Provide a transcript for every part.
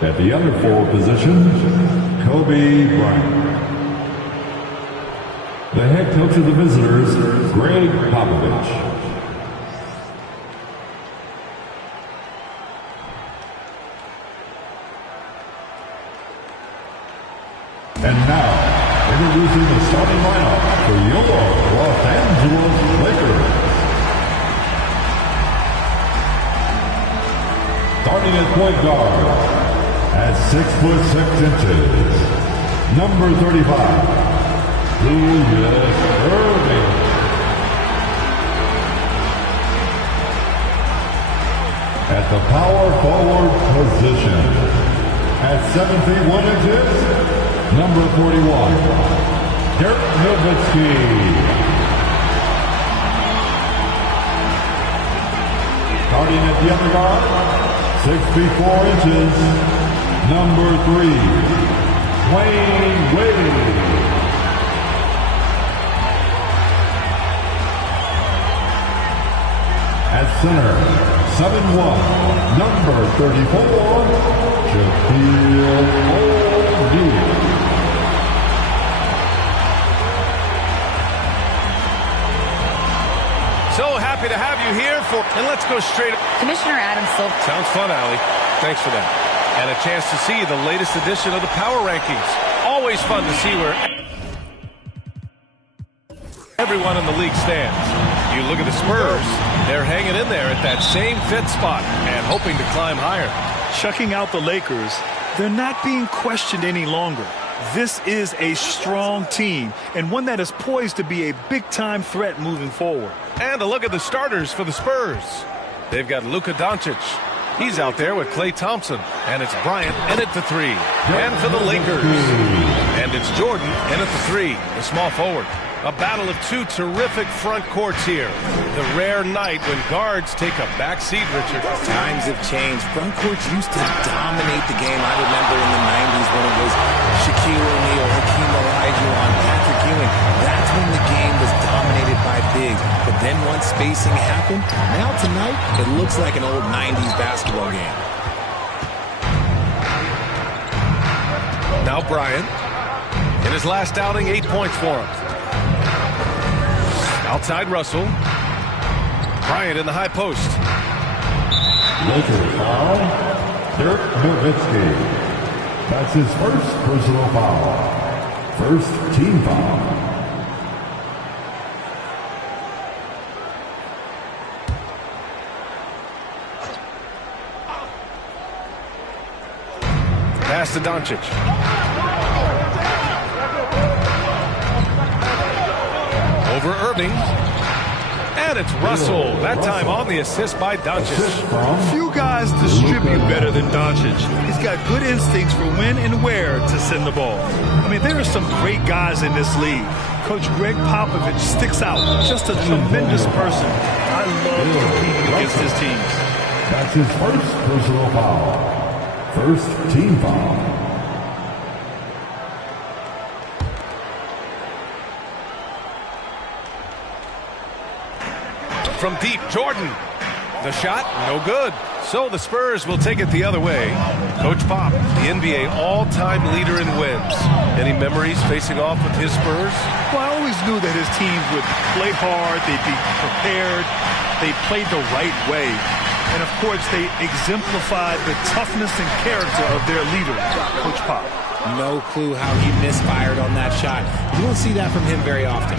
At the under forward position, Kobe Bryant. The head coach of the visitors, Greg Popovich. And now, introducing the starting lineup for your Los Angeles Lakers. Starting at point guard, at 6'6", number 35, Julius Erving. At the power forward position, at 7 feet 1 inches, number 41, Dirk Nowitzki. Starting at the other guard, 6 feet 4 inches, number 3, Dwyane Wade. At center, 7'1", number 34, Shaquille O'Neal. So happy to have you here and let's go straight. Commissioner Adam Silver. Sounds fun, Allie. Thanks for that. And a chance to see the latest edition of the Power Rankings. Always fun to see where everyone in the league stands. You look at the Spurs, they're hanging in there at that same fifth spot and hoping to climb higher. Checking out the Lakers, they're not being questioned any longer. This is a strong team and one that is poised to be a big-time threat moving forward. And a look at the starters for the Spurs. They've got Luka Doncic. He's out there with Klay Thompson. And it's Bryant in at the 3. And for the Lakers. And it's Jordan in at the 3, the small forward. A battle of two terrific front courts here. The rare night when guards take a back seat, Richard. Times have changed. Front courts used to dominate the game. I remember in the 90s when it was Shaquille O'Neal, Hakeem Olajuwon, Patrick Ewing. That's when the game was dominated by bigs. But then once spacing happened, now tonight, it looks like an old 90s basketball game. Now Bryant. In his last outing, 8 points for him. Outside Russell. Bryant in the high post. Lakers foul, Dirk Nowitzki. That's his first personal foul. First team foul. Pass to Doncic. Over Irving. And it's Russell. That time on the assist by Doncic. Few guys distribute better than Doncic. He's got good instincts for when and where to send the ball. I mean, there are some great guys in this league. Coach Greg Popovich sticks out. Just a tremendous person. I love competing against his teams. That's his first personal foul. First team foul. From deep, Jordan. The shot, no good. So the Spurs will take it the other way. Coach Pop, the NBA all-time leader in wins. Any memories facing off with his Spurs? Well, I always knew that his teams would play hard, they'd be prepared, they played the right way. And, of course, they exemplified the toughness and character of their leader, Coach Pop. No clue how he misfired on that shot. You don't see that from him very often.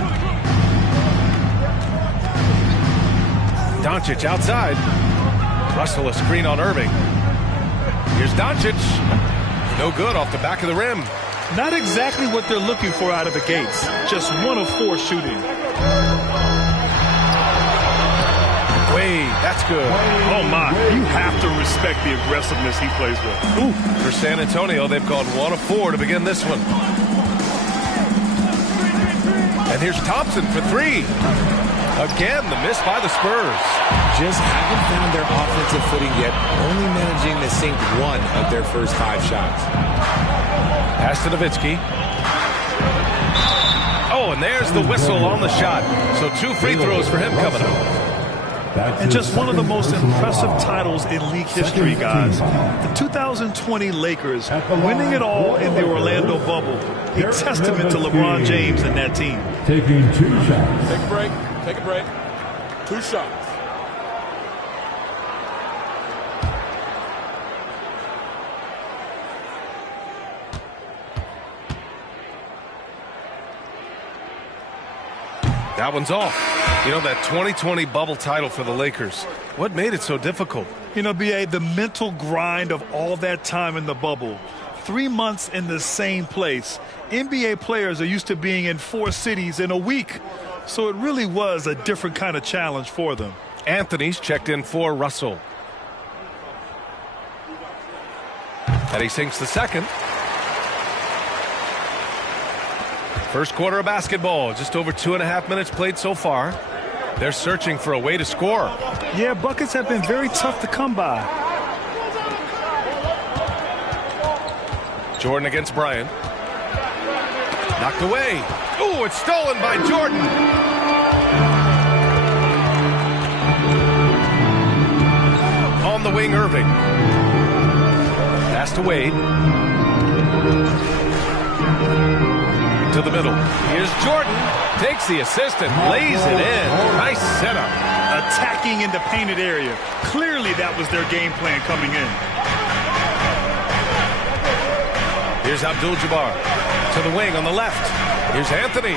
Doncic outside. Russell a screen on Irving. Here's Doncic. No good off the back of the rim. Not exactly what they're looking for out of the gates. Just 1 of 4 shooting. Wade, that's good. Oh, my. You have to respect the aggressiveness he plays with. Ooh. For San Antonio, they've gone 1 of 4 to begin this one. And here's Thompson for 3. Again, the miss by the Spurs. Just haven't found their offensive footing yet, only managing to sink 1 of their first 5 shots. Pass to Nowitzki. Oh, and there's the whistle on the shot. So 2 free throws for him coming up. And just one of the most impressive titles in league history, guys. The 2020 Lakers winning it all in the Orlando bubble. A testament to LeBron James and that team. Taking 2 shots. Take a break. Take a break. 2 shots. That one's off. You know, that 2020 bubble title for the Lakers. What made it so difficult? You know, B.A., the mental grind of all that time in the bubble. 3 months in the same place. NBA players are used to being in 4 cities in a week. So it really was a different kind of challenge for them. Anthony's checked in for Russell. And he sinks the second. First quarter of basketball, just over 2.5 minutes played so far. They're searching for a way to score. Yeah, buckets have been very tough to come by. Jordan against Bryant. Knocked away. Ooh, it's stolen by Jordan. On the wing, Irving. Pass to Wade. To the middle. Here's Jordan. Takes the assist and lays it in. Nice setup. Attacking in the painted area. Clearly that was their game plan coming in. Here's Abdul-Jabbar. To the wing on the left. Here's Anthony.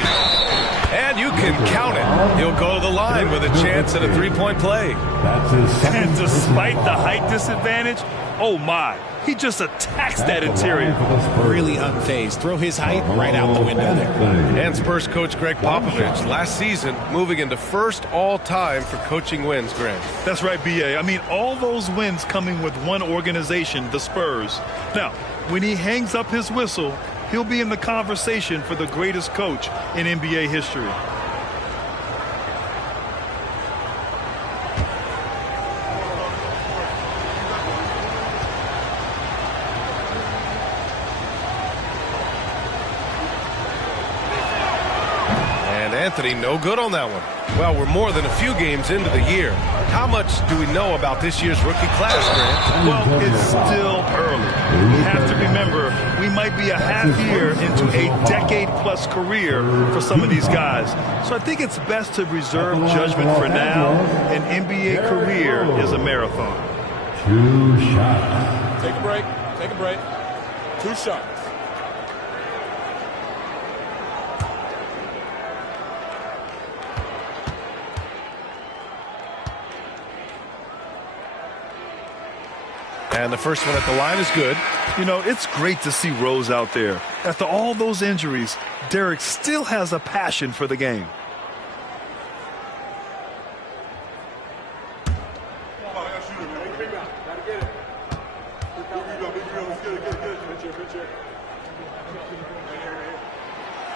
And you can count it. He'll go to the line with a chance at a 3-point play. And despite the height disadvantage, oh my, he just attacks that interior. Really unfazed. Throw his height right out the window there. And Spurs coach Greg Popovich last season moving into first all-time for coaching wins, Greg. That's right, B.A. I mean, all those wins coming with one organization, the Spurs. Now, when he hangs up his whistle, he'll be in the conversation for the greatest coach in NBA history. Anthony, no good on that one. Well, we're more than a few games into the year. How much do we know about this year's rookie class, Grant? Well, it's still early. We have to remember we might be a half year into a decade-plus career for some of these guys. So I think it's best to reserve judgment for now. An NBA career is a marathon. 2 shots. Take a break. Take a break. 2 shots. And the first one at the line is good. You know, it's great to see Rose out there. After all those injuries, Derek still has a passion for the game.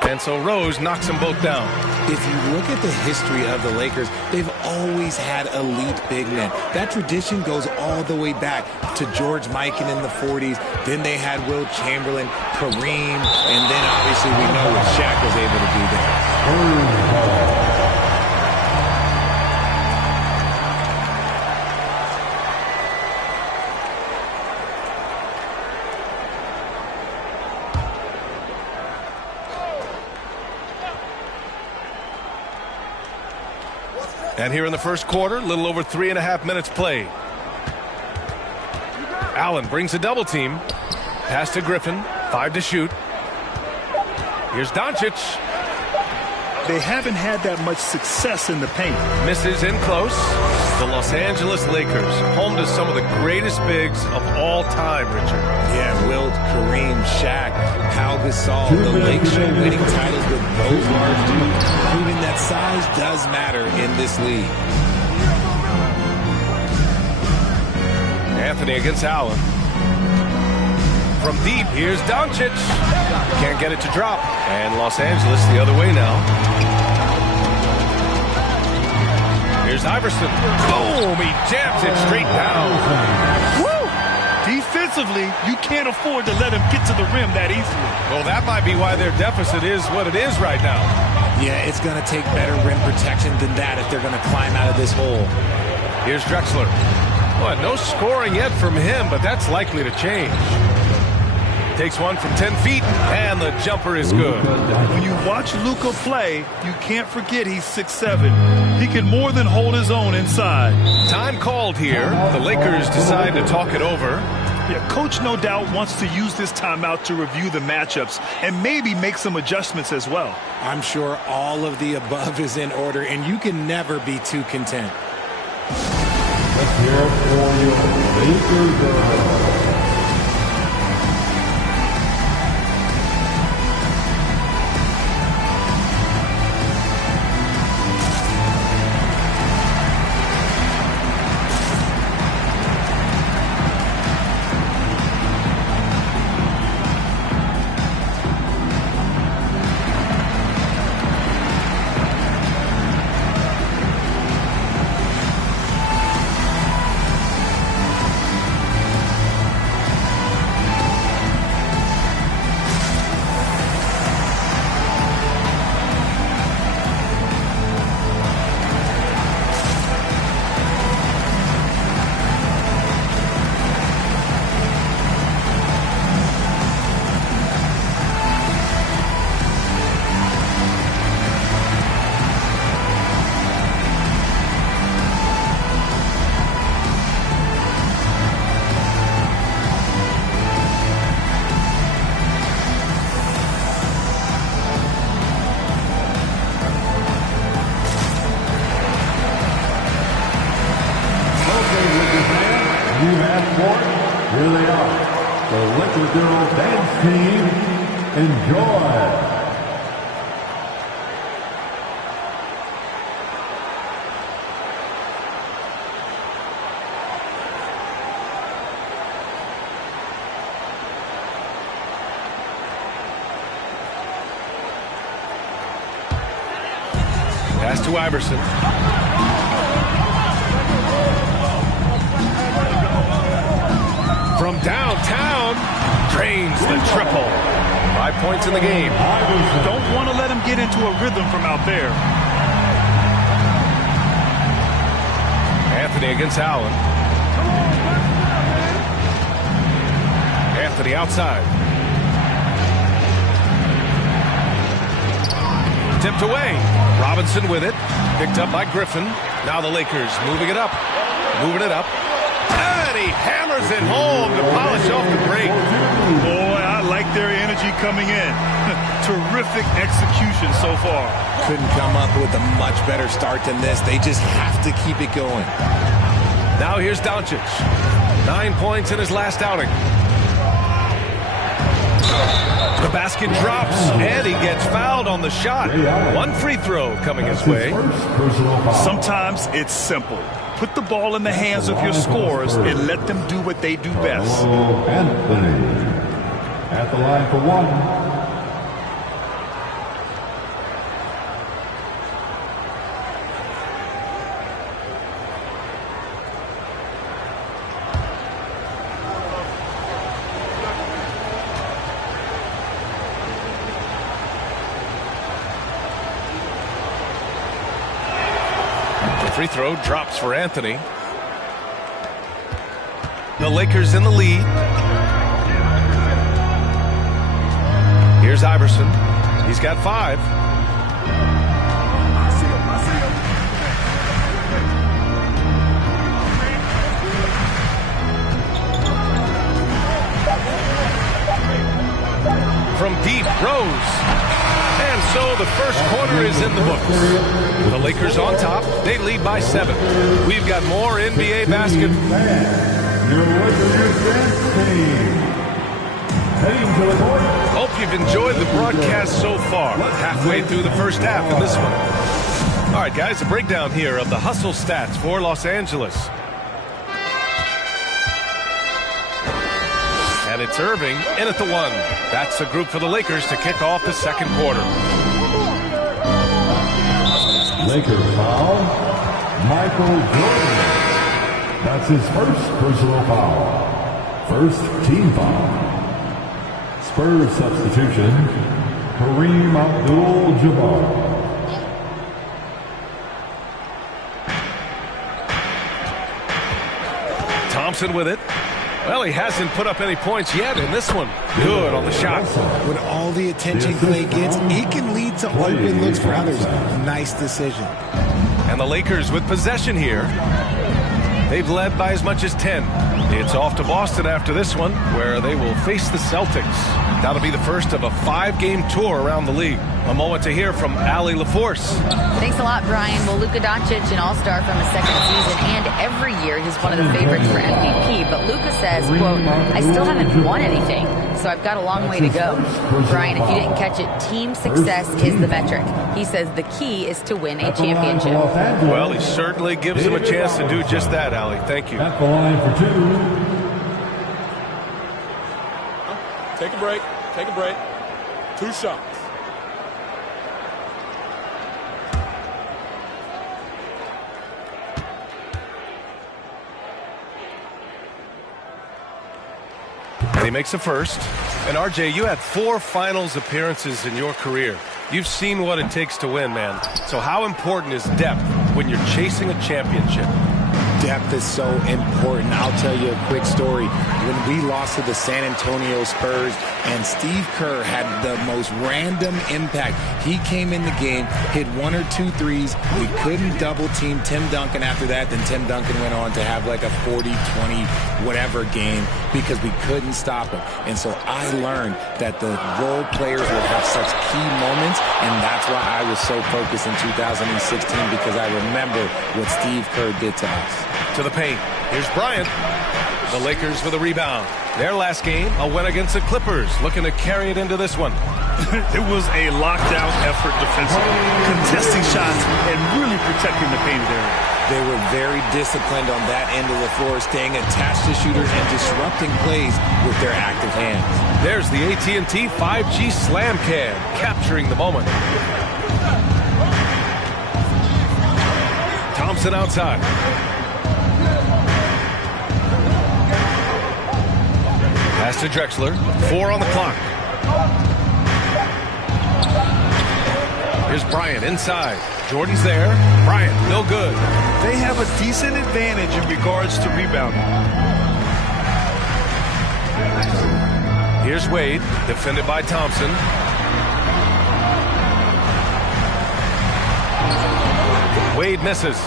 And so Rose knocks them both down. If you look at the history of the Lakers, they've always had elite big men. That tradition goes all the way back to George Mikan in the 40s. Then they had Wilt Chamberlain, Kareem, and then obviously we know what Shaq was able to do there. And here in the first quarter, a little over 3.5 minutes played. Allen brings a double team. Pass to Griffin. 5 to shoot. Here's Doncic. They haven't had that much success in the paint. Misses in close. The Los Angeles Lakers, home to some of the greatest bigs of all time, Richard. Yeah, Wilt, Kareem, Shaq, Pau Gasol, the Lake Show winning titles with those large dudes, proving that size does matter in this league. Anthony against Allen. From deep, here's Doncic. Can't get it to drop. And Los Angeles the other way now. Here's Iverson. Boom! He jams it straight down. Woo! Defensively, you can't afford to let him get to the rim that easily. Well, that might be why their deficit is what it is right now. Yeah, it's going to take better rim protection than that if they're going to climb out of this hole. Here's Drexler. Well, no scoring yet from him, but that's likely to change. Takes one from 10 feet, and the jumper is good. When you watch Luka play, you can't forget he's 6'7". He can more than hold his own inside. Time called here. The Lakers decide to talk it over. Yeah, coach no doubt wants to use this timeout to review the matchups and maybe make some adjustments as well. I'm sure all of the above is in order, and you can never be too content. Let's hear it for your Lakers girls. Here they are, the Laker Girls Dance Team. Enjoy. Pass to Iverson. From downtown, drains the triple. 5 points in the game. Don't want to let him get into a rhythm from out there. Anthony against Allen. Anthony outside. Tipped away. Robinson with it. Picked up by Griffin. Now the Lakers moving it up. Moving it up. And he hammers it home to polish off the break. Boy, I like their energy coming in. Terrific execution so far. Couldn't come up with a much better start than this. They just have to keep it going. Now here's Doncic. 9 points in his last outing. The basket drops, and he gets fouled on the shot. One free throw coming his way. Sometimes it's simple. Put the ball in the hands of your scorers and let them do what they do best. Anthony at the line for one. Free throw drops for Anthony. The Lakers in the lead. Here's Iverson. He's got 5. From deep, Rose. And so the first quarter is in the books. The Lakers on top. They lead by 7. We've got more NBA basketball. Hope you've enjoyed the broadcast so far. Halfway through the first half in this one. All right, guys, a breakdown here of the hustle stats for Los Angeles. And it's Irving in at the 1. That's the group for the Lakers to kick off the second quarter. Lakers foul, Michael Jordan. That's his first personal foul. First team foul. Spurs substitution, Kareem Abdul-Jabbar. Thompson with it. Well, he hasn't put up any points yet in this one. Good on the shot. With all the attention Clay gets, he can lead to open looks for others. Nice decision. And the Lakers with possession here. They've led by as much as 10. It's off to Boston after this one, where they will face the Celtics. That'll be the first of a 5-game tour around the league. A moment to hear from Allie LaForce. Thanks a lot, Brian. Well, Luka Doncic, an all-star from his second season, and every year he's one of the favorites for MVP. But Luka says, quote, I still haven't won anything, so I've got a long way to go. Brian, if you didn't catch it, team success is the metric. He says the key is to win a championship. Well, he certainly gives him a chance to do just that, Allie. Thank you. At the line for 2. Take a break. Take a break. 2 shots. And he makes a first. And RJ, you had 4 finals appearances in your career. You've seen what it takes to win, man. So how important is depth when you're chasing a championship? Depth is so important. I'll tell you a quick story. When we lost to the San Antonio Spurs and Steve Kerr had the most random impact. He came in the game, hit 1 or 2 threes. We couldn't double team Tim Duncan after that. Then Tim Duncan went on to have like a 40, 20, whatever game because we couldn't stop him. And so I learned that the role players will have such key moments, and that's why I was so focused in 2016 because I remember what Steve Kerr did to us. To the paint. Here's Bryant. The Lakers with a rebound. Their last game, a win against the Clippers, looking to carry it into this one. It was a lockdown effort defensively, contesting shots and really protecting the painted area. They were very disciplined on that end of the floor, staying attached to shooters and disrupting plays with their active hands. There's the AT&T 5G Slam Cam, capturing the moment. Thompson outside. Pass to Drexler. 4 on the clock. Here's Bryant inside. Jordan's there. Bryant, no good. They have a decent advantage in regards to rebounding. Here's Wade, defended by Thompson. Wade misses.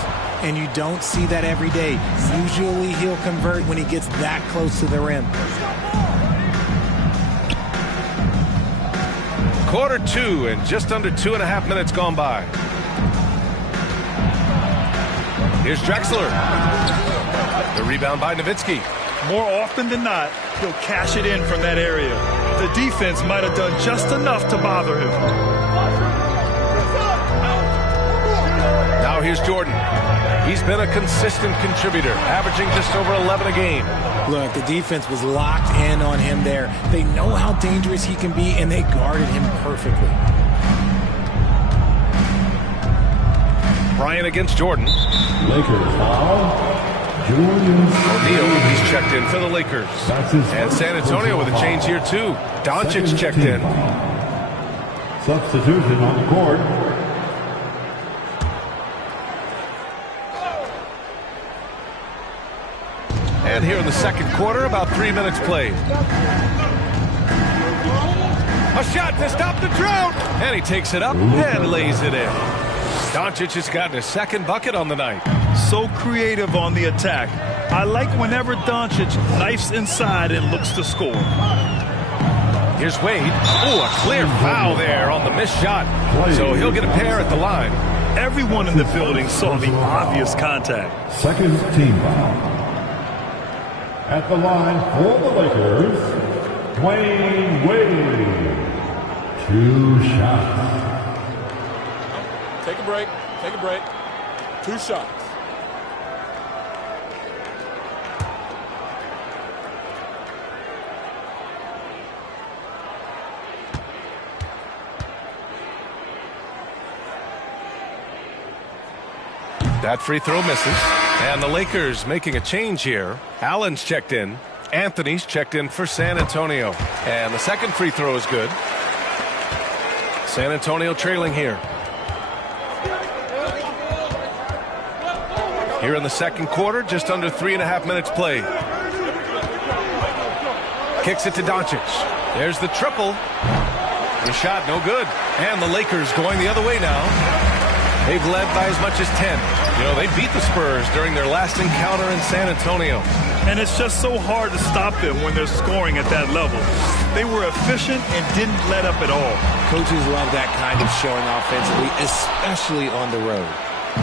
And you don't see that every day. Usually he'll convert when he gets that close to the rim. Quarter 2 and just under 2.5 minutes gone by. Here's Drexler. The rebound by Nowitzki. More often than not, he'll cash it in from that area. The defense might have done just enough to bother him. Now here's Jordan. He's been a consistent contributor, averaging just over 11 a game. Look, the defense was locked in on him there. They know how dangerous he can be, and they guarded him perfectly. Bryant against Jordan. Lakers foul. Jordan. O'Neal, he's checked in for the Lakers. And San Antonio with a change here, too. Doncic checked in. Substitution on the court. And here in the second quarter, about 3 minutes played. A shot to stop the drought. And he takes it up and lays it in. Doncic has gotten his second bucket on the night. So creative on the attack. I like whenever Doncic knifes inside and looks to score. Here's Wade. Oh, a clear foul there on the missed shot. So he'll get a pair at the line. Everyone in the building saw the obvious contact. Second team foul. At the line for the Lakers, Dwayne Wade. 2 shots. Take a break. Take a break. 2 shots. That free throw misses. And the Lakers making a change here. Allen's checked in. Anthony's checked in for San Antonio. And the second free throw is good. San Antonio trailing here. Here in the second quarter, just under 3.5 minutes played. Kicks it to Doncic. There's the triple. The shot no good. And the Lakers going the other way now. They've led by as much as 10. You know, they beat the Spurs during their last encounter in San Antonio. And it's just so hard to stop them when they're scoring at that level. They were efficient and didn't let up at all. Coaches love that kind of showing offensively, especially on the road.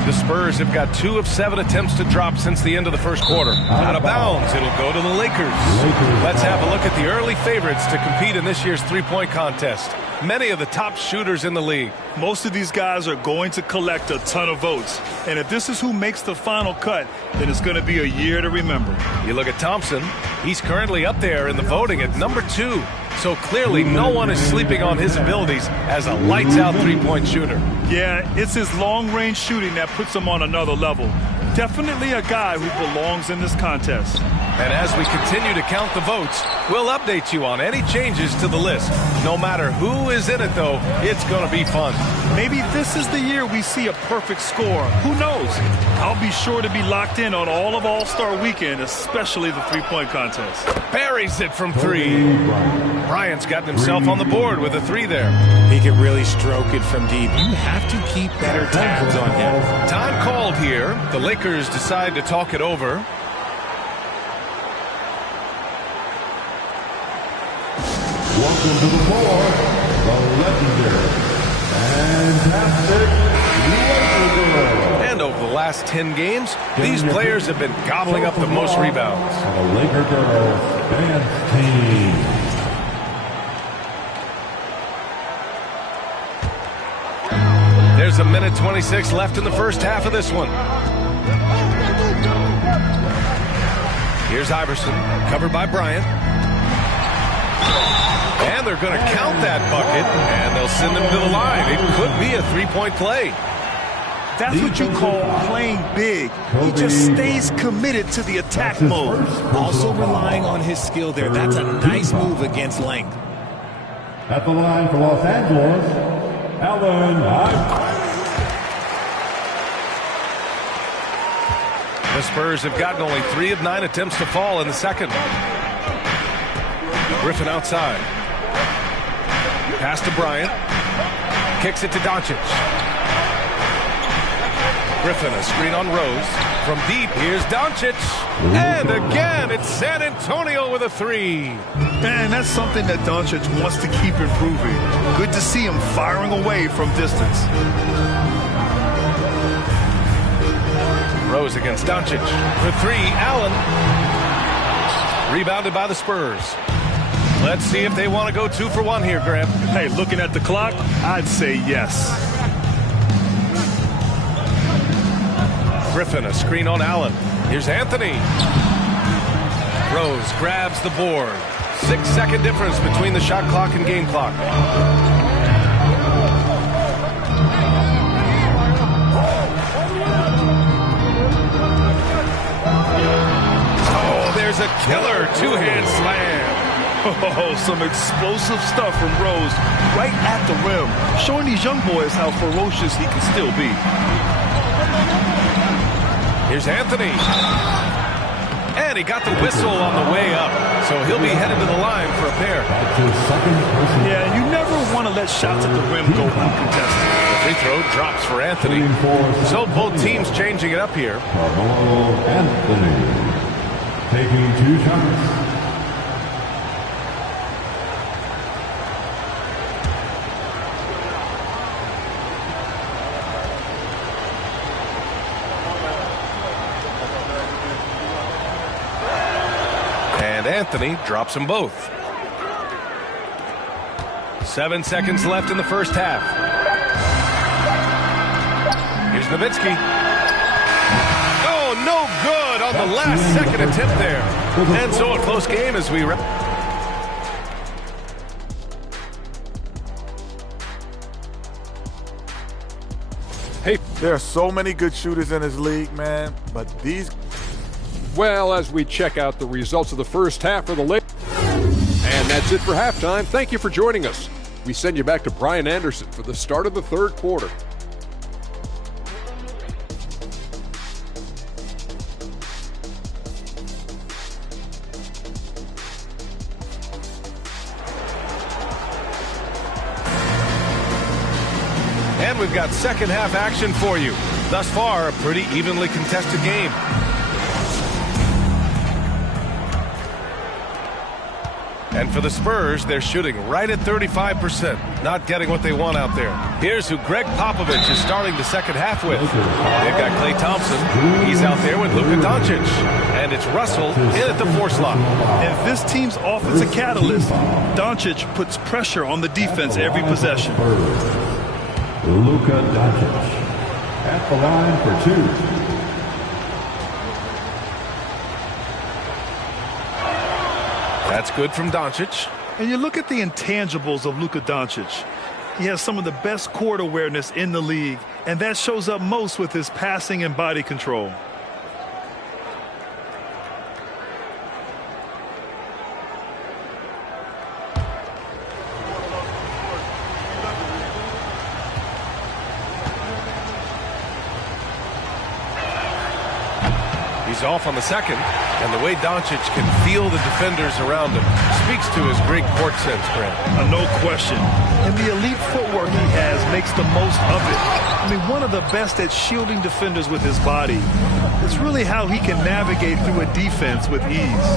The Spurs have got 2 of 7 attempts to drop since the end of the first quarter. Out of bounds, it'll go to the Lakers. Let's have a look at the early favorites to compete in this year's three-point contest. Many of the top shooters in the league. Most of these guys are going to collect a ton of votes. And if this is who makes the final cut, then it's going to be a year to remember. You look at Thompson. He's currently up there in the voting at number 2. So clearly no one is sleeping on his abilities as a lights-out three-point shooter. Yeah, it's his long-range shooting that puts him on another level. Definitely a guy who belongs in this contest. And as we continue to count the votes, we'll update you on any changes to the list. No matter who is in it, though, it's going to be fun. Maybe this is the year we see a perfect score. Who knows? I'll be sure to be locked in on all of All-Star Weekend, especially the three-point contest. Buries it from 3. Bryant's gotten himself on the board with a 3 there. He can really stroke it from deep. You have to keep better tabs on him. Time called here. The Lakers decide to talk it over. Welcome to the floor, the legendary, fantastic Laker. And over the last 10 games, these players have been gobbling up the most rebounds. The Laker girls dance team. There's a minute 26 left in the first half of this one. Here's Iverson, covered by Bryant. And they're going to count that bucket, and they'll send him to the line. It could be a three-point play. That's what you call playing big. He just stays committed to the attack mode. Also relying on his skill there. That's a nice move against length. At the line for Los Angeles, Allen Iverson. The Spurs have gotten only 3 of 9 attempts to fall in the second. Griffin outside. Pass to Bryant. Kicks it to Doncic. Griffin, a screen on Rose. From deep, here's Doncic. And again, it's San Antonio with a 3. Man, that's something that Doncic wants to keep improving. Good to see him firing away from distance. Rose against Doncic. For 3, Allen. Rebounded by the Spurs. Let's see if they want to go 2 for 1 here, Graham. Hey, looking at the clock, I'd say yes. Griffin, a screen on Allen. Here's Anthony. Rose grabs the board. 6-second difference between the shot clock and game clock. Oh, there's a killer two-hand slam. Oh, some explosive stuff from Rose right at the rim, showing these young boys how ferocious he can still be. Here's Anthony. And he got the whistle on the way up, so he'll be headed to the line for a pair. Yeah, you never want to let shots at the rim go uncontested. The free throw drops for Anthony. So both teams changing it up here. Carmelo Anthony taking 2 shots. Anthony drops them both. 7 seconds left in the first half. Here's Nowitzki. Oh, no good on the last second attempt there. And so a close game as we wrap. Hey, there are so many good shooters in this league, man, but these... Well, as we check out the results of the first half for the Lakers. And that's it for halftime. Thank you for joining us. We send you back to Brian Anderson for the start of the third quarter. And we've got second half action for you. Thus far, a pretty evenly contested game. And for the Spurs, they're shooting right at 35%, not getting what they want out there. Here's who Greg Popovich is starting the second half with. They've got Klay Thompson. He's out there with Luka Doncic. And it's Russell in at the 4 slot. If this team's offensive catalyst, Doncic puts pressure on the defense every possession. Luka Doncic at the line for 2. That's good from Doncic. And you look at the intangibles of Luka Doncic. He has some of the best court awareness in the league, and that shows up most with his passing and body control. He's off on the second, and the way Doncic can feel the defenders around him speaks to his great court sense, Grant. No question. And the elite footwork he has makes the most of it. I mean, one of the best at shielding defenders with his body. It's really how he can navigate through a defense with ease.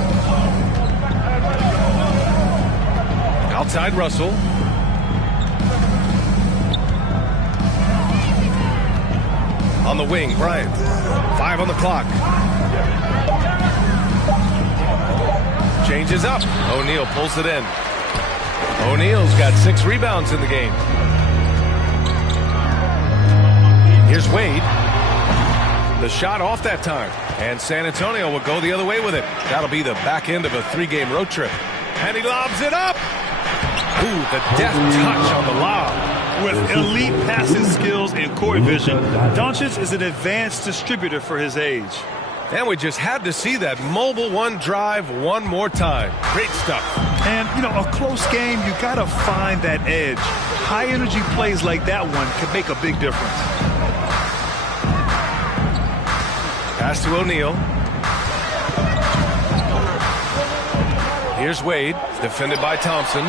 Outside Russell. On the wing, Bryant. 5 on the clock. Changes up. O'Neal pulls it in. O'Neal's got 6 rebounds in the game. Here's Wade. The shot off that time. And San Antonio will go the other way with it. That'll be the back end of a 3-game road trip. And he lobs it up. Ooh, the deft touch on the lob. With elite passing skills and court vision, Doncic is an advanced distributor for his age. And we just had to see that mobile one drive one more time. Great stuff. And, you know, a close game, you got to find that edge. High-energy plays like that one can make a big difference. Pass to O'Neal. Here's Wade, defended by Thompson.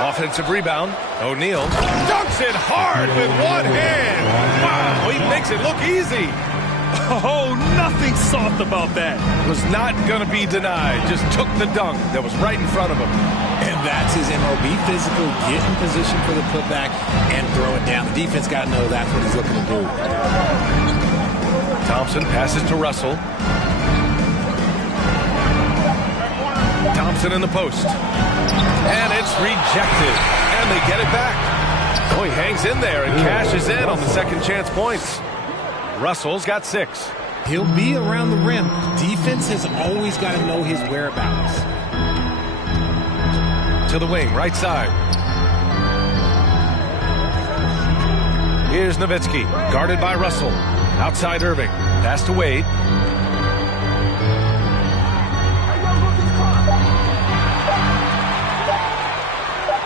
Offensive rebound. O'Neal dunks it hard with one hand. Wow, he makes it look easy. Oh, nothing soft about that. Was not going to be denied. Just took the dunk that was right in front of him. And that's his MO. Be physical, get in position for the putback, and throw it down. The defense got to know that's what he's looking to do. Thompson passes to Russell. Thompson in the post. And it's rejected. And they get it back. Oh, he hangs in there and cashes in on the second chance points. Russell's got 6. He'll be around the rim. Defense has always got to know his whereabouts. To the wing, right side. Here's Nowitzki, guarded by Russell. Outside Irving. Pass to Wade.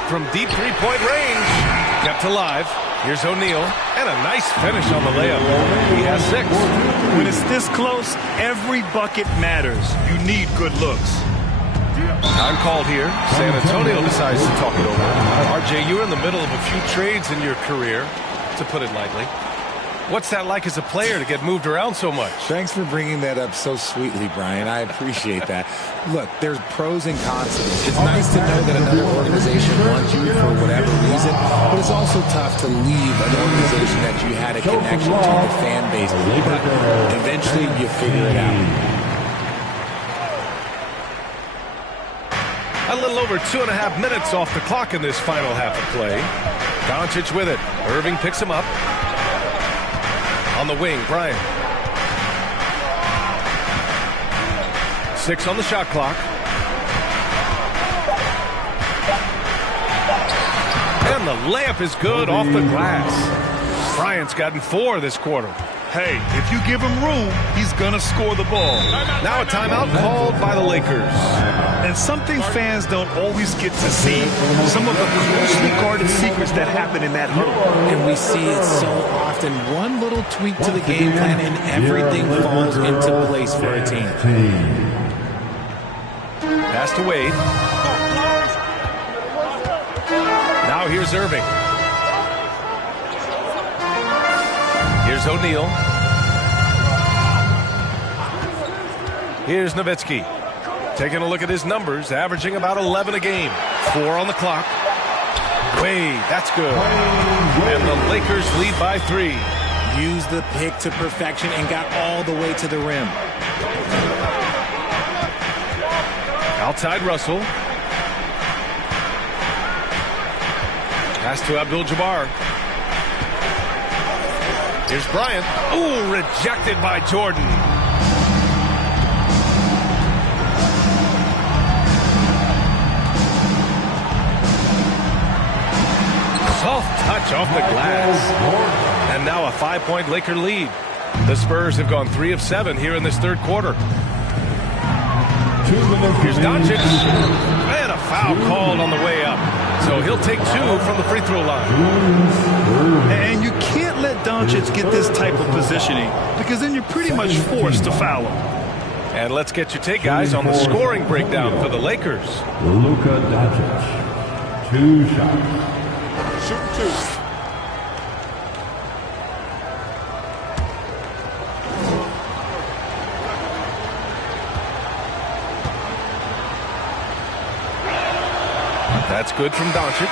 From deep three-point range. Kept alive. Here's O'Neal, and a nice finish on the layup. He has 6. When it's this close, every bucket matters. You need good looks. Time called here. San Antonio decides to talk it over. RJ, you're in the middle of a few trades in your career, to put it lightly. What's that like as a player to get moved around so much? Thanks for bringing that up so sweetly, Brian. I appreciate that. Look, there's pros and cons to this. It's nice to know that another organization wants you for whatever reason, but it's also tough to leave an organization that you had a connection to, the fan base. But eventually, you figure it out. A little over 2.5 minutes off the clock in this final half of play. Doncic with it. Irving picks him up. On the wing, Bryant. 6 on the shot clock. And the layup is good off the glass. Bryant's gotten 4 this quarter. Hey, if you give him room, he's going to score the ball. Now a timeout called by the Lakers. And something fans don't always get to see, some of the closely guarded secrets that happen in that huddle. And we see it so often. One little tweak to the game plan and everything falls into place for a team. Pass to Wade. Now here's Irving. Here's O'Neal. Here's Nowitzki. Taking a look at his numbers, averaging about 11 a game. 4 on the clock. Wade, that's good. And the Lakers lead by 3. Used the pick to perfection and got all the way to the rim. Outside Russell. Pass to Abdul-Jabbar. Here's Bryant. Ooh, rejected by Jordan. Soft touch off the glass. And now a 5-point Laker lead. The Spurs have gone 3 of 7 here in this third quarter. Here's Doncic. And a foul called on the way up. So he'll take 2 from the free throw line. And you can't let Doncic get this type of positioning because then you're pretty much forced to foul him. And let's get your take, guys, on the scoring breakdown for the Lakers. Luka Doncic. 2 shots. Shoot 2. That's good from Doncic.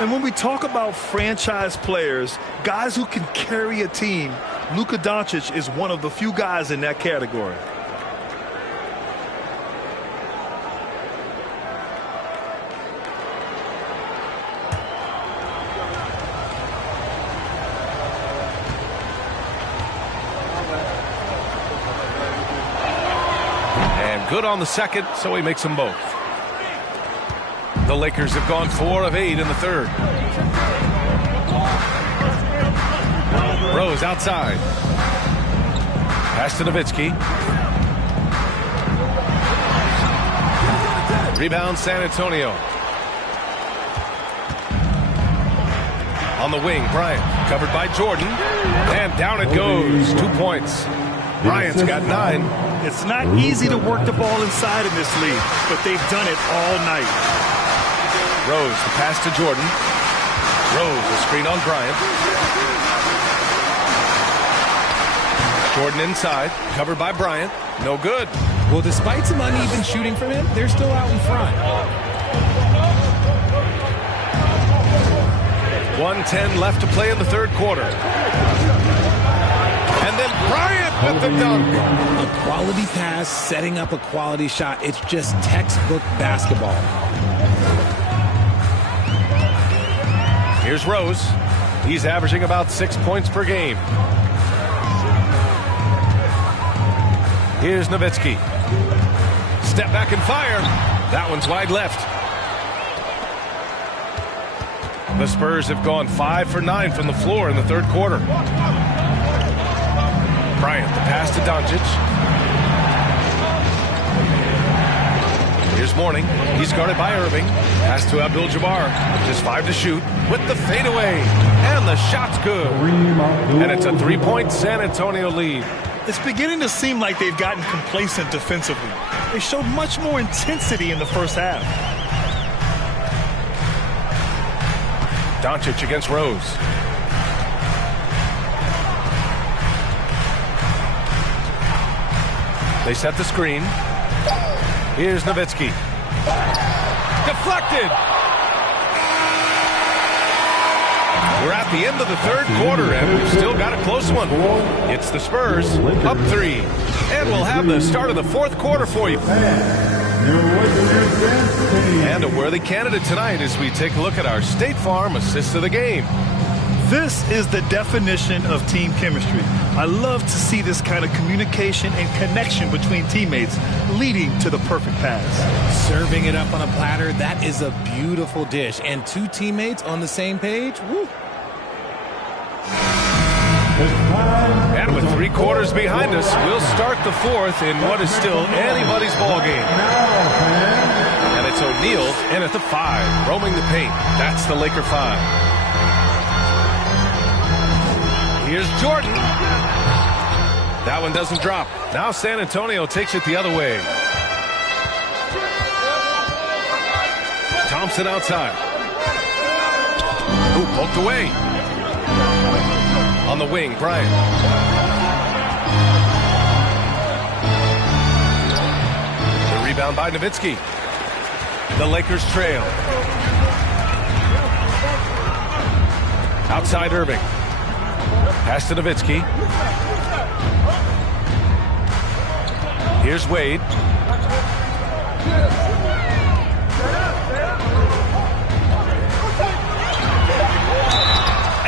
And when we talk about franchise players, guys who can carry a team, Luka Doncic is one of the few guys in that category. And good on the second, so he makes them both. The Lakers have gone 4 of 8 in the third. Rose outside. Pass to Nowitzki. Rebound San Antonio. On the wing, Bryant. Covered by Jordan. And down it goes. 2 points. Bryant's got 9. It's not easy to work the ball inside in this league, but they've done it all night. Rose, the pass to Jordan. Rose, the screen on Bryant. Jordan inside, covered by Bryant. No good. Well, despite some uneven shooting from him, they're still out in front. 1:10 left to play in the third quarter. And then Bryant with the dunk. A quality pass, setting up a quality shot. It's just textbook basketball. Here's Rose. He's averaging about 6 points per game. Here's Nowitzki. Step back and fire. That one's wide left. The Spurs have gone 5 for 9 from the floor in the third quarter. Bryant, the pass to Doncic. Here's Mourning. He's guarded by Irving. Pass to Abdul-Jabbar. Just 5 to shoot with the fadeaway. And the shot's good. And it's a 3-point San Antonio lead. It's beginning to seem like they've gotten complacent defensively. They showed much more intensity in the first half. Doncic against Rose. They set the screen. Here's Nowitzki. Deflected. We're at the end of the third quarter, and we've still got a close one. It's the Spurs up 3. And we'll have the start of the fourth quarter for you. And a worthy candidate tonight as we take a look at our State Farm assist of the game. This is the definition of team chemistry. I love to see this kind of communication and connection between teammates leading to the perfect pass. Serving it up on a platter, that is a beautiful dish. And 2 teammates on the same page, woo. And with 3 quarters behind us, we'll start the fourth in what is still anybody's ball game. And it's O'Neal in at the 5, roaming the paint. That's the Laker 5. Here's Jordan. That one doesn't drop. Now San Antonio takes it the other way. Thompson outside. Ooh, poked away. On the wing, Bryant. The rebound by Nowitzki. The Lakers trail. Outside Irving. Pass to Nowitzki. Here's Wade.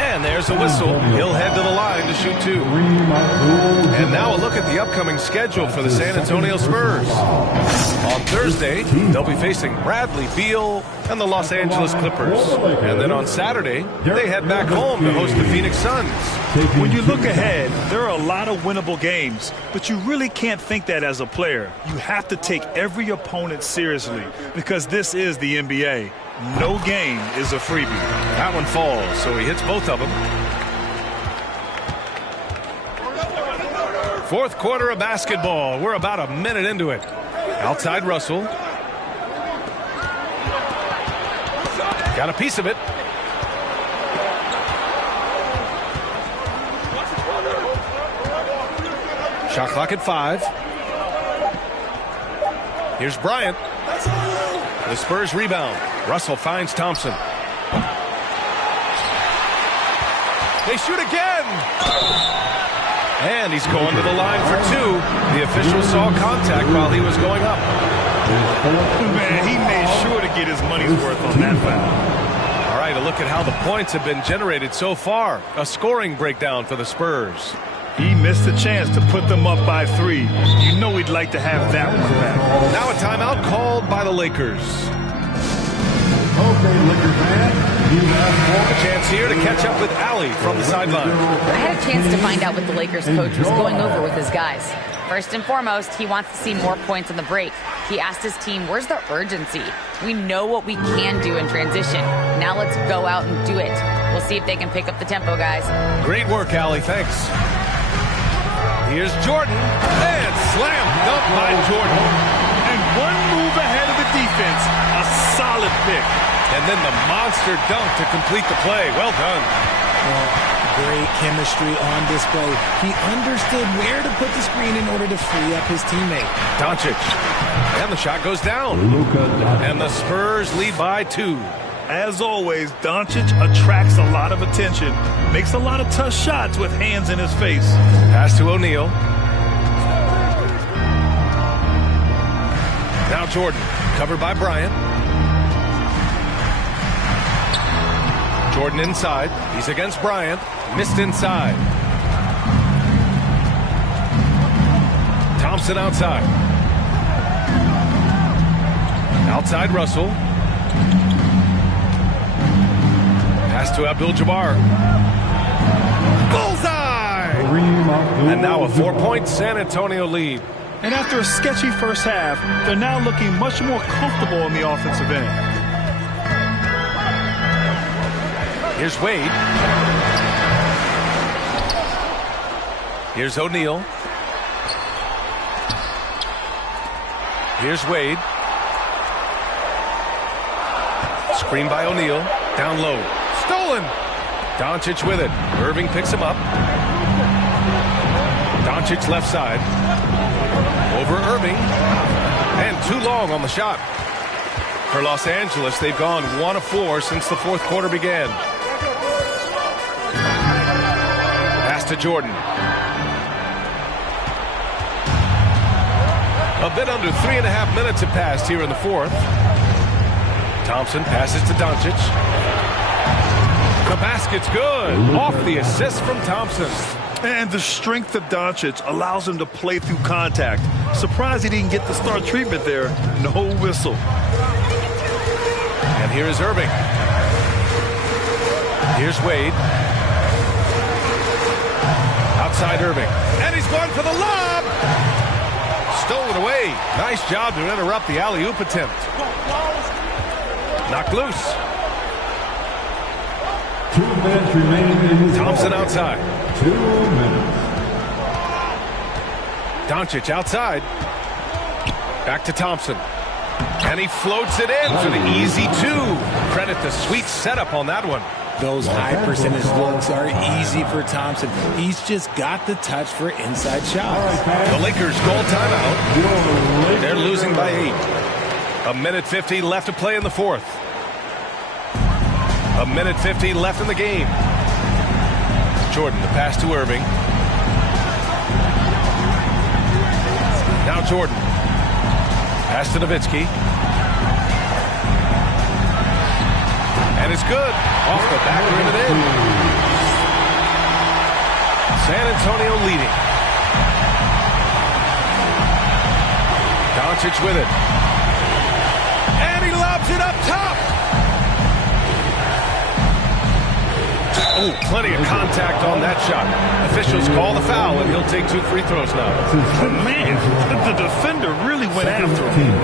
And there's a whistle. He'll head to the line to shoot two. And now a look at the upcoming schedule for the San Antonio Spurs. On Thursday, they'll be facing Bradley Beal and the Los Angeles Clippers. And then on Saturday, they head back home to host the Phoenix Suns. When you look ahead, there are a lot of winnable games, but you really can't think that as a player. You have to take every opponent seriously because this is the NBA. No game is a freebie. That one falls, so he hits both of them. Fourth quarter of basketball. We're about a minute into it. Outside Russell. Got a piece of it. Shot clock at 5. Here's Bryant. The Spurs rebound. Russell finds Thompson. They shoot again. And he's going to the line for two. The official saw contact while he was going up. Man, he made sure to get his money's worth on that foul. All right, a look at how the points have been generated so far. A scoring breakdown for the Spurs. He missed a chance to put them up by 3. You know he'd like to have that one back. Now a timeout called by the Lakers. Okay, Lakers fan, you have A chance here to catch up with Allie from the sideline. I had a chance to find out what the Lakers coach was going over with his guys. First and foremost, he wants to see more points on the break. He asked his team, where's the urgency? We know what we can do in transition. Now let's go out and do it. We'll see if they can pick up the tempo, guys. Great work, Allie. Thanks. Here's Jordan. And slam dunk by Jordan. And one move ahead of the defense. A solid pick. And then the monster dunk to complete the play. Well done. Great chemistry on display. He understood where to put the screen in order to free up his teammate. Doncic. And the shot goes down. And the Spurs lead by 2. As always, Doncic attracts a lot of attention. Makes a lot of tough shots with hands in his face. Pass to O'Neal. Now Jordan. Covered by Bryant. Jordan inside. He's against Bryant. Missed inside. Thompson outside. Outside Russell. Pass to Abdul-Jabbar. Bullseye! And now a 4-point San Antonio lead. And after a sketchy first half, they're now looking much more comfortable on the offensive end. Here's Wade. Here's O'Neal. Here's Wade. Screen by O'Neal. Down low. Stolen. Doncic with it. Irving picks him up. Doncic left side. Over Irving. And too long on the shot. For Los Angeles, they've gone 1 of 4 since the fourth quarter began. Pass to Jordan. A bit under 3.5 minutes have passed here in the fourth. Thompson passes to Doncic. The basket's good. Off the assist from Thompson. And the strength of Doncic allows him to play through contact. Surprised he didn't get the star treatment there. No whistle. And here is Irving. Here's Wade. Outside Irving. And he's going for the lob. Stolen away. Nice job to interrupt the alley-oop attempt. Knocked loose. 2 minutes remaining in this Thompson ball. outside. 2 minutes. Doncic outside. Back to Thompson. And he floats it in for the easy 2. Credit the sweet setup on that one. Those high percentage looks are easy for Thompson. He's just got the touch for inside shots. The Lakers call timeout. They're losing by 8. 1:50 left to play in the fourth. 1:50 left in the game. Jordan, the pass to Irving. Now Jordan. Pass to Nowitzki. And it's good. Off the back rim and in. San Antonio leading. Doncic with it. And he lobs it up top. Oh, plenty of contact on that shot. Officials call the foul, and he'll take 2 free throws now. Man, the defender really went after him.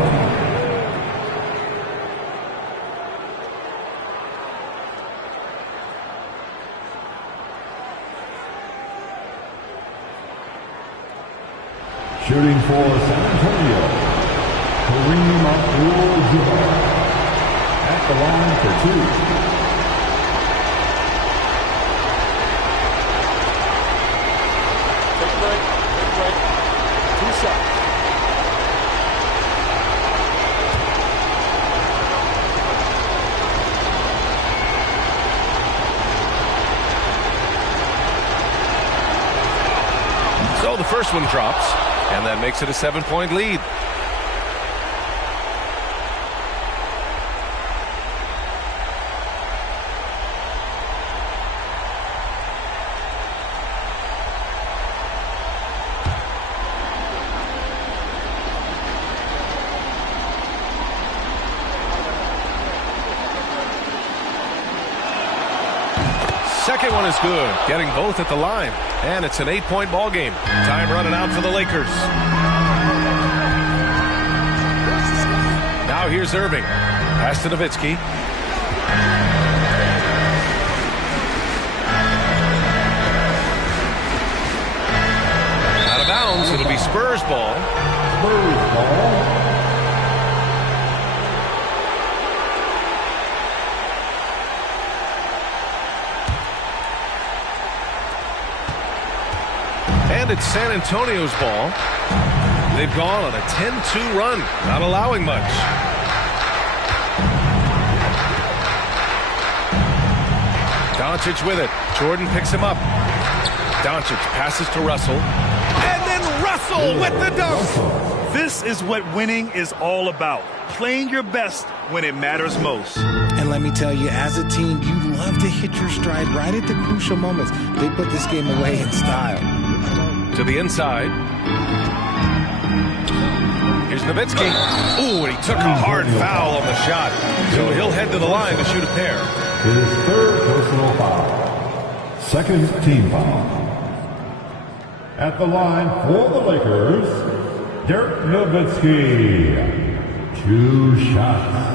Shooting for San Antonio, Kareem Abdul-Jabbar at the line for 2. Take a break. 2 shots. So the first one drops, and that makes it a 7-point lead. Second one is good, getting both at the line. And it's an 8-point ball game. Time running out for the Lakers. Now here's Irving. Pass to Nowitzki. Out of bounds. It'll be Spurs ball. Spurs ball. And it's San Antonio's ball. They've gone on a 10-2 run, not allowing much. Doncic with it. Jordan picks him up. Doncic passes to Russell. And then Russell with the dunk. This is what winning is all about. Playing your best when it matters most. And let me tell you, as a team, you love to hit your stride right at the crucial moments. They put this game away in style. To the inside. Here's Nowitzki. Ooh, and he took a hard foul on the shot. So he'll head to the line to shoot a pair. His third personal foul. Second team foul. At the line for the Lakers, Dirk Nowitzki. 2 shots.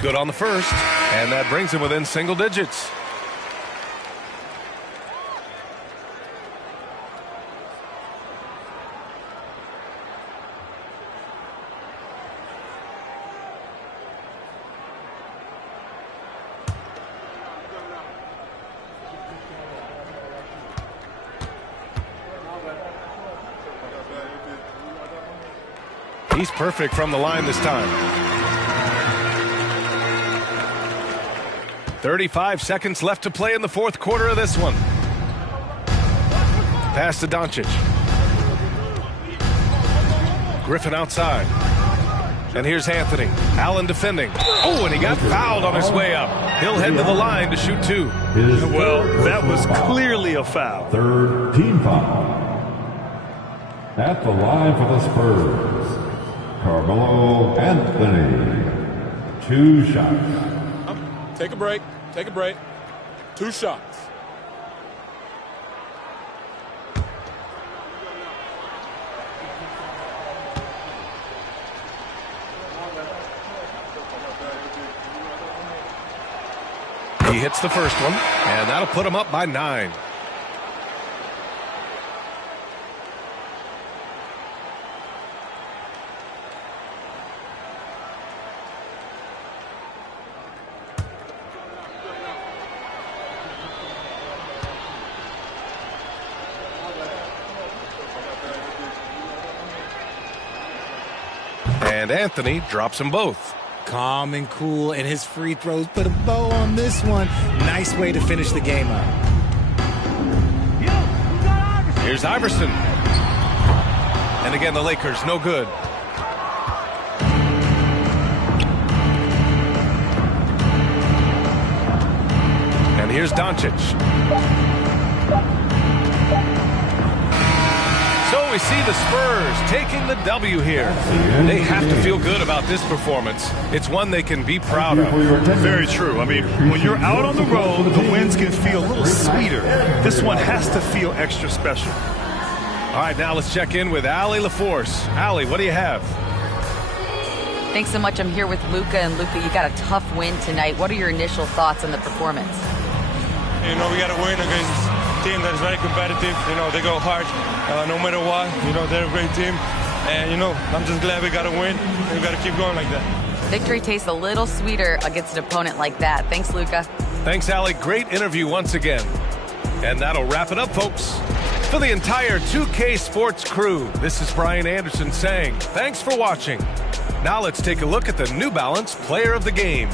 Good on the first, and that brings him within single digits. He's perfect from the line this time. 35 seconds left to play in the fourth quarter of this one. Pass to Doncic. Griffin outside. And here's Anthony. Allen defending. Oh, and he got fouled on his way up. He'll head to the line to shoot 2. Well, that was clearly a foul. Third team foul. At the line for the Spurs, Carmelo Anthony. 2 shots. Take a break. 2 shots. He hits the first one, and that'll put him up by 9. And Anthony drops them both. Calm and cool, and his free throws put a bow on this one. Nice way to finish the game up. Here's Iverson. And again, the Lakers, no good. And here's Doncic. So we see the Spurs taking the W here. They have to feel good about this performance. It's one they can be proud of. Very true. I mean, when you're out on the road, the wins can feel a little sweeter. This one has to feel extra special. All right, now let's check in with Allie LaForce. Allie, what do you have? Thanks so much. I'm here with Luka. And Luka, you got a tough win tonight. What are your initial thoughts on the performance? You know, we got to win against a team that is very competitive. You know, they go hard no matter what. You know, they're a great team. And, you know, I'm just glad we got to win. And we got to keep going like that. Victory tastes a little sweeter against an opponent like that. Thanks, Luka. Thanks, Allie. Great interview once again. And that'll wrap it up, folks. For the entire 2K Sports crew, this is Brian Anderson saying thanks for watching. Now let's take a look at the New Balance Player of the Game.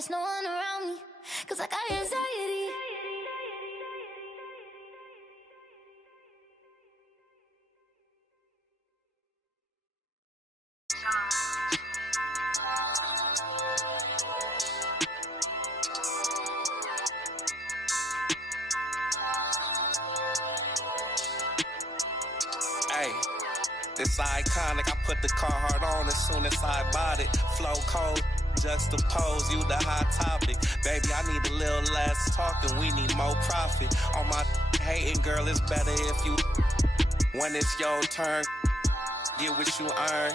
there's no one around me, 'cause I got anxiety. Hey, this iconic. I put the Carhartt on as soon as I bought it. Flow cold, juxtapose you the hot topic. Baby, I need a little less talking. We need more profit. On my hating, girl, it's better if you. When it's your turn, get what you earn.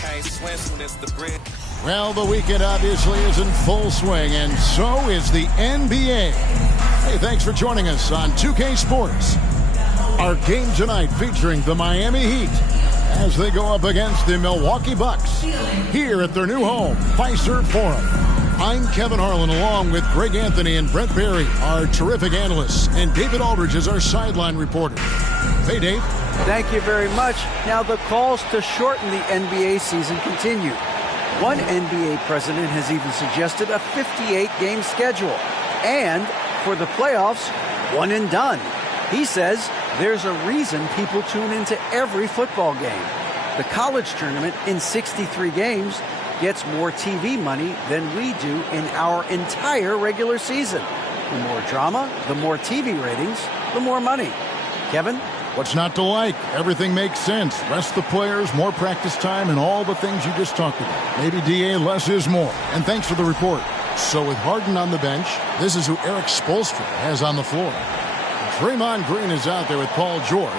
Can't swim soon as the bridge. Well, the weekend obviously is in full swing, and so is the NBA. Hey, thanks for joining us on 2K Sports. Our game tonight featuring the Miami Heat as they go up against the Milwaukee Bucks here at their new home, Fiserv Forum. I'm Kevin Harlan along with Greg Anthony and Brett Berry, our terrific analysts, and David Aldridge is our sideline reporter. Hey, Dave. Thank you very much. Now the calls to shorten the NBA season continue. One NBA president has even suggested a 58-game schedule. And for the playoffs, one and done. He says there's a reason people tune into every football game. The college tournament in 63 games gets more TV money than we do in our entire regular season. The more drama, the more TV ratings, the more money. Kevin? What's not to like? Everything makes sense. Rest the players, more practice time, and all the things you just talked about. Maybe DA, less is more. And thanks for the report. So with Harden on the bench, this is who Eric Spoelstra has on the floor. Draymond Green is out there with Paul George.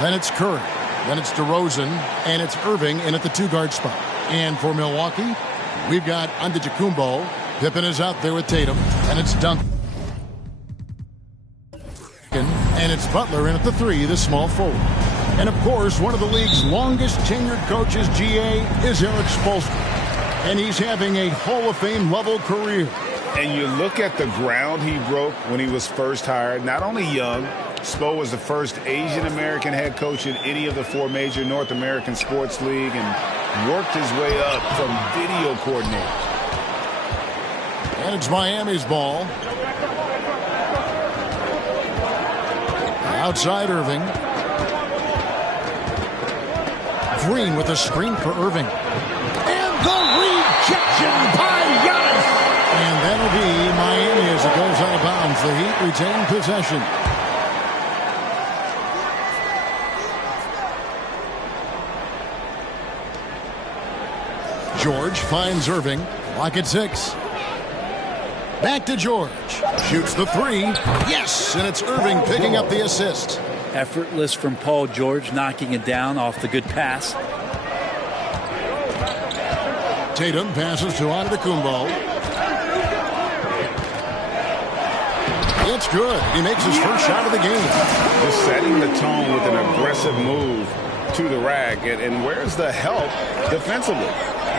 Then it's Curry. Then it's DeRozan. And it's Irving in at the two-guard spot. And for Milwaukee, we've got Antetokounmpo. Pippen is out there with Tatum. And it's Duncan. And it's Butler in at the three, the small forward. And, of course, one of the league's longest tenured coaches, GA, is Eric Spoelstra. And he's having a Hall of Fame level career. And you look at the ground he broke when he was first hired. Not only young, Spo was the first Asian-American head coach in any of the four major North American sports league and worked his way up from video coordinator. And it's Miami's ball. Outside Irving. Green with a screen for Irving. And the rejection by Giannis. And that'll be Miami as it goes out of bounds. The Heat retain possession. George finds Irving. Lock at 6. Back to George. Shoots the three. Yes, and it's Irving picking up the assist. Effortless from Paul George, knocking it down off the good pass. Tatum passes to Antetokounmpo. It's good. He makes his first shot of the game. Just setting the tone with an aggressive move to the rack. And where's the help defensively?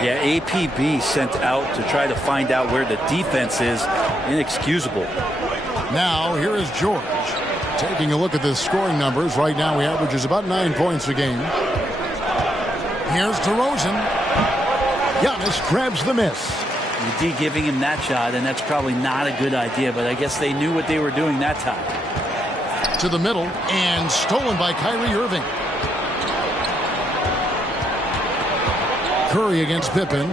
Yeah, APB sent out to try to find out where the defense is. Inexcusable. Now, here is George. Taking a look at the scoring numbers. Right now, he averages about 9 points a game. Here's DeRozan. Giannis grabs the miss. D giving him that shot, and that's probably not a good idea, but I guess they knew what they were doing that time. To the middle, and stolen by Kyrie Irving. Curry against Pippen.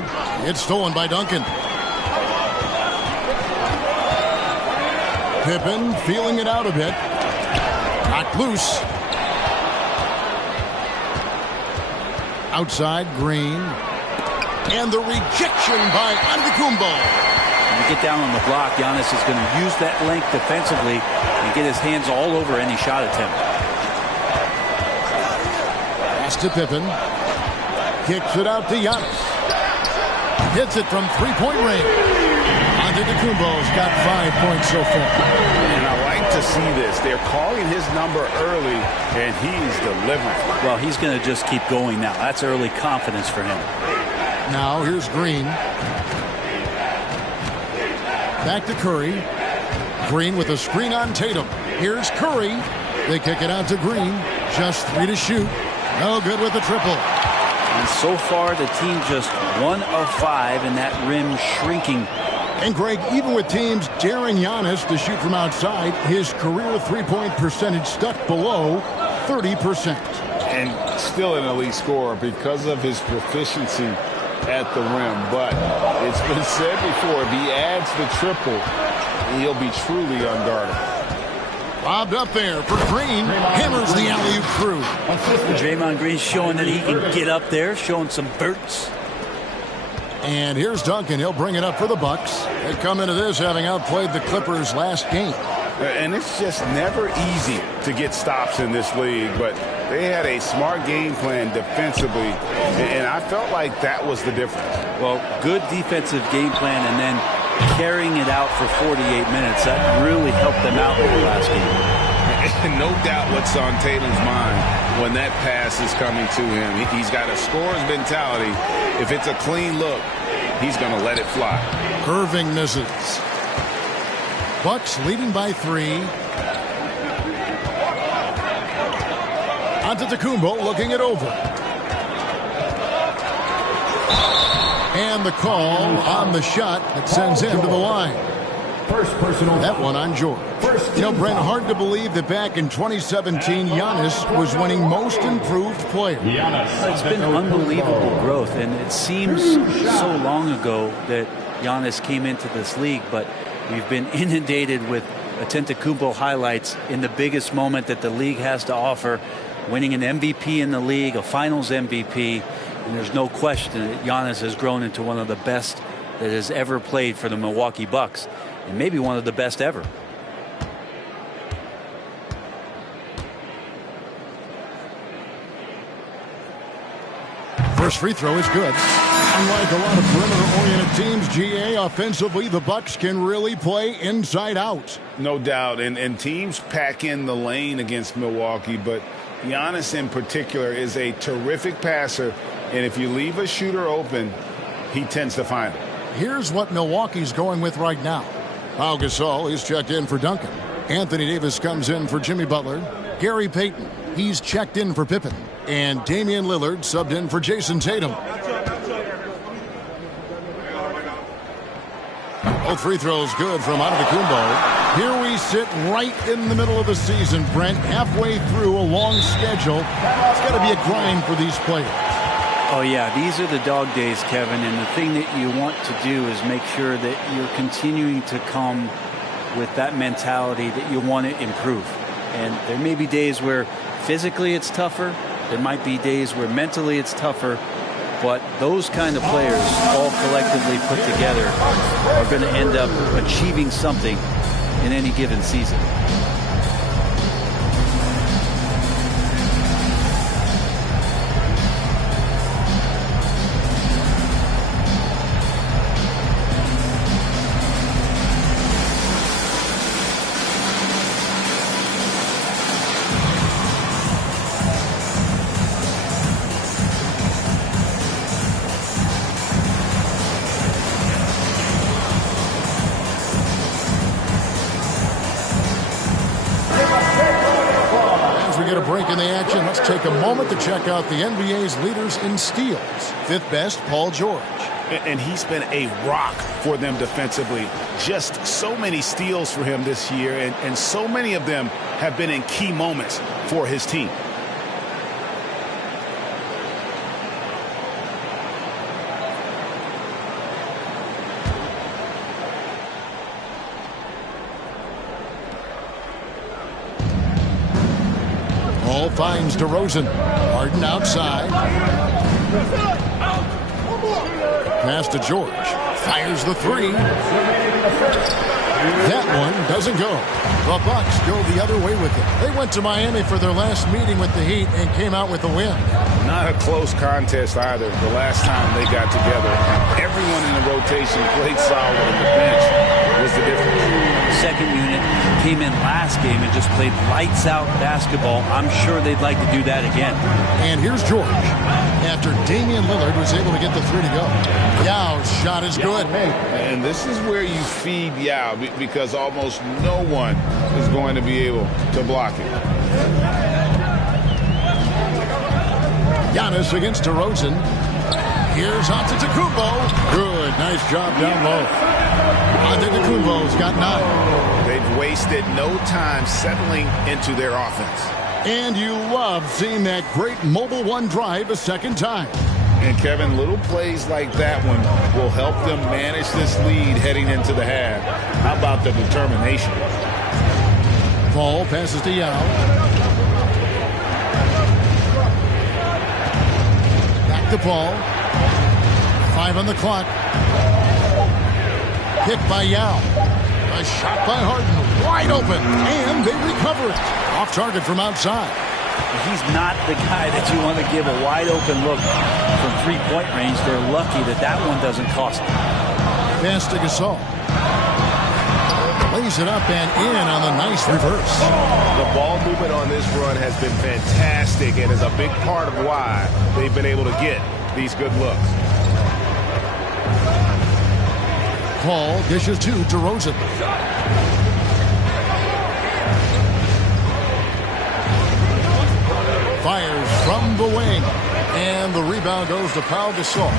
It's stolen by Duncan. Pippen feeling it out a bit. Knocked loose. Outside, Green. And the rejection by Antetokounmpo. When you get down on the block, Giannis is going to use that length defensively and get his hands all over any shot attempt. Pass to Pippen. Kicks it out to Giannis. Hits it from three-point range. Antetokounmpo's got 5 points so far. And I like to see this. They're calling his number early, and he's delivering. Well, he's going to just keep going now. That's early confidence for him. Now, here's Green. Back to Curry. Green with a screen on Tatum. Here's Curry. They kick it out to Green. Just 3 to shoot. No good with the triple. And so far, the team just 1 of 5 in that rim shrinking And, Greg, even with teams daring Giannis to shoot from outside, his career three-point percentage stuck below 30%. And still an elite scorer because of his proficiency at the rim. But it's been said before, if he adds the triple, he'll be truly unguardable. Lobbed up there for Green. Hammers the alley-oop through. Draymond Green showing that he can get up there, showing some bursts. And here's Duncan. He'll bring it up for the Bucks. They come into this having outplayed the Clippers last game. And it's just never easy to get stops in this league, but they had a smart game plan defensively, and I felt like that was the difference. Well, good defensive game plan and then carrying it out for 48 minutes. That really helped them out in the last game. No doubt what's on Tatum's mind when that pass is coming to him. He's got a scorer's mentality. If it's a clean look, he's going to let it fly. Irving misses. Bucks leading by 3. Antetokounmpo looking it over. And the call on the shot that sends him to the line. First personal. That one on George. You know, Brent, hard to believe that back in 2017, Giannis was winning most improved player. It's been unbelievable growth, and it seems so long ago that Giannis came into this league, but we've been inundated with Antetokounmpo highlights in the biggest moment that the league has to offer, winning an MVP in the league, a finals MVP, and there's no question that Giannis has grown into one of the best that has ever played for the Milwaukee Bucks, and maybe one of the best ever. First free throw is good. Unlike a lot of perimeter-oriented teams, GA, offensively, the Bucks can really play inside out. No doubt, and teams pack in the lane against Milwaukee, but Giannis in particular is a terrific passer, and if you leave a shooter open, he tends to find it. Here's what Milwaukee's going with right now. Pau Gasol is checked in for Duncan. Anthony Davis comes in for Jimmy Butler. Gary Payton, he's checked in for Pippen. And Damian Lillard subbed in for Jason Tatum. Both free throws good from Antetokounmpo. Here we sit right in the middle of the season, Brent, halfway through a long schedule. It's got to be a grind for these players. Oh, yeah, these are the dog days, Kevin, and the thing that you want to do is make sure that you're continuing to come with that mentality that you want to improve. And there may be days where physically it's tougher. There might be days where mentally it's tougher. But those kind of players all collectively put together are going to end up achieving something in any given season. Take a moment to check out the NBA's leaders in steals. 5th best, Paul George. And he's been a rock for them defensively. Just so many steals for him this year, and so many of them have been in key moments for his team. Finds DeRozan. Harden outside. Pass to George. Fires the 3. That one doesn't go. The Bucks go the other way with it. They went to Miami for their last meeting with the Heat and came out with a win. Not a close contest either the last time they got together. Everyone in the rotation played solid, and the bench was the difference. Second unit came in last game and just played lights out basketball. I'm sure they'd like to do that again. And here's George. After Damian Lillard was able to get the 3 to go. Yao's shot is good. And this is where you feed Yao, because almost no one is going to be able to block it. Giannis against DeRozan. Here's Antetokounmpo. Good, nice job down low. Antetokounmpo's got 9. They've wasted no time settling into their offense. And you love seeing that great mobile one drive a second time. And Kevin, little plays like that one will help them manage this lead heading into the half. How about the determination? Paul passes to Yao. Back to Paul. 5 on the clock. Picked by Yao. A shot by Harden. Wide open. And they recover it. Off target from outside. He's not the guy that you want to give a wide open look from three-point range. They're lucky that that one doesn't cost them. Pass to Gasol. Lays it up and in on the nice reverse. The ball movement on this run has been fantastic and is a big part of why they've been able to get these good looks. Paul dishes to DeRozan. Fires from the wing. And the rebound goes to Pau Gasol.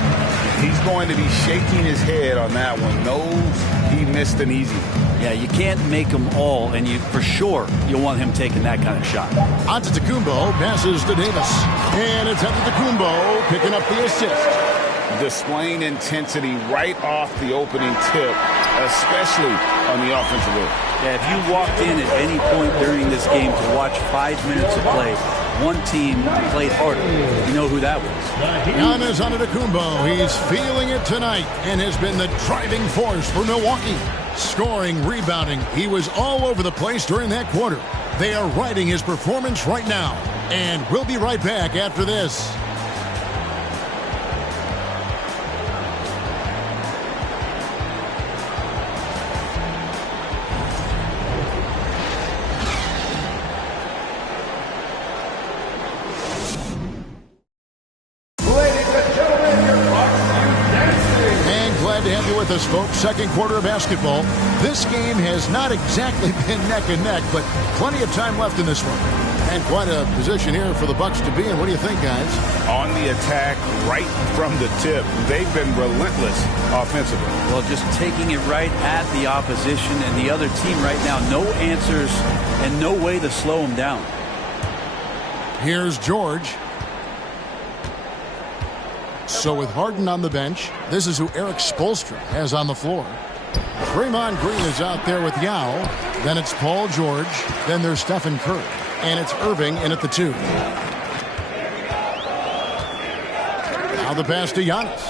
He's going to be shaking his head on that one. Knows he missed an easy one. Yeah, you can't make them all, and for sure you'll want him taking that kind of shot. Antetokounmpo passes to Davis. And it's Antetokounmpo picking up the assist. Displaying intensity right off the opening tip, especially on the offensive end. Yeah, if you walked in at any point during this game to watch 5 minutes of play, one team played harder. You know who that was. Giannis Antetokounmpo. He's feeling it tonight and has been the driving force for Milwaukee. Scoring, rebounding. He was all over the place during that quarter. They are riding his performance right now. And we'll be right back after this. Us, folks. Second quarter of basketball. This game has not exactly been neck and neck, but plenty of time left in this one. And quite a position here for the Bucks to be in. What do you think, guys? On the attack right from the tip. They've been relentless offensively. Well, just taking it right at the opposition and the other team right now. No answers and no way to slow them down. Here's George. So with Harden on the bench, this is who Eric Spoelstra has on the floor. Draymond Green is out there with Yao. Then it's Paul George. Then there's Stephen Curry. And it's Irving in at the 2. Now the pass to Giannis.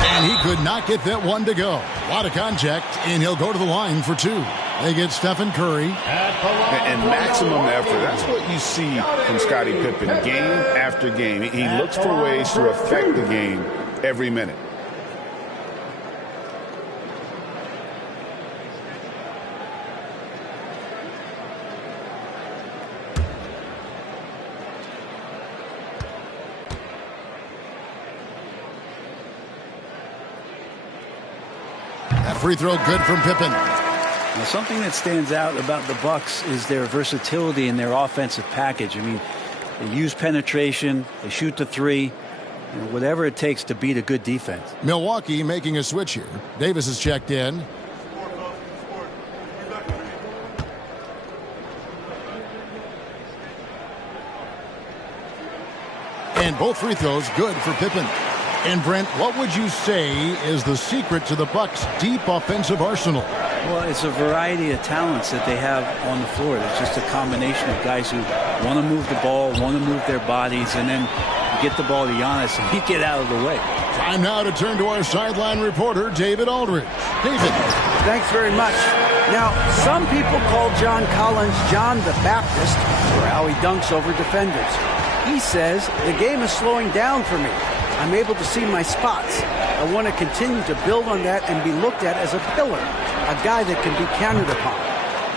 And he could not get that one to go. A lot of contact, and he'll go to the line for 2. They get Stephen Curry. And maximum effort. That's what you see from Scottie Pippen game after game. He looks for ways to affect the game every minute. That free throw good from Pippen. Now, something that stands out about the Bucks is their versatility in their offensive package. I mean, they use penetration, they shoot the 3, whatever it takes to beat a good defense. Milwaukee making a switch here. Davis is checked in. And both free throws good for Pippen. And Brent, what would you say is the secret to the Bucks' deep offensive arsenal? Well, it's a variety of talents that they have on the floor. It's just a combination of guys who want to move the ball, want to move their bodies, and then you get the ball to Giannis and he get out of the way. Time now to turn to our sideline reporter, David Aldridge. David. Thanks very much. Now, some people call John Collins John the Baptist for how he dunks over defenders. He says, the game is slowing down for me. I'm able to see my spots. I want to continue to build on that and be looked at as a pillar, a guy that can be counted upon.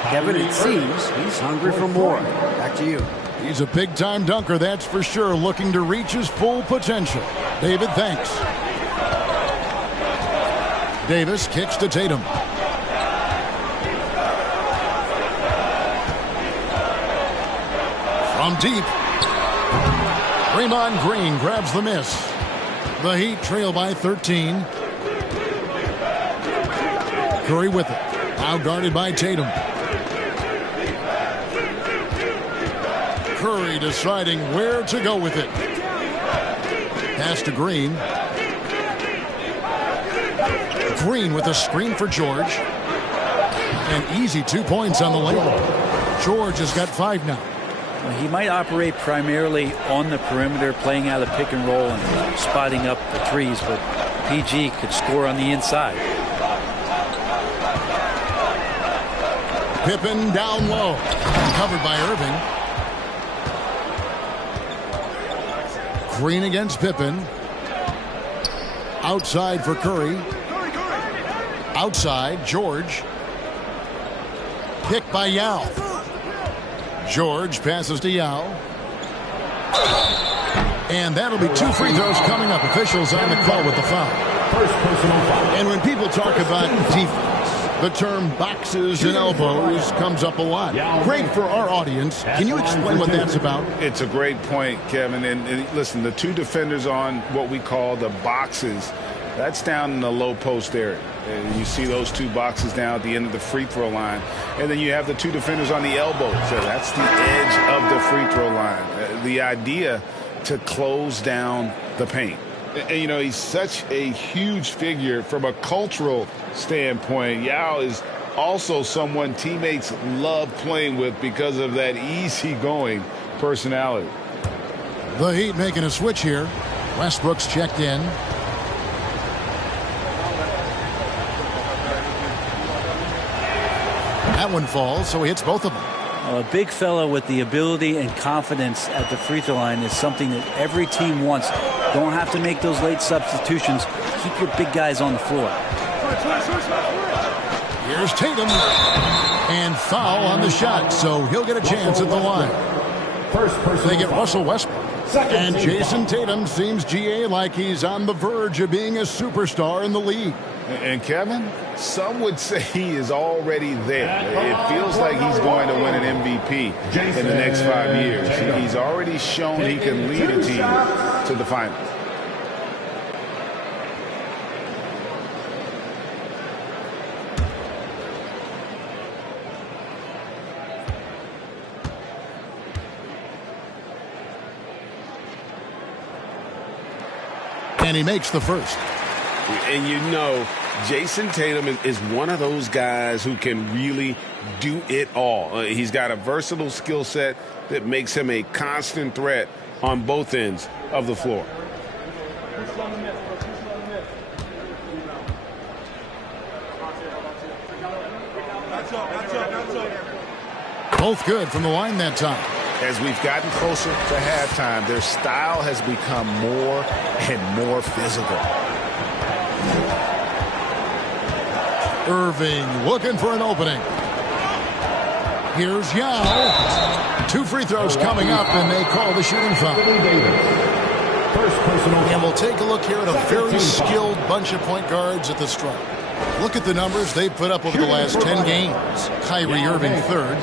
Kevin, it seems he's hungry for more. Back to you. He's a big-time dunker, that's for sure, looking to reach his full potential. David, thanks. Davis kicks to Tatum. From deep. Draymond Green grabs the miss. The Heat trail by 13. Curry with it. Now guarded by Tatum. Curry deciding where to go with it. Pass to Green. Green with a screen for George. An easy 2 points on the layup. George has got 5 now. He might operate primarily on the perimeter, playing out of pick and roll and spotting up the threes, but PG could score on the inside. Pippen down low. Covered by Irving. Green against Pippen. Outside for Curry. Outside, George. Picked by Yao. George passes to Yao. And that'll be 2 free throws coming up. Officials on the call with the foul. First personal foul. And when people talk about defense, the term boxes and elbows comes up a lot. Great for our audience. Can you explain what that's about? It's a great point, Kevin. And listen, the 2 defenders on what we call the boxes, that's down in the low post area. And you see those 2 boxes down at the end of the free throw line. And then you have the 2 defenders on the elbows. So that's the edge of the free throw line. The idea to close down the paint. And, you know, he's such a huge figure from a cultural standpoint. Yao is also someone teammates love playing with because of that easygoing personality. The Heat making a switch here. Westbrook's checked in. That one falls, so he hits both of them. A big fella with the ability and confidence at the free throw line is something that every team wants. Don't have to make those late substitutions. Keep your big guys on the floor. Here's Tatum. And foul on the shot, so he'll get a chance at the line. They get Russell Westbrook. And Jason Tatum seems, GA, like he's on the verge of being a superstar in the league. And Kevin, some would say he is already there. It feels like he's going to win an MVP in the next 5 years. He's already shown he can lead a team to the finals. And he makes the first. And you know, Jason Tatum is one of those guys who can really do it all. He's got a versatile skill set that makes him a constant threat on both ends of the floor. Both good from the line that time. As we've gotten closer to halftime, their style has become more and more physical. Irving looking for an opening. Here's Yao. 2 free throws coming up, and they call the shooting foul. And we'll take a look here at a very skilled bunch of point guards at the stripe. Look at the numbers they've put up over the last 10 games. Kyrie Irving third.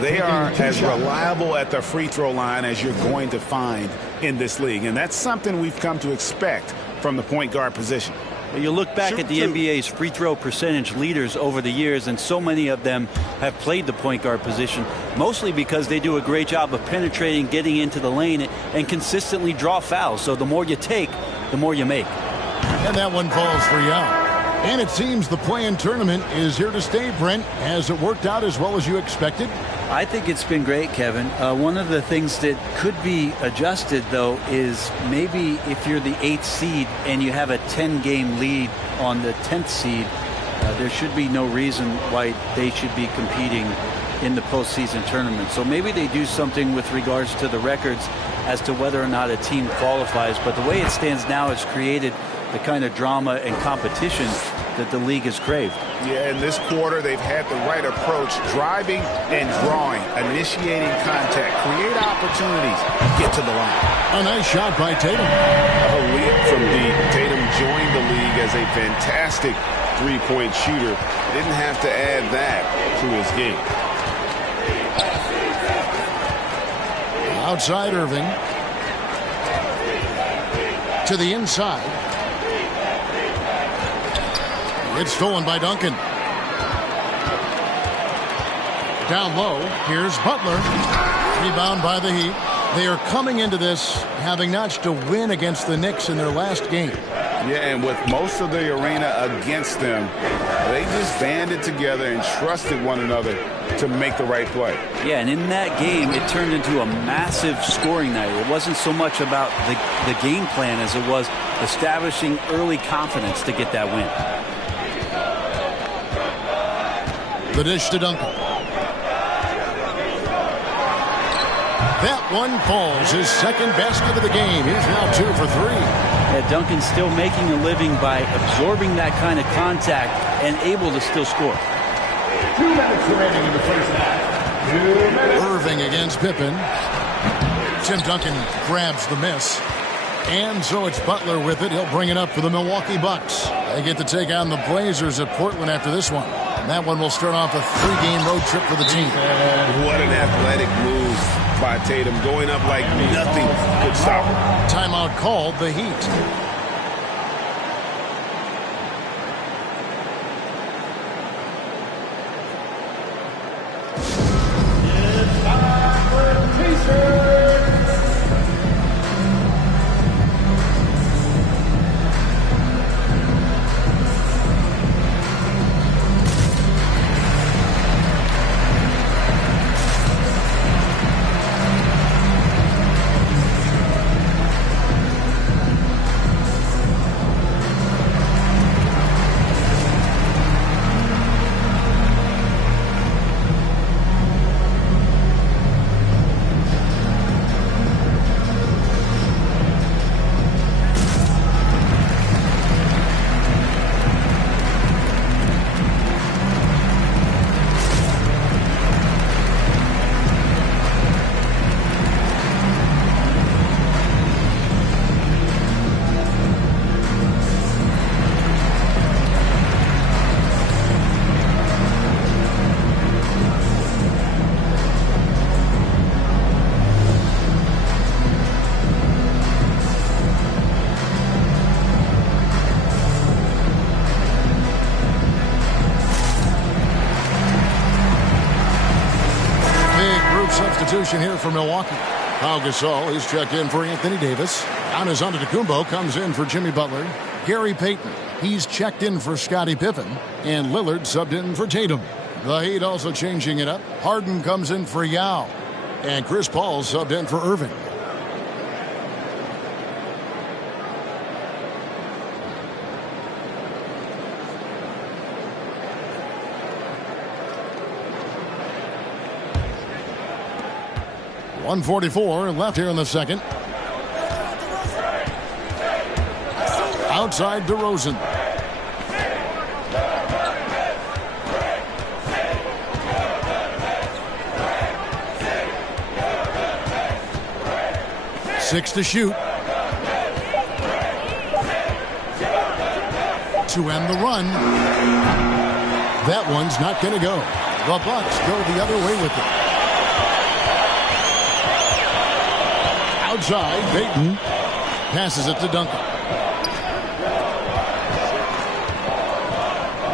They are as reliable at the free throw line as you're going to find in this league. And that's something we've come to expect from the point guard position. You look back at the NBA's free throw percentage leaders over the years, and so many of them have played the point guard position, mostly because they do a great job of penetrating, getting into the lane, and consistently draw fouls. So the more you take, the more you make. And that one falls for Yao. And it seems the play-in tournament is here to stay, Brent. Has it worked out as well as you expected? I think it's been great, Kevin. One of the things that could be adjusted, though, is maybe if you're the 8th seed and you have a 10-game lead on the 10th seed, there should be no reason why they should be competing in the postseason tournament. So maybe they do something with regards to the records as to whether or not a team qualifies. But the way it stands now, it's created the kind of drama and competition that the league has craved. Yeah, in this quarter, they've had the right approach, driving and drawing, initiating contact, create opportunities, get to the line. A nice shot by Tatum. A lead from deep. Tatum joined the league as a fantastic three-point shooter. Didn't have to add that to his game. Outside Irving. To the inside. It's stolen by Duncan. Down low, here's Butler. Rebound by the Heat. They are coming into this having notched a win against the Knicks in their last game. Yeah, and with most of the arena against them, they just banded together and trusted one another to make the right play. Yeah, and in that game, it turned into a massive scoring night. It wasn't so much about the game plan as it was establishing early confidence to get that win. The dish to Duncan. That one falls. His second basket of the game. He's now 2 for 3. Yeah, Duncan's still making a living by absorbing that kind of contact and able to still score. 2 minutes remaining in the first half. 2 minutes. Irving against Pippen. Tim Duncan grabs the miss. And so it's Butler with it. He'll bring it up for the Milwaukee Bucks. They get to take on the Blazers at Portland after this one. And that one will start off a 3-game road trip for the team. What an athletic move by Tatum, going up like nothing could stop him. Timeout called, the Heat. It's time for Pacers. Substitution here for Milwaukee. Pau Gasol, he's checked in for Anthony Davis. Giannis Antetokounmpo comes in for Jimmy Butler. Gary Payton, he's checked in for Scottie Pippen. And Lillard subbed in for Tatum. The Heat also changing it up. Harden comes in for Yao. And Chris Paul subbed in for Irving. .144 left here in the second. Outside DeRozan. Six to shoot. To end the run. That one's not going to go. The Bucks go the other way with it. Outside, Payton passes it to Duncan.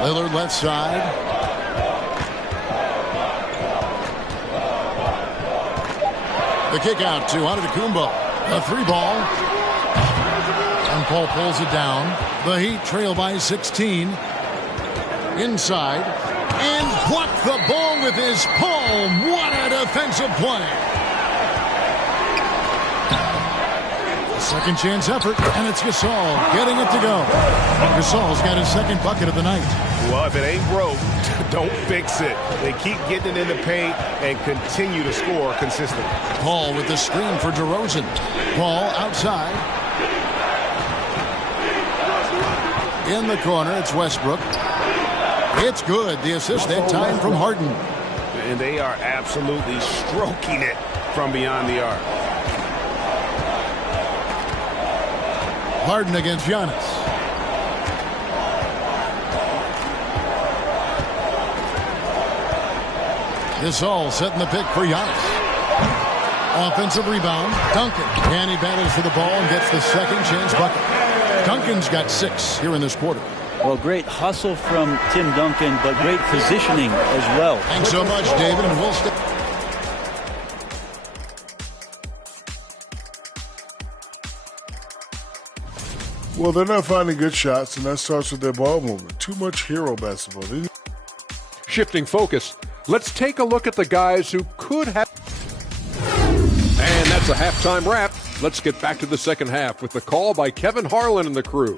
Lillard left side. The kick out to Antetokounmpo. A 3-ball. And Paul pulls it down. The Heat trail by 16. Inside. And blocked the ball with his palm. What a defensive play. Second chance effort, and it's Gasol getting it to go. Gasol's got his second bucket of the night. Well, if it ain't broke, don't fix it. They keep getting it in the paint and continue to score consistently. Paul with the screen for DeRozan. Paul outside. In the corner, it's Westbrook. It's good. The assist that time from Harden. And they are absolutely stroking it from beyond the arc. Harden against Giannis. Gasol setting the pick for Giannis. Offensive rebound. Duncan. And he battles for the ball and gets the second chance bucket. Duncan's got 6 here in this quarter. Well, great hustle from Tim Duncan, but great positioning as well. Thanks so much, David, and we'll stay. Well, they're not finding good shots, and that starts with their ball movement. Too much hero basketball. Shifting focus, let's take a look at the guys who could have. And that's a halftime wrap. Let's get back to the second half with the call by Kevin Harlan and the crew.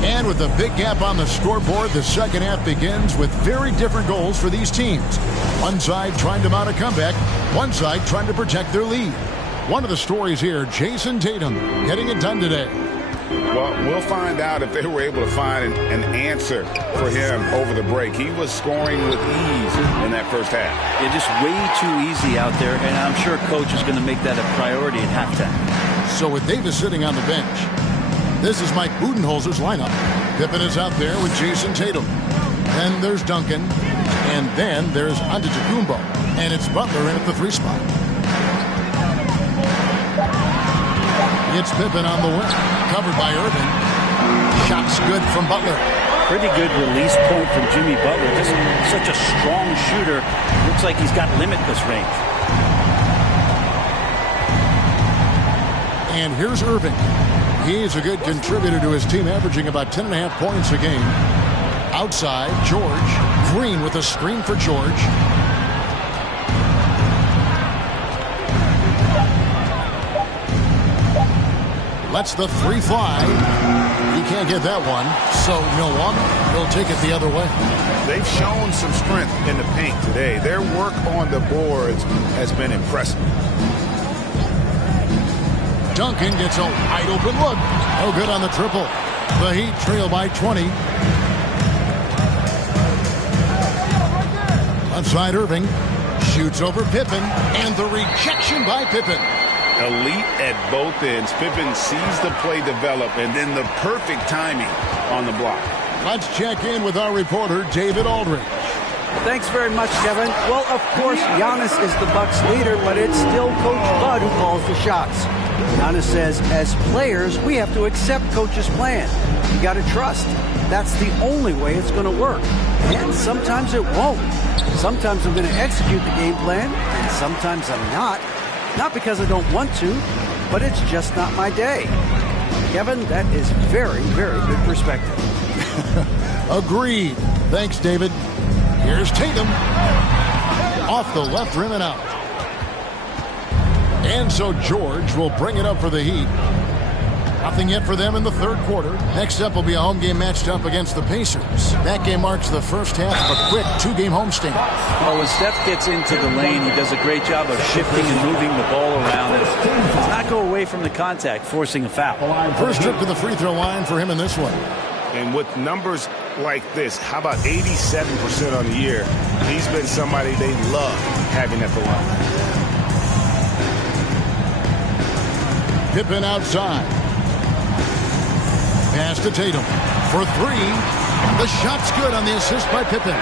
And with a big gap on the scoreboard, the second half begins with very different goals for these teams. One side trying to mount a comeback, one side trying to protect their lead. One of the stories here, Jason Tatum getting it done today. Well, we'll find out if they were able to find an answer for him over the break. He was scoring with ease in that first half. Yeah, just way too easy out there, and I'm sure coach is going to make that a priority at halftime. So with Davis sitting on the bench, this is Mike Budenholzer's lineup. Pippen is out there with Jason Tatum. Then there's Duncan. And then there's Antetokounmpo. And it's Butler in at the 3 spot. It's Pippen on the wing. Covered by Irving. Shots good from Butler. Pretty good release point from Jimmy Butler. Just such a strong shooter. Looks like he's got limitless range. And here's Irving. He's a good contributor to his team, averaging about 10.5 points a game. Outside, George. Green with a screen for George. Lets the 3 fly. He can't get that one, so Milwaukee will take it the other way. They've shown some strength in the paint today. Their work on the boards has been impressive. Duncan gets a wide open look. No good on the triple. The Heat trail by 20. Outside Irving. Shoots over Pippen. And the rejection by Pippen. Elite at both ends. Pippen sees the play develop and then the perfect timing on the block. Let's check in with our reporter, David Aldridge. Thanks very much, Kevin. Well, of course, Giannis is the Bucks leader, but it's still Coach Bud who calls the shots. Giannis says, as players, we have to accept Coach's plan. You got to trust. That's the only way it's going to work. And sometimes it won't. Sometimes I'm going to execute the game plan, and sometimes I'm not. Not because I don't want to, but it's just not my day. Kevin, that is very, very good perspective. Agreed. Thanks, David. Here's Tatum. Off the left rim and out. And so George will bring it up for the Heat. Nothing yet for them in the third quarter. Next up will be a home game matched up against the Pacers. That game marks the first half of a quick 2-game homestand. Well, when Steph gets into the lane, he does a great job of shifting and moving the ball around. And does not go away from the contact, forcing a foul. First trip to the free throw line for him in this one. And with numbers like this, how about 87% on the year? He's been somebody they love having at the line. Pippen outside. Pass to Tatum for 3. The shot's good on the assist by Pippen.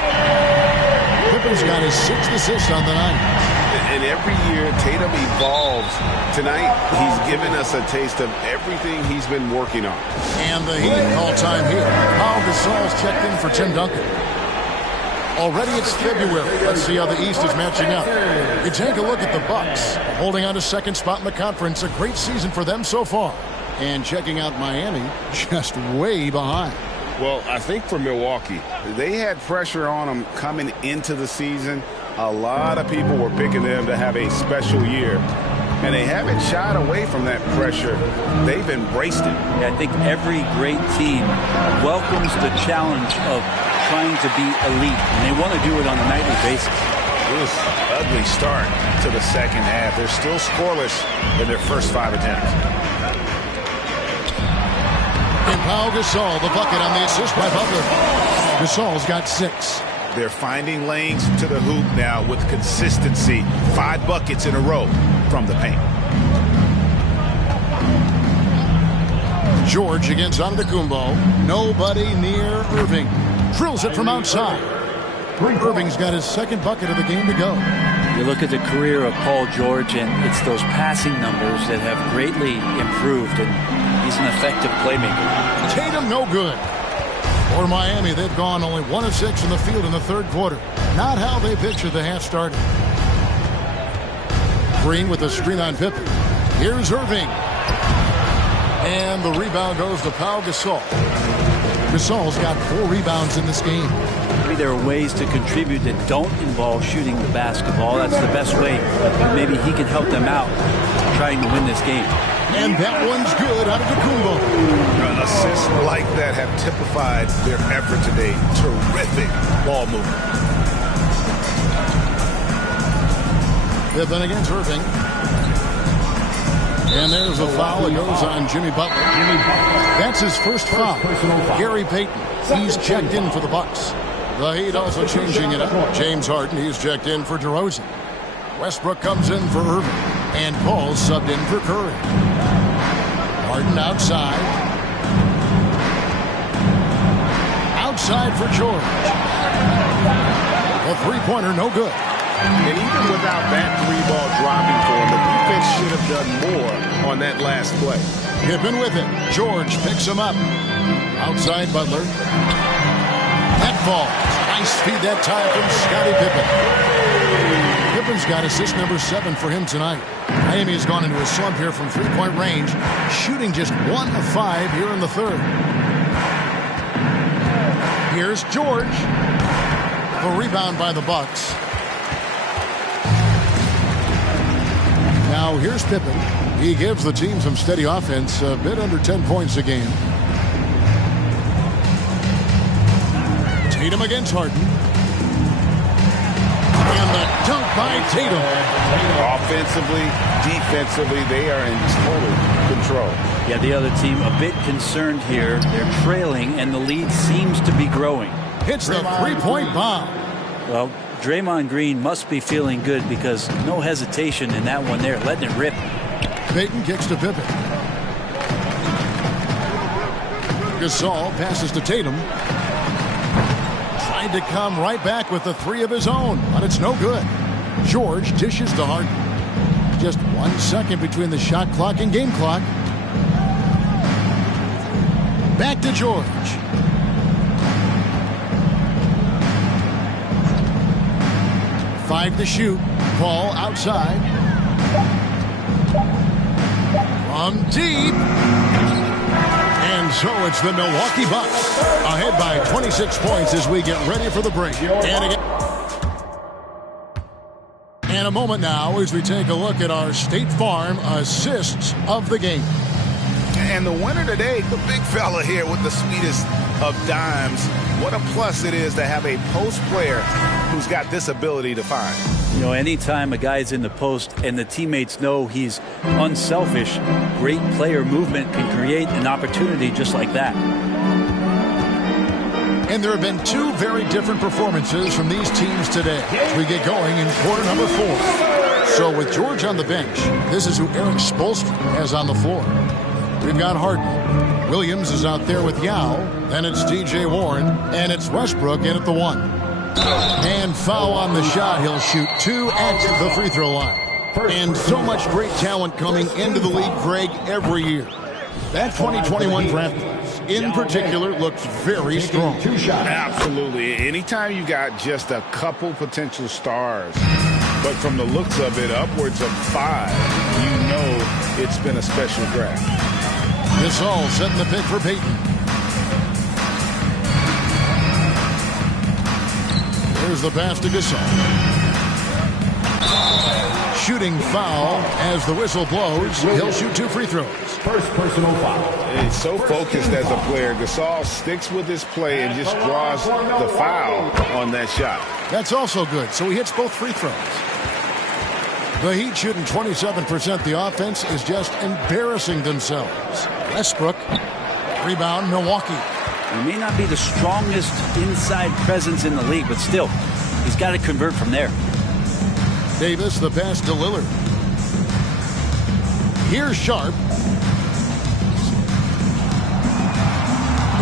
Pippen's got his 6th assist on the night. And every year, Tatum evolves. Tonight, he's given us a taste of everything he's been working on. And the Heat all-time Heat. Pau Gasol's checked in for Tim Duncan. Already it's February. Let's see how the East is matching up. You take a look at the Bucks, holding on to second spot in the conference. A great season for them so far. And checking out Miami, just way behind. Well, I think for Milwaukee, they had pressure on them coming into the season. A lot of people were picking them to have a special year. And they haven't shied away from that pressure. They've embraced it. Yeah, I think every great team welcomes the challenge of trying to be elite. And they want to do it on a nightly basis. It was an ugly start to the second half. They're still scoreless in their first 5 attempts. And Pau Gasol, the bucket on the assist by Butler. Gasol's got 6. They're finding lanes to the hoop now with consistency. 5 buckets in a row from the paint. George against Antetokounmpo. Nobody near Irving. Drills it from outside. Irving's got his second bucket of the game to go. You look at the career of Paul George, and it's those passing numbers that have greatly improved, and he's an effective playmaker. Tatum, no good. For Miami, they've gone only 1 of 6 in the field in the third quarter. Not how they pictured the half started. Green with a screen on Pippen. Here's Irving. And the rebound goes to Pau Gasol. Gasol's got 4 rebounds in this game. Maybe there are ways to contribute that don't involve shooting the basketball. That's the best way. Maybe he can help them out trying to win this game. And that one's good out of Antetokounmpo. Assists like that have typified their effort today. Terrific ball movement. Pippen against Irving. And there's a foul. It goes on Jimmy Butler. That's his first foul. Gary Payton, he's checked in for the Bucks. The Heat also changing it up. James Harden, he's checked in for DeRozan. Westbrook comes in for Irving. And Paul's subbed in for Curry. Harden outside. Outside for George. A three-pointer, no good. And even without that 3-ball dropping for him, the defense should have done more on that last play. Pippen with it. George picks him up. Outside Butler. That falls. Nice feed that time from Scottie Pippen. Pippen's got assist number 7 for him tonight. Miami has gone into a slump here from three-point range, shooting just 1 of 5 here in the third. Here's George. The rebound by the Bucks. Now here's Pippen. He gives the team some steady offense, a bit under 10 points a game. Tatum against Harden. And the dunk by Tatum. Offensively, defensively, they are in total control. Yeah, the other team a bit concerned here. They're trailing, and the lead seems to be growing. Hits the three-point bomb. Well, Draymond Green must be feeling good because no hesitation in that one there, letting it rip. Payton kicks to Pippen. Gasol passes to Tatum. Tried to come right back with the 3 of his own, but it's no good. George dishes to Harden. Just 1 second between the shot clock and game clock. Back to George. Five to shoot. Paul outside. From deep. And so it's the Milwaukee Bucks ahead by 26 points as we get ready for the break. And a moment now as we take a look at our State Farm assists of the game. And the winner today, the big fella here with the sweetest of dimes. What a plus it is to have a post player who's got this ability to find. You know, anytime a guy's in the post and the teammates know he's unselfish, great player movement can create an opportunity just like that. And there have been 2 very different performances from these teams today as we get going in quarter number 4. So with George on the bench, this is who Eric Spoelstra has on the floor. We've got Harden. Williams is out there with Yao. Then it's T.J. Warren. And it's Westbrook in at the 1. And foul on the shot. He'll shoot 2 at the free throw line. And so much great talent coming into the league, Greg, every year. That 2021 draft class, in particular, looks very strong. Absolutely. Anytime you got just a couple potential stars, but from the looks of it, upwards of 5, you know it's been a special draft. Gasol setting the pick for Payton. There's the pass to Gasol. Shooting foul as the whistle blows. He'll shoot 2 free throws. First personal foul. He's so focused as a player. Gasol sticks with his play and just draws the foul on that shot. That's also good. So he hits both free throws. The Heat shooting 27%. The offense is just embarrassing themselves. Westbrook. Rebound, Milwaukee. He may not be the strongest inside presence in the league, but still, he's got to convert from there. Davis, the pass to Lillard. Here's Sharp.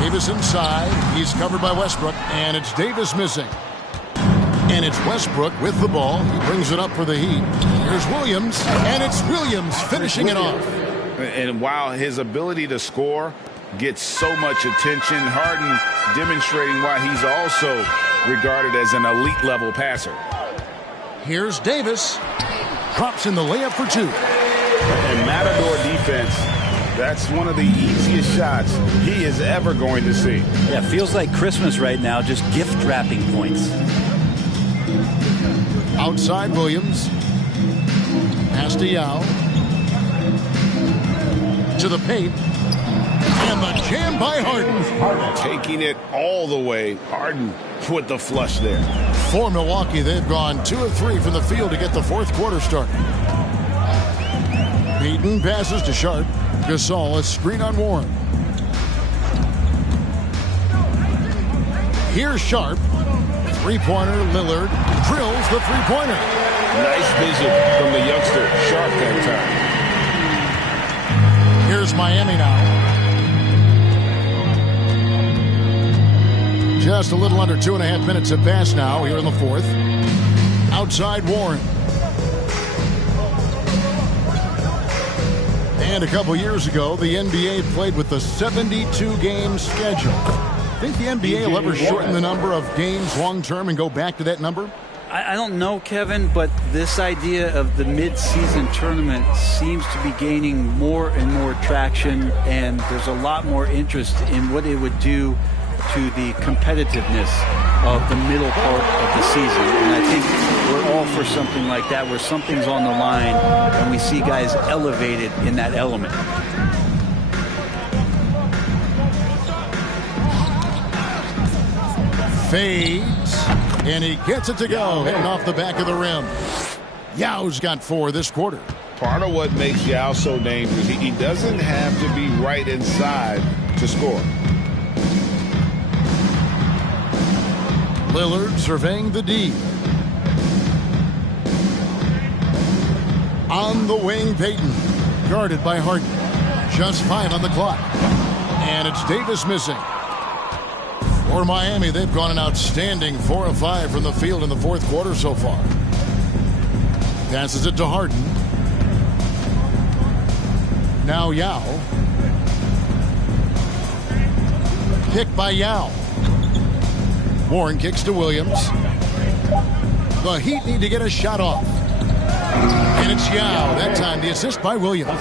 Davis inside. He's covered by Westbrook, and it's Davis missing. And it's Westbrook with the ball. He brings it up for the Heat. Here's Williams, and it's Williams finishing it off. And while his ability to score gets so much attention, Harden demonstrating why he's also regarded as an elite-level passer. Here's Davis. Drops in the layup for 2. And Matador defense, that's one of the easiest shots he is ever going to see. Yeah, feels like Christmas right now, just gift wrapping points. Outside Williams. Pass to Yao. To the paint. And the jam by Harden. Taking it all the way. Harden with the flush there. For Milwaukee, they've gone 2 of 3 from the field to get the fourth quarter started. Payton passes to Sharp. Gasol, a screen on Warren. Here's Sharp. Three-pointer, Lillard drills the three-pointer. Nice vision from the youngster, Sharp that time. Here's Miami now. Just a little under 2.5 minutes have passed now here in the fourth. Outside Warren. And a couple years ago, the NBA played with the 72-game schedule. Think the NBA will ever shorten the number of games long-term and go back to that number? I don't know, Kevin, but this idea of the mid-season tournament seems to be gaining more and more traction, and there's a lot more interest in what it would do to the competitiveness of the middle part of the season. And I think we're all for something like that, where something's on the line and we see guys elevated in that element. Fades, and he gets it to go, hitting off the back of the rim. Yao's got 4 this quarter. Part of what makes Yao so dangerous, he doesn't have to be right inside to score. Lillard surveying the D. On the wing, Payton. Guarded by Harden. Just 5 on the clock. And it's Davis missing. For Miami, they've gone an outstanding 4 of 5 from the field in the fourth quarter so far. Passes it to Harden. Now Yao. Picked by Yao. Warren kicks to Williams. The Heat need to get a shot off. And it's Yao. That time the assist by Williams.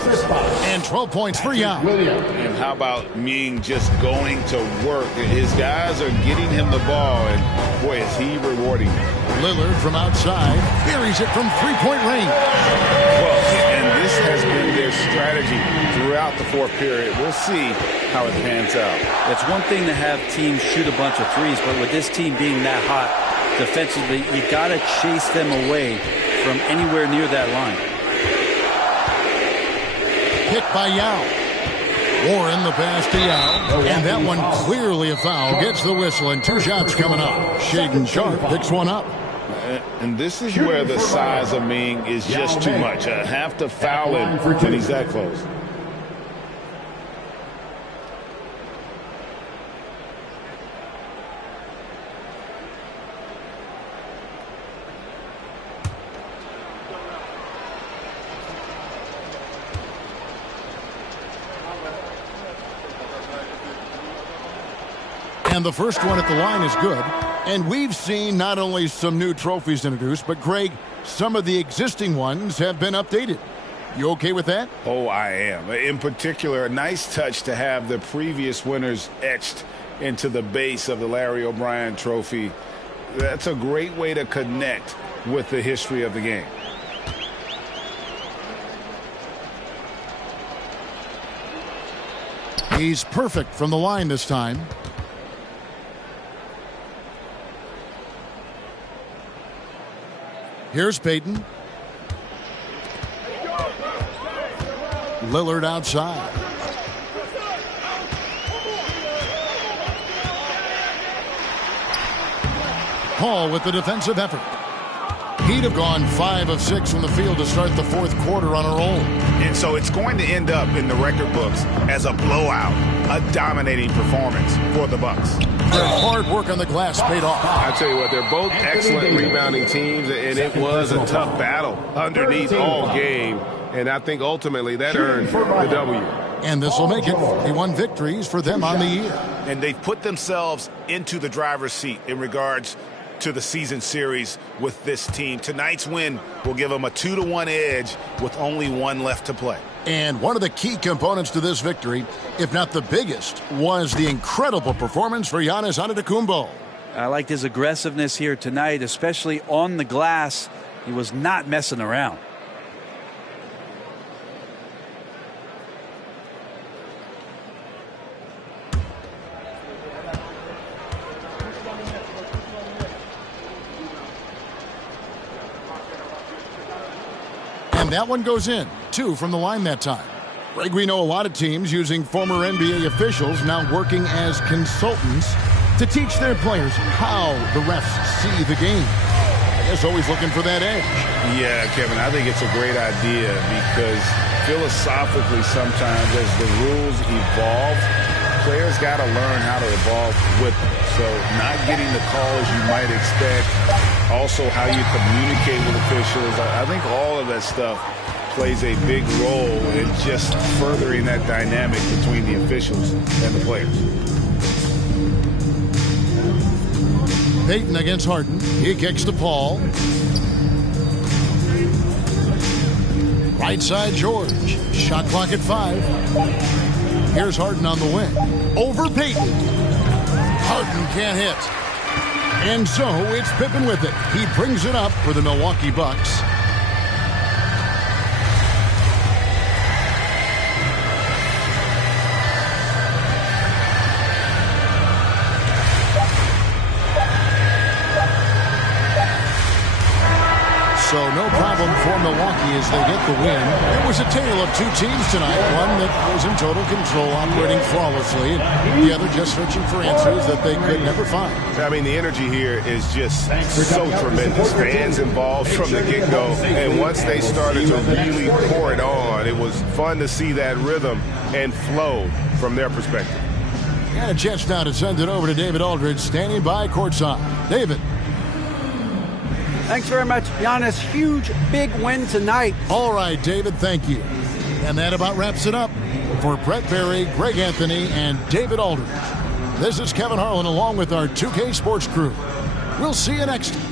And 12 points for Yao. And how about Ming just going to work? His guys are getting him the ball, and boy, is he rewarding him. Lillard from outside buries it from three-point range. Well, and this has been their strategy throughout the fourth period. We'll see how it pans out. It's one thing to have teams shoot a bunch of threes, but with this team being that hot defensively, you got to chase them away from anywhere near that line. Picked by Yao. Warren the pass to Yao. And that one clearly a foul. Gets the whistle and 2 shots coming up. Shaden Sharp picks one up. And this is where the size of Ming is just too much. Have to foul him when he's that close. And the first one at the line is good. And we've seen not only some new trophies introduced, but, Greg, some of the existing ones have been updated. You okay with that? Oh, I am. In particular, a nice touch to have the previous winners etched into the base of the Larry O'Brien Trophy. That's a great way to connect with the history of the game. He's perfect from the line this time. Here's Payton. Lillard outside. Paul with the defensive effort. He'd have gone 5 of 6 from the field to start the fourth quarter on a roll. And so it's going to end up in the record books as a blowout, a dominating performance for the Bucks. Their hard work on the glass paid off. I tell you what, they're both excellent rebounding teams, and it was a tough battle underneath all game. And I think ultimately that earned the W. And this will make it 41 victories for them on the year. And they've put themselves into the driver's seat in regards to the season series with this team. Tonight's win will give them a 2-1 edge with only one left to play. And one of the key components to this victory, if not the biggest, was the incredible performance for Giannis Antetokounmpo. I liked his aggressiveness here tonight, especially on the glass. He was not messing around. And that one goes in. 2 from the line that time. Greg, we know a lot of teams using former NBA officials now working as consultants to teach their players how the refs see the game. I guess always looking for that edge. Yeah, Kevin, I think it's a great idea because philosophically sometimes as the rules evolve, players got to learn how to evolve with them. So not getting the calls you might expect, also how you communicate with officials. I think all of that stuff plays a big role in just furthering that dynamic between the officials and the players. Payton against Harden. He kicks to Paul. Right side George. Shot clock at 5. Here's Harden on the wing. Over Payton. Harden can't hit. And so it's Pippen with it. He brings it up for the Milwaukee Bucks. So no problem for Milwaukee as they get the win. It was a tale of 2 teams tonight. One that was in total control, operating flawlessly, and the other just searching for answers that they could never find. I mean, the energy here is just so tremendous. Fans involved from the get-go. And once they started to really pour it on, it was fun to see that rhythm and flow from their perspective. And a chance now to send it over to David Aldridge, standing by courtside. David. Thanks very much, Giannis. Huge, big win tonight. All right, David, thank you. And that about wraps it up. For Brett Berry, Greg Anthony, and David Aldridge, this is Kevin Harlan along with our 2K Sports crew. We'll see you next time.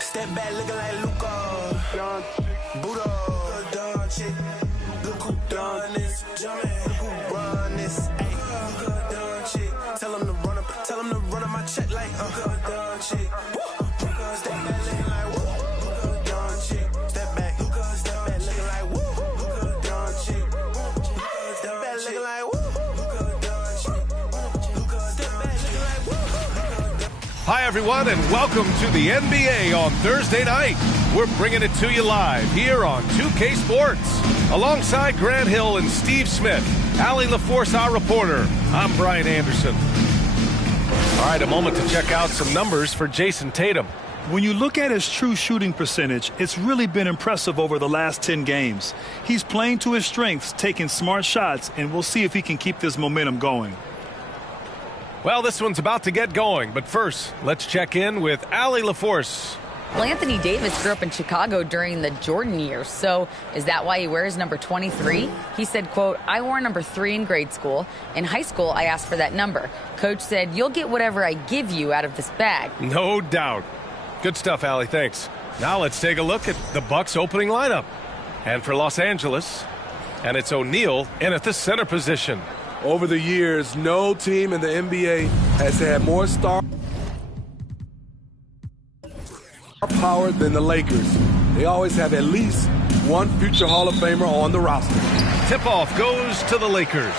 Step back looking like Luka. Buddha, Doncic. Look who done this. Jumpin', look who run this. Ayy, Luka Doncic. Tell him to run up my check like Luka Doncic. Step back looking like Luka Doncic. Step back looking like Luka Doncic. Step back looking like Luka Doncic. Step back looking like Hi, everyone, and welcome to the NBA on Thursday night. We're bringing it to you live here on 2K Sports. Alongside Grant Hill and Steve Smith, Allie LaForce, our reporter. I'm Brian Anderson. All right, a moment to check out some numbers for Jayson Tatum. When you look at his true shooting percentage, it's really been impressive over the last 10 games. He's playing to his strengths, taking smart shots, and we'll see if he can keep this momentum going. Well, this one's about to get going, but first, let's check in with Allie LaForce. Well, Anthony Davis grew up in Chicago during the Jordan years, so is that why he wears number 23? He said, quote, I wore number 3 in grade school. In high school, I asked for that number. Coach said, you'll get whatever I give you out of this bag. No doubt. Good stuff, Allie, thanks. Now let's take a look at the Bucks opening lineup. And for Los Angeles, and it's O'Neal in at the center position. Over the years, no team in the NBA has had more star power than the Lakers. They always have at least one future Hall of Famer on the roster. Tip-off goes to the Lakers.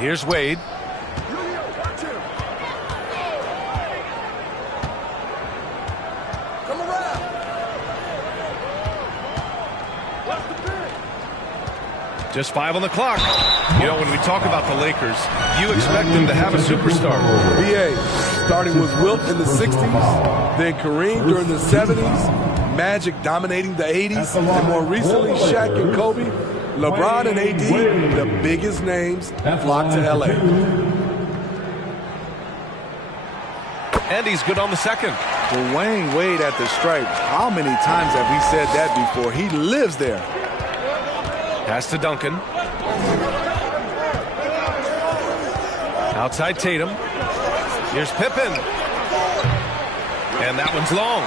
Here's Wade. Just 5 on the clock. You know, when we talk about the Lakers, you expect them to have a superstar. BA, starting with Wilt in the 60s, then Kareem during the 70s, Magic dominating the 80s, and more recently Shaq and Kobe, LeBron and AD, the biggest names flocked to LA. And he's good on the second. Dwayne Wade at the stripe. How many times have we said that before? He lives there. Pass to Duncan. Outside Tatum. Here's Pippen. And that one's long.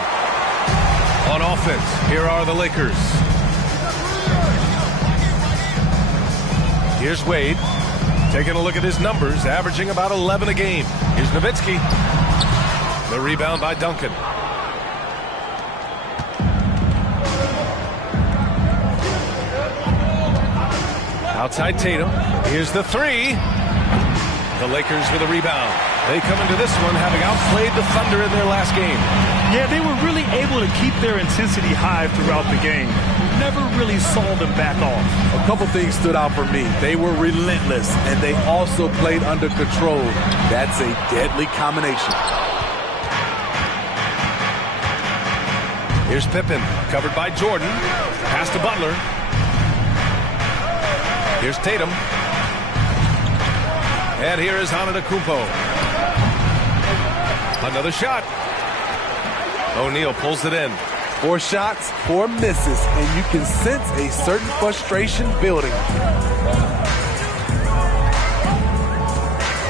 On offense, here are the Lakers. Here's Wade. Taking a look at his numbers, averaging about 11 a game. Here's Nowitzki. The rebound by Duncan. Outside Tatum. Here's the 3. The Lakers with a rebound. They come into this one having outplayed the Thunder in their last game. Yeah, they were really able to keep their intensity high throughout the game. Never really saw them back off. A couple things stood out for me. They were relentless, and they also played under control. That's a deadly combination. Here's Pippen, covered by Jordan. Pass to Butler. Here's Tatum. And here is Antetokounmpo. Another shot. O'Neal pulls it in. 4 shots, 4 misses, and you can sense a certain frustration building.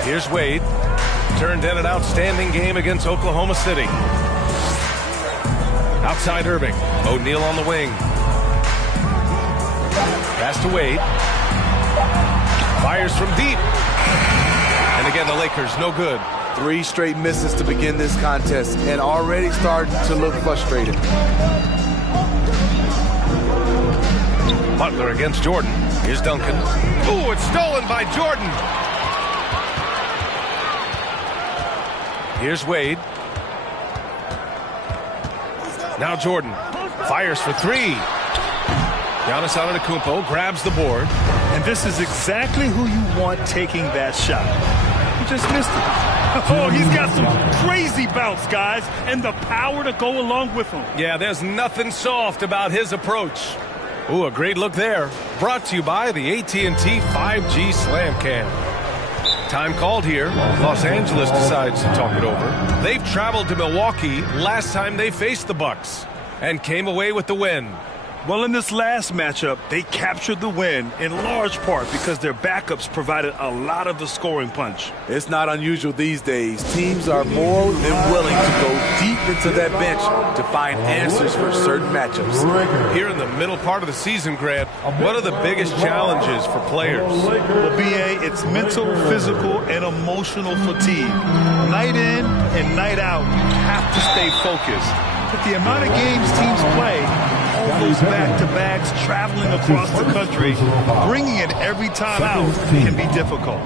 Here's Wade. Turned in an outstanding game against Oklahoma City. Outside Irving. O'Neal on the wing. Pass to Wade. Fires from deep. And again, the Lakers, no good. 3 straight misses to begin this contest and already starting to look frustrated. Butler against Jordan. Here's Duncan. Ooh, it's stolen by Jordan. Here's Wade. Now Jordan fires for 3. Giannis Antetokounmpo grabs the board. And this is exactly who you want taking that shot. He just missed it. Oh, he's got some crazy bounce, guys, and the power to go along with him. Yeah, there's nothing soft about his approach. Ooh, a great look there. Brought to you by the AT&T 5G Slam Cam. Time called here. Los Angeles decides to talk it over. They've traveled to Milwaukee last time they faced the Bucks and came away with the win. Well, in this last matchup, they captured the win in large part because their backups provided a lot of the scoring punch. It's not unusual these days. Teams are more than willing to go deep into that bench to find answers for certain matchups. Here in the middle part of the season, Grant, what are the biggest challenges for players? Well, BA, it's mental, physical, and emotional fatigue. Night in and night out, you have to stay focused. But the amount of games teams play, all those back-to-backs, traveling across the country, bringing it every time out can be difficult.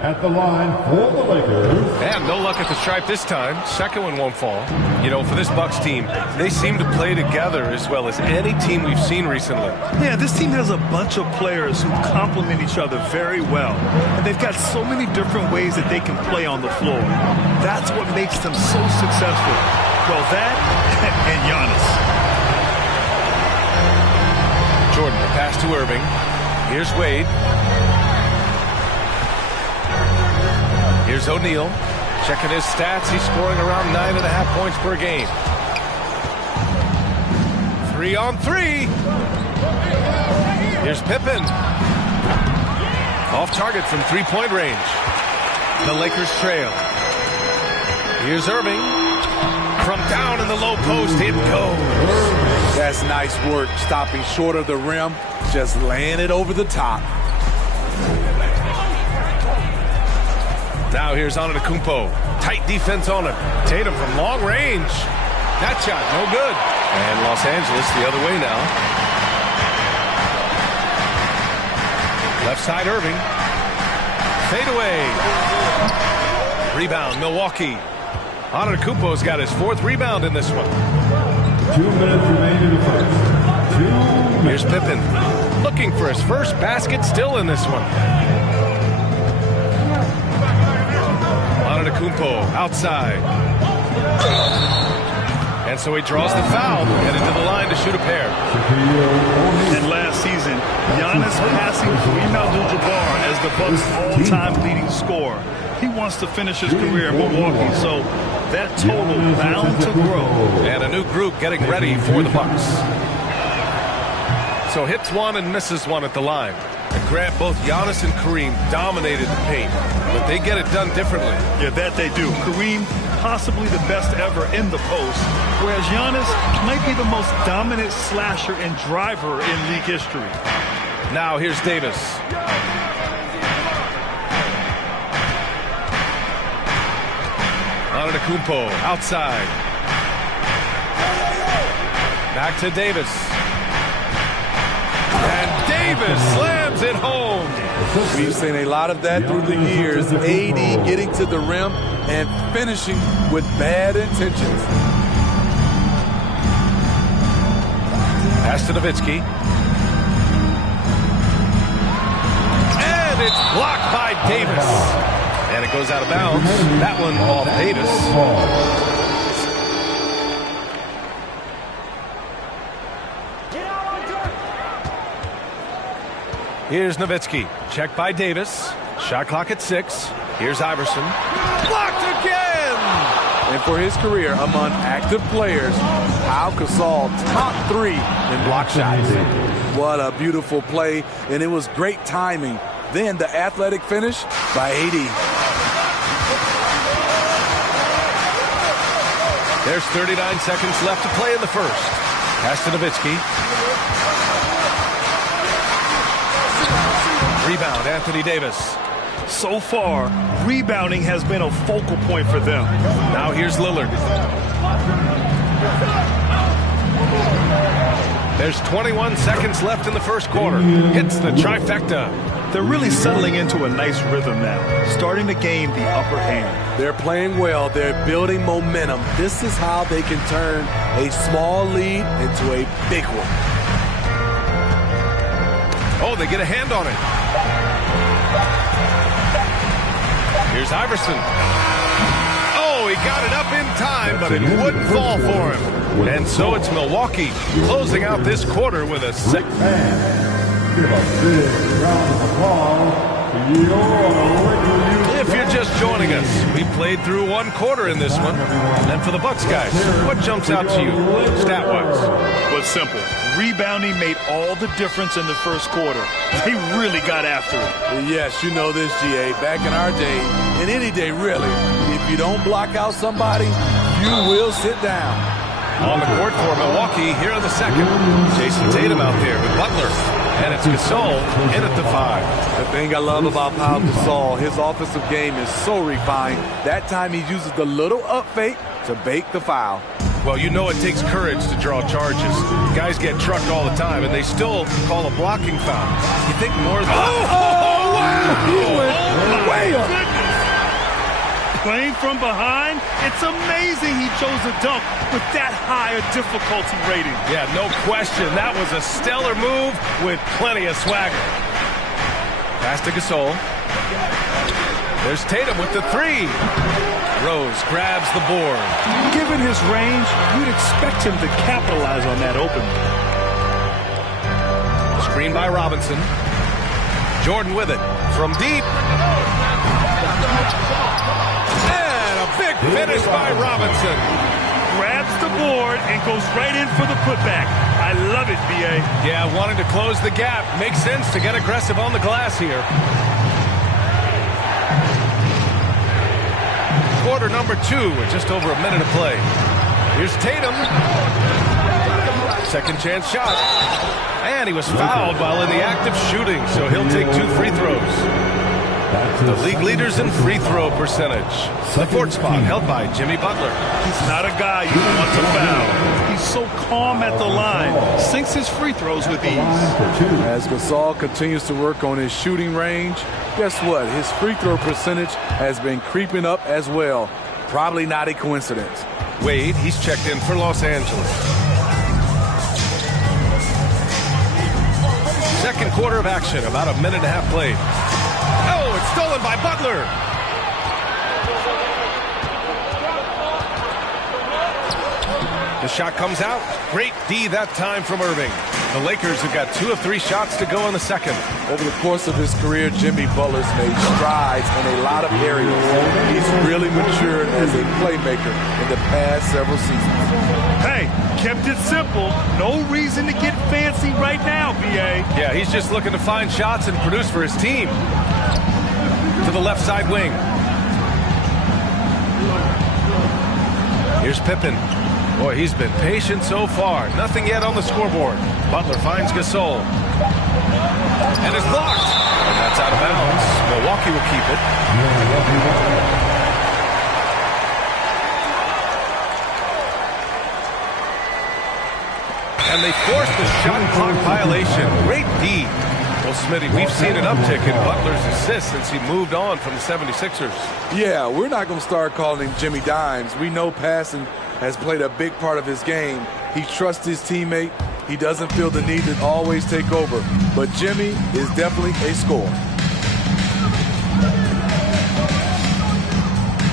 At the line for the Lakers. And no luck at the stripe this time. Second one won't fall. You know, for this Bucks team, they seem to play together as well as any team we've seen recently. Yeah, this team has a bunch of players who complement each other very well. And they've got so many different ways that they can play on the floor. That's what makes them so successful. Well, that and Giannis. Jordan, the pass to Irving. Here's Wade. Here's O'Neal. Checking his stats. He's scoring around 9.5 points per game. 3 on 3. Here's Pippen. Off target from three-point range. The Lakers trail. Here's Irving. From down in the low post, it goes. That's nice work, stopping short of the rim, just laying it over the top. Now here's Antetokounmpo. Tight defense on him. Tatum from long range. That shot, no good. And Los Angeles the other way now. Left side Irving. Fade away. Rebound, Milwaukee. Antetokounmpo's got his 4th rebound in this one. 2 minutes remain in the first. 2 minutes. Here's Pippen. Looking for his first basket still in this one. Antetokounmpo outside. And so he draws the foul, headed to the line to shoot a pair. And last season, Giannis passing Kareem Abdul-Jabbar as the Bucks' all-time leading scorer. He wants to finish his career in Milwaukee, so that total bound to grow. And a new group getting ready for the Bucks. So hits one and misses one at the line. And Grant, both Giannis and Kareem dominated the paint, but they get it done differently. Yeah, that they do. Kareem, possibly the best ever in the post, whereas Giannis might be the most dominant slasher and driver in league history. Now here's Davis. Antetokounmpo outside. Back to Davis. And Davis slams it home. We've seen a lot of that through the years. AD getting to the rim and finishing with bad intentions. Pass to Nowitzki. And it's blocked by Davis. And it goes out of bounds. That one off Davis. Here's Nowitzki. Checked by Davis. Shot clock at 6. Here's Iverson. Blocked again! And for his career among active players, Pau Gasol top 3 in block shots. What a beautiful play, and it was great timing. Then the athletic finish by AD. There's 39 seconds left to play in the first. Pass to Nowitzki. Rebound, Anthony Davis. So far, rebounding has been a focal point for them. Now here's Lillard. There's 21 seconds left in the first quarter. Hits the trifecta. They're really settling into a nice rhythm now, starting to gain the upper hand. They're playing well. They're building momentum. This is how they can turn a small lead into a big one. Oh, they get a hand on it. Here's Iverson. Oh, he got it up in time, but it wouldn't fall for him. And so it's Milwaukee closing out this quarter with a 6. Give a big round of applause If you're just joining us, we played through one quarter in this one. And for the Bucks guys, what jumps out to you, stat-wise? Was simple. Rebounding made all the difference in the first quarter. They really got after it. Yes, you know this, GA. Back in our day, and any day really, if you don't block out somebody, you will sit down. On the court for Milwaukee here in the second. Jason Tatum out there with Butler. And it's Gasol in at the 5. The thing I love about Pau Gasol, his offensive game is so refined. That time he uses the little up fake to bake the foul. Well, you know it takes courage to draw charges. Guys get trucked all the time, and they still call a blocking foul. You think more than... wow! He went way up. Playing from behind, it's amazing he chose a dunk with that high a difficulty rating. Yeah, no question. That was a stellar move with plenty of swagger. Pass to Gasol. There's Tatum with the 3. Rose grabs the board. Given his range, you'd expect him to capitalize on that opening. Screen by Robinson. Jordan with it from deep. And a big finish by Robinson. Grabs the board and goes right in for the putback. I love it, B.A. Yeah, wanting to close the gap. Makes sense to get aggressive on the glass here. Quarter number 2 with just over a minute to play. Here's Tatum. Second chance shot. And he was fouled while in the act of shooting, so he'll take 2 free throws. The league leaders in free throw percentage. The fourth spot held by Jimmy Butler. He's not a guy you want to foul. He's so calm at the line. Sinks his free throws with ease. As Gasol continues to work on his shooting range, guess what? His free throw percentage has been creeping up as well. Probably not a coincidence. Wade, he's checked in for Los Angeles. Second quarter of action, about a minute and a half played. Oh, it's stolen by Butler. The shot comes out. Great D that time from Irving. The Lakers have got 2 of 3 shots to go in the second. Over the course of his career, Jimmy Butler's made strides in a lot of areas. He's really matured as a playmaker in the past several seasons. Hey, kept it simple. No reason to get fancy right now, B.A. Yeah, he's just looking to find shots and produce for his team. To the left side wing. Here's Pippen. Boy, he's been patient so far. Nothing yet on the scoreboard. Butler finds Gasol. And it's blocked. And that's out of bounds. Milwaukee will keep it. And they force the shot clock violation. Great D. Well, Smitty, we've seen an uptick in Butler's assists since he moved on from the 76ers. Yeah, we're not going to start calling him Jimmy Dimes. We know passing has played a big part of his game. He trusts his teammate. He doesn't feel the need to always take over. But Jimmy is definitely a scorer.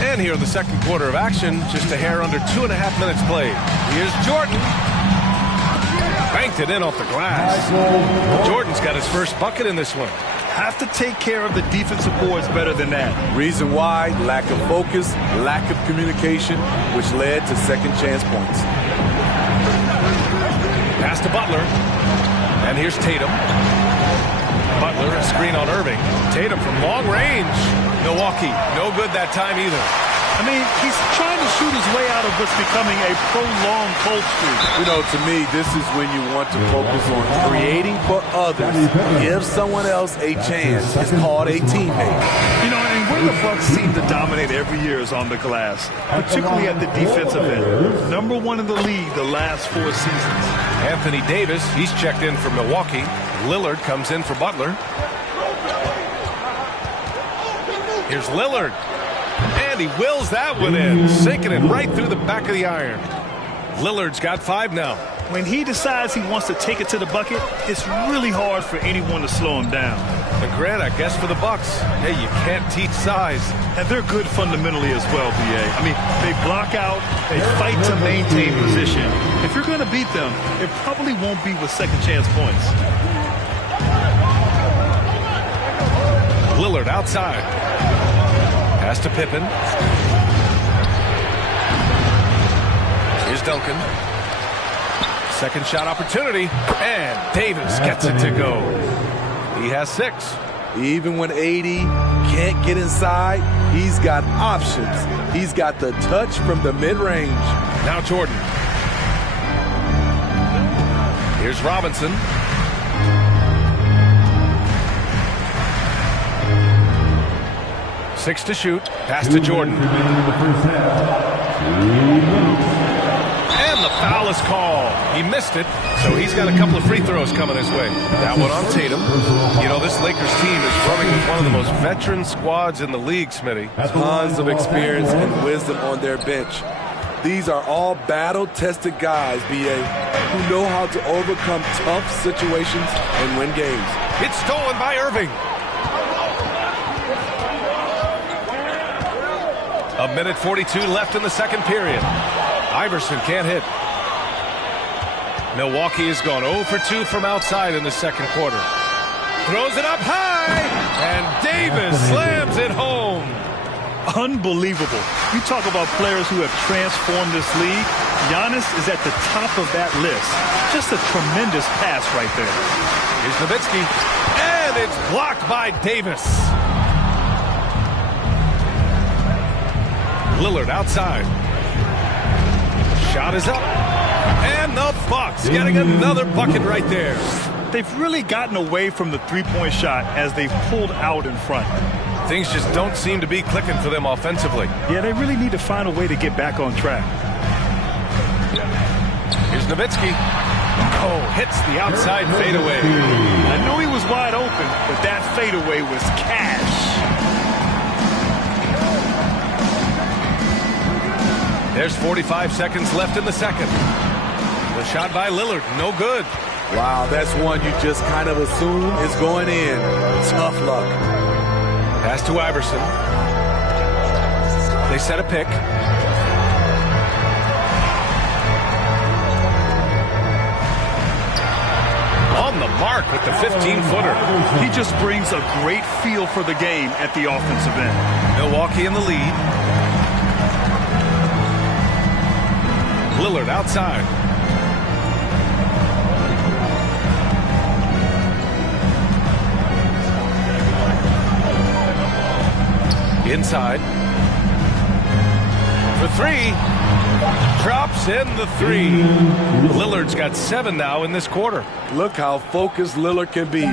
And here in the second quarter of action, just a hair under 2.5 minutes played. Here's Jordan. Banked it in off the glass. Jordan's got his first bucket in this one. Have to take care of the defensive boards better than that. Reason why? Lack of focus, lack of communication, which led to second chance points. Pass to Butler. And here's Tatum. Butler, a screen on Irving. Tatum from long range. Milwaukee, no good that time either. I mean, he's trying to shoot his way out of what's becoming a prolonged cold streak. You know, to me, this is when you want to focus on creating for others. Give someone else a chance. It's called a teammate. You know, and where the Bucks seem to dominate every year is on the glass, particularly at the defensive end. Number 1 in the league the last 4 seasons. Anthony Davis, he's checked in for Milwaukee. Lillard comes in for Butler. Here's Lillard. And he wills that one in, sinking it right through the back of the iron. Lillard's got 5 now. When he decides he wants to take it to the bucket, it's really hard for anyone to slow him down. And Grant, I guess for the Bucks, hey, you can't teach size. And they're good fundamentally as well, B.A. I mean, they block out, they fight to maintain position. If you're going to beat them, it probably won't be with second chance points. Lillard outside. Pass to Pippen. Here's Duncan. Second shot opportunity. And Davis gets it to go. He has 6. Even when AD can't get inside, he's got options. He's got the touch from the mid-range. Now Jordan. Here's Robinson. Six to shoot. Pass to Jordan. And the foul is called. He missed it, so he's got a couple of free throws coming his way. That one on Tatum. You know, this Lakers team is running with one of the most veteran squads in the league, Smitty. Tons of experience and wisdom on their bench. These are all battle-tested guys, B.A., who know how to overcome tough situations and win games. It's stolen by Irving. A minute 42 left in the second period. Iverson can't hit. Milwaukee has gone 0 for 2 from outside in the second quarter. Throws it up high, and Davis slams it home. Unbelievable. You talk about players who have transformed this league. Giannis is at the top of that list. Just a tremendous pass right there. Here's Nowitzki, and it's blocked by Davis. Lillard outside. Shot is up. And the Bucks getting another bucket right there. They've really gotten away from the three-point shot as they've pulled out in front. Things just don't seem to be clicking for them offensively. Yeah, they really need to find a way to get back on track. Here's Nowitzki. Oh, hits the outside fadeaway. I knew he was wide open, but that fadeaway was cash. There's 45 seconds left in the second. The shot by Lillard, no good. Wow, that's one you just kind of assume is going in. Tough luck. Pass to Iverson. They set a pick. On the mark with the 15-footer. He just brings a great feel for the game at the offensive end. Milwaukee in the lead. Lillard outside. Inside. For 3. Drops in the 3. Lillard's got 7 now in this quarter. Look how focused Lillard can be.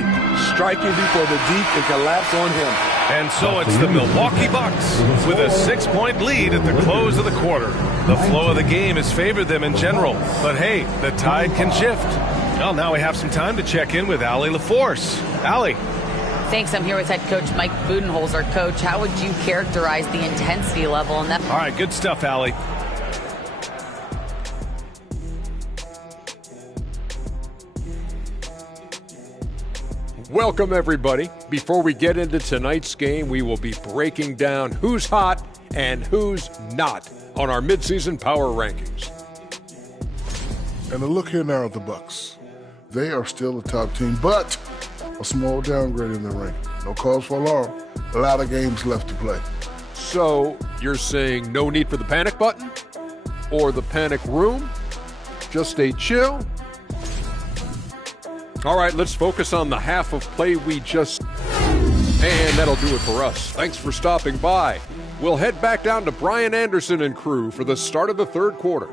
Striking before the deep can collapse on him. And so it's the Milwaukee Bucks with a 6-point lead at the close of the quarter. The flow of the game has favored them in general. But hey, the tide can shift. Well, now we have some time to check in with Allie LaForce. Allie. Thanks. I'm here with head coach Mike Budenholzer. Coach, how would you characterize the intensity level in that? All right, good stuff, Allie. Welcome, everybody. Before we get into tonight's game, we will be breaking down who's hot and who's not on our midseason power rankings. And a look here now at the Bucks. They are still a top team, but a small downgrade in their ranking. No cause for alarm. A lot of games left to play. So you're saying no need for the panic button or the panic room? Just stay chill? All right, let's focus on the half of play we just... And that'll do it for us. Thanks for stopping by. We'll head back down to Brian Anderson and crew for the start of the third quarter.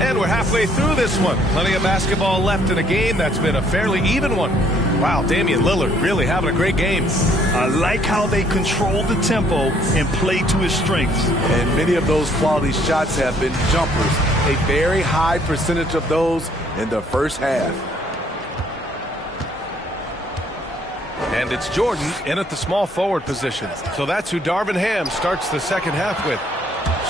And we're halfway through this one. Plenty of basketball left in a game that's been a fairly even one. Wow, Damian Lillard really having a great game. I like how they control the tempo and play to his strengths. And many of those quality shots have been jumpers. A very high percentage of those in the first half. And it's Jordan in at the small forward position. So that's who Darvin Ham starts the second half with.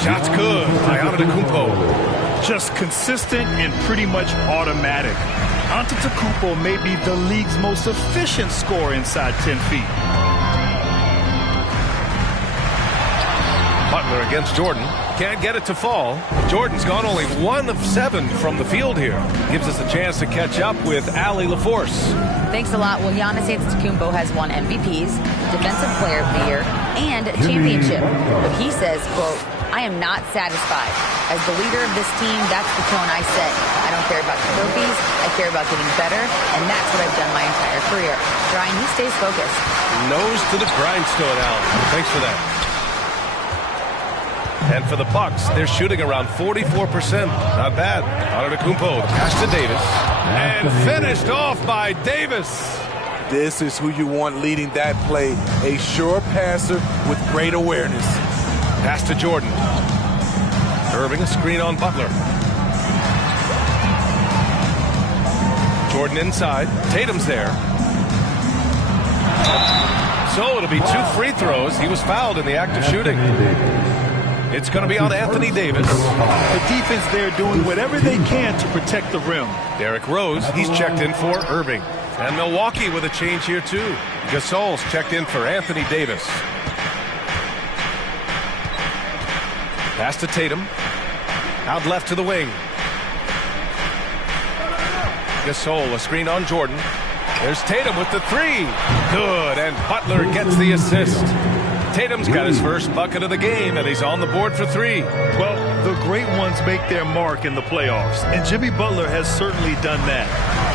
Shots good by Antetokounmpo. Just consistent and pretty much automatic. Antetokounmpo may be the league's most efficient scorer inside 10 feet. Butler against Jordan. Can't get it to fall. Jordan's gone only 1 of 7 from the field here. Gives us a chance to catch up with Allie LaForce. Thanks a lot. Well, Giannis Antetokounmpo has won MVPs, Defensive Player of the Year, and a championship. But he says, quote, I am not satisfied. As the leader of this team, that's the tone I set. I don't care about the trophies. I care about getting better, and that's what I've done my entire career. Brian, he stays focused. Nose to the grindstone, Allen. Thanks for that. And for the Bucks, they're shooting around 44%. Not bad. Antetokounmpo, pass to Davis. And finished off by Davis. This is who you want leading that play. A sure passer with great awareness. Pass to Jordan. Irving a screen on Butler. Jordan inside. Tatum's there. So it'll be 2 free throws. He was fouled in the act of shooting. It's going to be on Anthony Davis. The defense there doing whatever they can to protect the rim. Derrick Rose, he's checked in for Irving. And Milwaukee with a change here too. Gasol's checked in for Anthony Davis. Pass to Tatum. Out left to the wing. Gasol, a screen on Jordan. There's Tatum with the 3. Good, and Butler gets the assist. Tatum's got his first bucket of the game, and he's on the board for 3. Well, the great ones make their mark in the playoffs, and Jimmy Butler has certainly done that.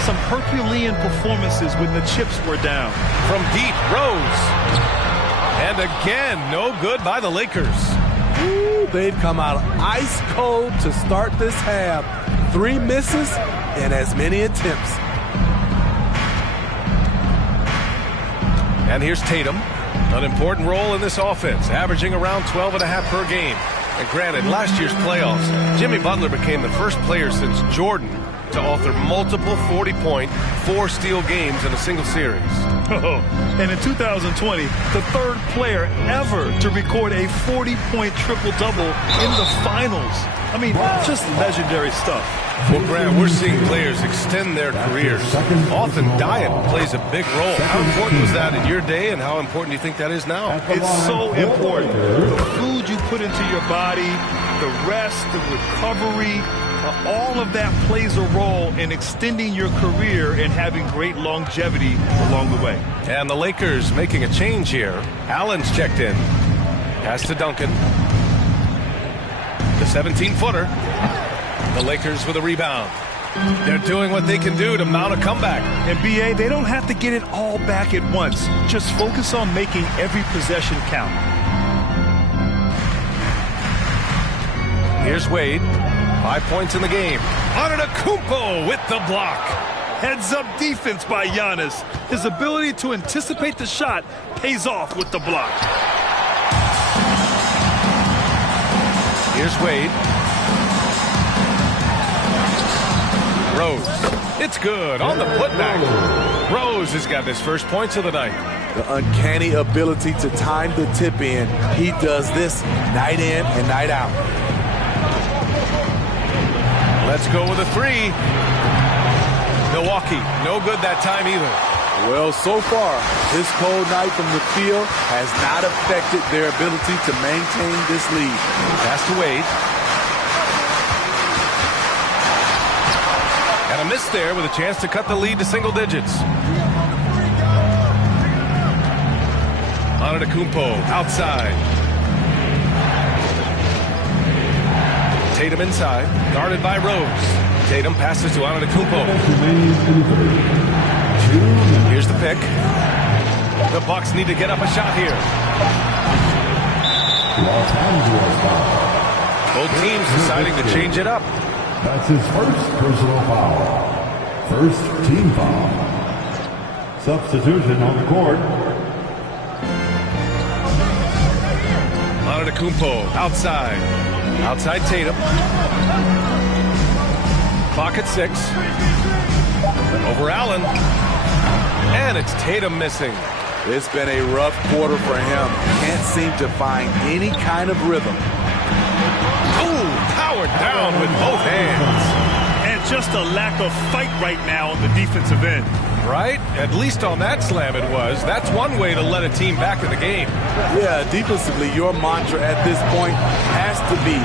Some Herculean performances when the chips were down. From deep, Rose. And again, no good by the Lakers. Ooh, they've come out ice cold to start this half. 3 misses and as many attempts. And here's Tatum. An important role in this offense, averaging around 12.5 per game. And granted, last year's playoffs, Jimmy Butler became the first player since Jordan to author multiple 40-point, 4-steal games in a single series. Oh, and in 2020, the 3rd player ever to record a 40-point triple-double in the finals. I mean, just legendary stuff. Well, Grant, we're seeing players extend their careers. Often diet plays a big role. How important was that in your day, and how important do you think that is now? It's so important. The food you put into your body, the rest, the recovery, all of that plays a role in extending your career and having great longevity along the way. And the Lakers making a change here. Allen's checked in. Pass to Duncan. The 17-footer. The Lakers with a rebound. They're doing what they can do to mount a comeback. And B.A., they don't have to get it all back at once. Just focus on making every possession count. Here's Wade. 5 points in the game. Antetokounmpo with the block. Heads-up defense by Giannis. His ability to anticipate the shot pays off with the block. Here's Wade. Rose. It's good on the putback. Rose has got his first points of the night. The uncanny ability to time the tip in. He does this night in and night out. Let's go with a 3. Milwaukee, no good that time either. Well, so far, this cold night from the field has not affected their ability to maintain this lead. Pass to Wade. And a miss there with a chance to cut the lead to single digits. Antetokounmpo outside. Tatum inside, guarded by Rose. Tatum passes to Antetokounmpo. Here's the pick. The Bucks need to get up a shot here. Both teams deciding to change it up. That's his first personal foul. First team foul. Substitution on the court. Antetokounmpo outside. Outside Tatum. Clock at 6. Over Allen. And it's Tatum missing. It's been a rough quarter for him. Can't seem to find any kind of rhythm. Oh, powered down with both hands. And just a lack of fight right now on the defensive end. right? At least on that slam it was. That's one way to let a team back in the game. Yeah, defensively, your mantra at this point has to be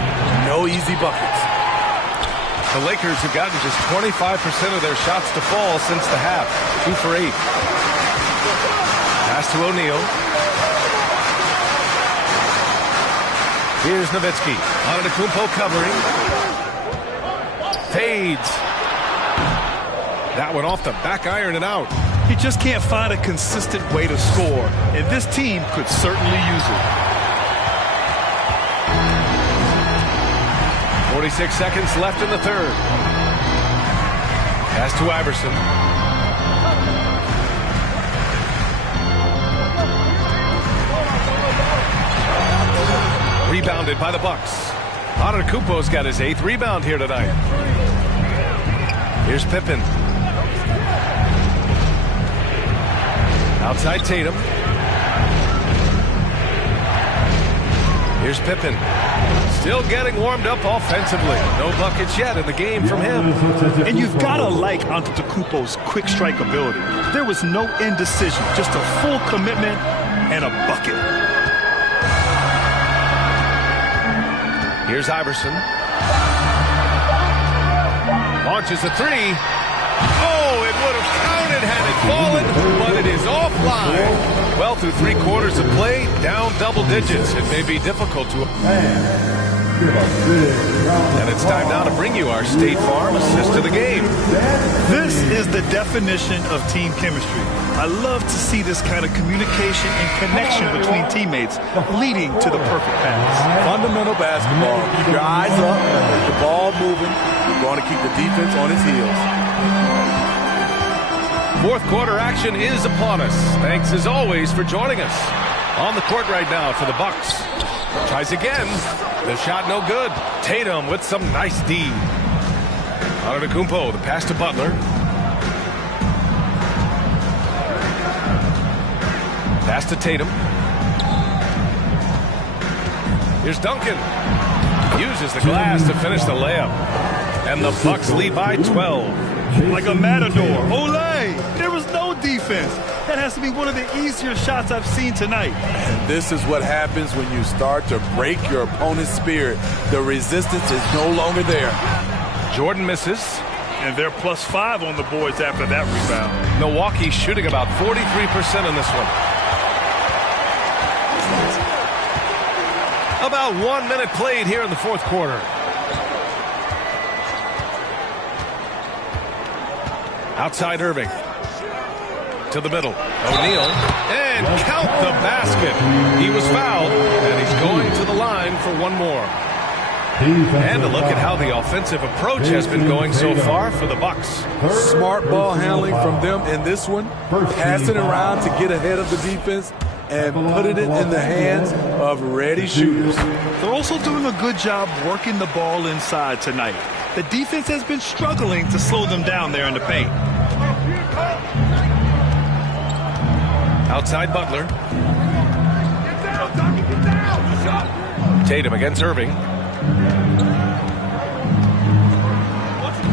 no easy buckets. The Lakers have gotten just 25% of their shots to fall since the half. 2 for 8. Pass to O'Neal. Here's Nowitzki. Antetokounmpo covering. Fades. That one off the back iron and out. He just can't find a consistent way to score, and this team could certainly use it. 46 seconds left in the third. Pass to Iverson. Rebounded by the Bucks. Antetokounmpo's got his 8th rebound here tonight. Here's Pippen. Outside Tatum. Here's Pippen. Still getting warmed up offensively. No buckets yet in the game from him. And you've got to like Antetokounmpo's quick strike ability. There was no indecision, just a full commitment and a bucket. Here's Iverson. Launches a 3. Oh, it would have counted had it fallen, but it is offline. Well, through 3/4 of play, down double digits. It may be difficult to... And it's time now to bring you our State Farm assist to the game. This is the definition of team chemistry. I love to see this kind of communication and connection between teammates leading to the perfect pass. Fundamental basketball. Keep your eyes up, keep the ball moving. You're going to keep the defense on its heels. Fourth quarter action is upon us. Thanks as always for joining us. On the court right now for the Bucks. Tries again. The shot no good. Tatum with some nice D. Antetokounmpo, the pass to Butler. Pass to Tatum. Here's Duncan. Uses the glass to finish the layup. And the Bucks lead by 12. Like a matador. Olay! There was no defense. That has to be one of the easier shots I've seen tonight. And this is what happens when you start to break your opponent's spirit. The resistance is no longer there. Jordan misses. And they're +5 on the boards after that rebound. Milwaukee shooting about 43% in this one. About 1 minute played here in the fourth quarter. Outside Irving. To the middle. O'Neal. And count the basket. He was fouled, and he's going to the line for one more. And a look at how the offensive approach has been going so far for the Bucks. Smart ball handling from them in this one. Passing around to get ahead of the defense and putting it in the hands of ready shooters. They're also doing a good job working the ball inside tonight. The defense has been struggling to slow them down there in the paint. Outside Butler. Tatum against Irving.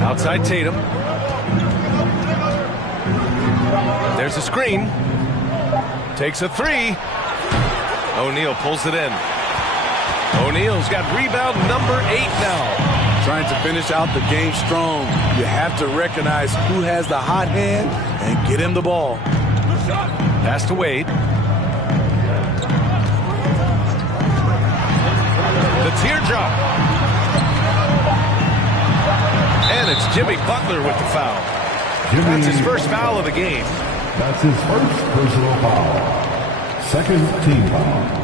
Outside Tatum. There's a screen. Takes a 3. O'Neal pulls it in. O'Neal's got rebound number 8 now. Trying to finish out the game strong. You have to recognize who has the hot hand and get him the ball. Pass to Wade. The teardrop. And it's Jimmy Butler with the foul. That's his first foul of the game. That's his first personal foul. Second team foul.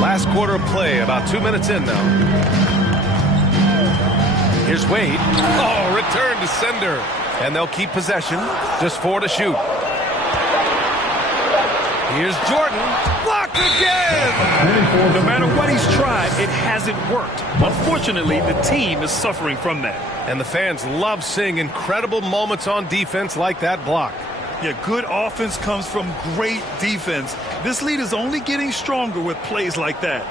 Last quarter of play, about 2 minutes in now. Here's Wade. Oh, return to sender. And they'll keep possession. Just 4 to shoot. Here's Jordan. Blocked again! No matter what he's tried, it hasn't worked. Unfortunately, the team is suffering from that. And the fans love seeing incredible moments on defense like that block. Yeah, good offense comes from great defense. This lead is only getting stronger with plays like that.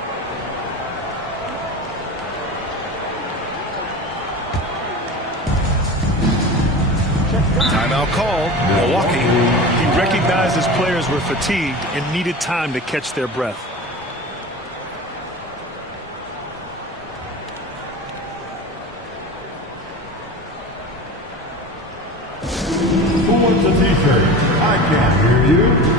Timeout called. Milwaukee. He recognized his players were fatigued and needed time to catch their breath. Who wants a t-shirt? I can't hear you.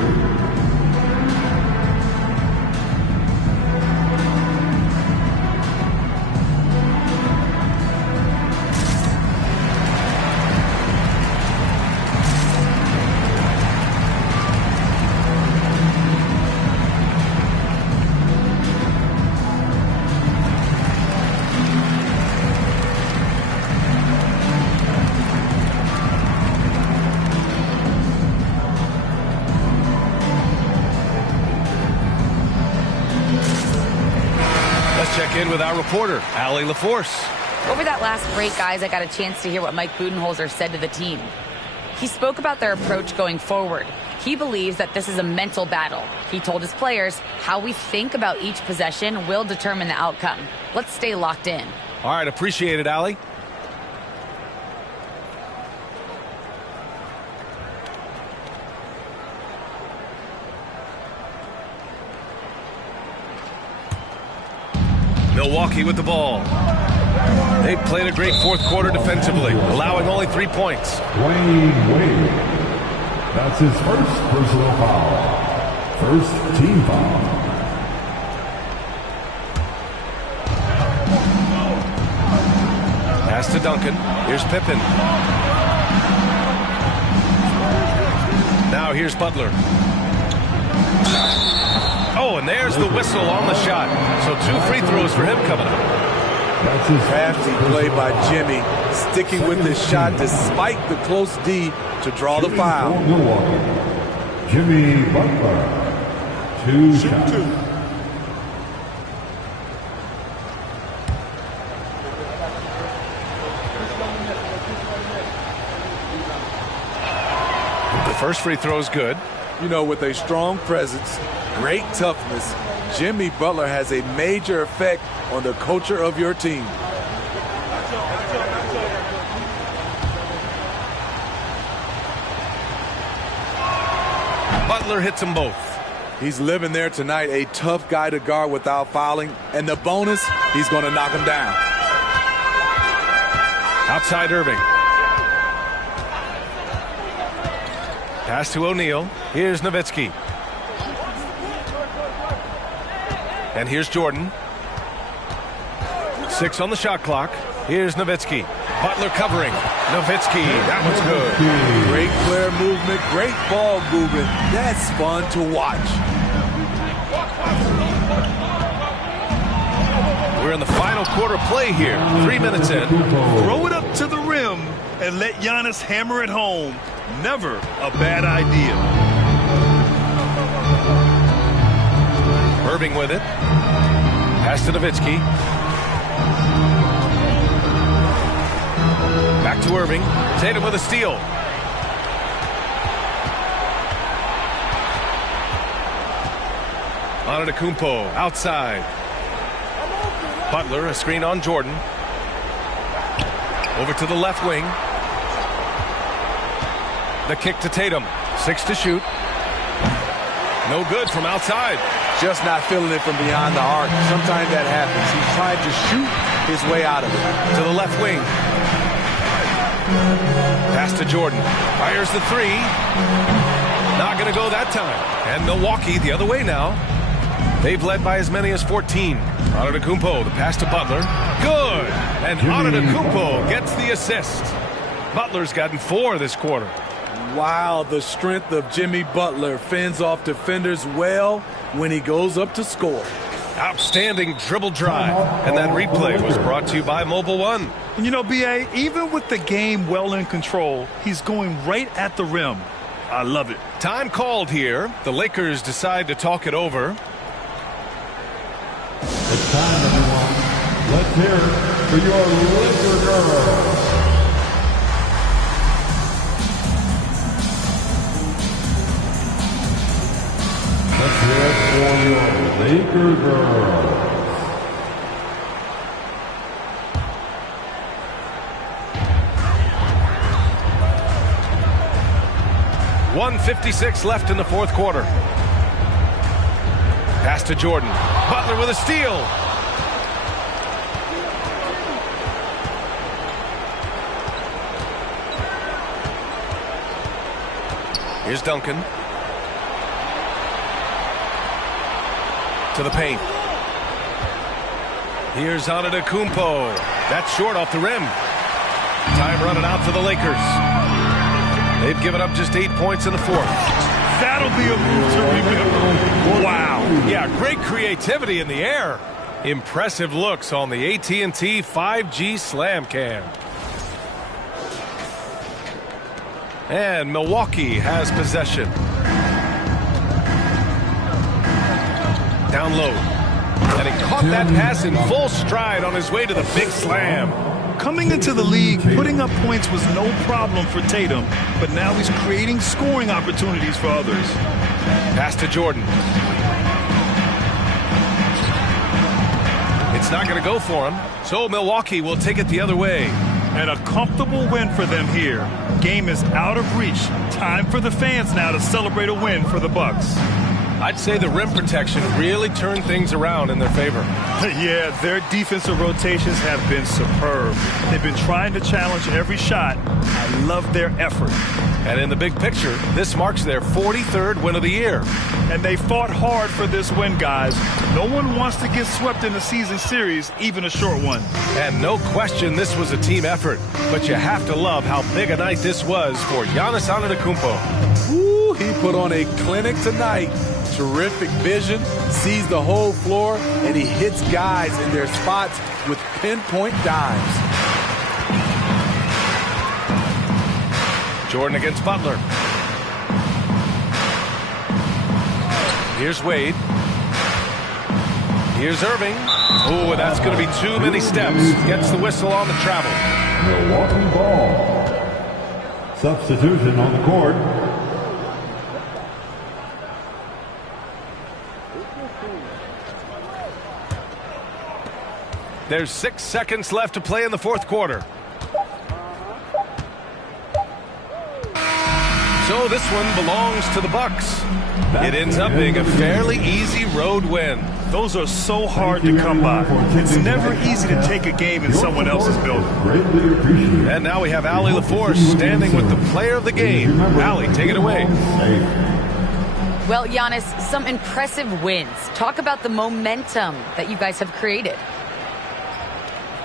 In with our reporter, Allie LaForce. Over that last break, guys, I got a chance to hear what Mike Budenholzer said to the team. He spoke about their approach going forward. He believes that this is a mental battle. He told his players how we think about each possession will determine the outcome. Let's stay locked in. All right, appreciate it, Allie. Milwaukee with the ball. They played a great fourth quarter defensively, allowing only 3 points. Dwayne Wade. That's his first personal foul. First team foul. Pass to Duncan. Here's Pippen. Now here's Butler. Oh, and there's the whistle on the shot. So 2 free throws for him coming up. That's his crafty play by Jimmy, sticking with his shot despite the close D to draw the foul. Jimmy Butler, 2 shots. The first free throw is good. You know, with a strong presence, great toughness, Jimmy Butler has a major effect on the culture of your team. Butler hits them both. He's living there tonight, a tough guy to guard without fouling, and the bonus, he's going to knock him down. Outside Irving. Pass to O'Neal. Here's Nowitzki. And here's Jordan. 6 on the shot clock. Here's Nowitzki. Butler covering. Nowitzki. That one's good. Great player movement. Great ball movement. That's fun to watch. We're in the final quarter play here. 3 minutes in. Throw it up to the rim and let Giannis hammer it home. Never a bad idea. Irving with it. Pass to Nowitzki. Back to Irving. Tatum with a steal. Antetokounmpo outside. Butler, a screen on Jordan. Over to the left wing. The kick to Tatum. 6 to shoot. No good from outside. Just not feeling it from behind the arc. Sometimes that happens. He's trying to shoot his way out of it. To the left wing. Pass to Jordan. Fires the 3. Not going to go that time. And Milwaukee the other way now. They've led by as many as 14. Antetokounmpo, the pass to Butler. Good! And Antetokounmpo gets the assist. Butler's gotten 4 this quarter. Wow, the strength of Jimmy Butler fends off defenders well when he goes up to score. Outstanding dribble drive. And that replay was brought to you by Mobile One. You know, B.A., even with the game well in control, he's going right at the rim. I love it. Time called here. The Lakers decide to talk it over. It's time, everyone. Let's hear it for your Laker girls. Let's hear it for your Laker girls. 1:56 left in the fourth quarter. Pass to Jordan. Butler with a steal. Here's Duncan. To the paint. Here's Antetokounmpo. That's short off the rim. Time running out for the Lakers. They've given up just 8 points in the fourth. That'll be a move to remember. Wow. Yeah, great creativity in the air. Impressive looks on the AT&T 5G Slam Cam. And Milwaukee has possession. Down low. And he caught that pass in full stride on his way to the big slam. Coming into the league, putting up points was no problem for Tatum, but now he's creating scoring opportunities for others. Pass to Jordan. It's not going to go for him, so Milwaukee will take it the other way. And a comfortable win for them here. Game is out of reach. Time for the fans now to celebrate a win for the Bucks. I'd say the rim protection really turned things around in their favor. Yeah, their defensive rotations have been superb. They've been trying to challenge every shot. I love their effort. And in the big picture, this marks their 43rd win of the year. And they fought hard for this win, guys. No one wants to get swept in the season series, even a short one. And no question this was a team effort. But you have to love how big a night this was for Giannis Antetokounmpo. Ooh, he put on a clinic tonight. Terrific vision, sees the whole floor, and he hits guys in their spots with pinpoint dimes. Jordan against Butler. Here's Wade. Here's Irving. Oh, that's going to be too many steps. Gets the whistle on the travel. Milwaukee ball. Substitution on the court. There's 6 seconds left to play in the fourth quarter. So this one belongs to the Bucks. It ends up being a fairly easy road win. Those are so hard to come by. It's never easy to take a game in someone else's building. And now we have Allie LaForce standing with the player of the game. Allie, take it away. Well, Giannis, some impressive wins. Talk about the momentum that you guys have created.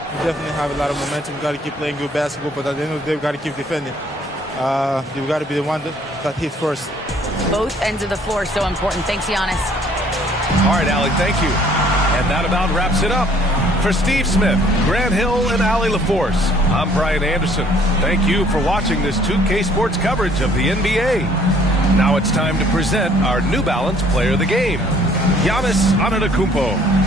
We definitely have a lot of momentum. We got to keep playing good basketball, but at the end of the day, we got to keep defending. We got to be the one that hits first. Both ends of the floor so important. Thanks, Giannis. All right, Allie, thank you. And that about wraps it up. For Steve Smith, Grant Hill, and Allie LaForce, I'm Brian Anderson. Thank you for watching this 2K Sports coverage of the NBA. Now it's time to present our New Balance Player of the Game, Giannis Antetokounmpo.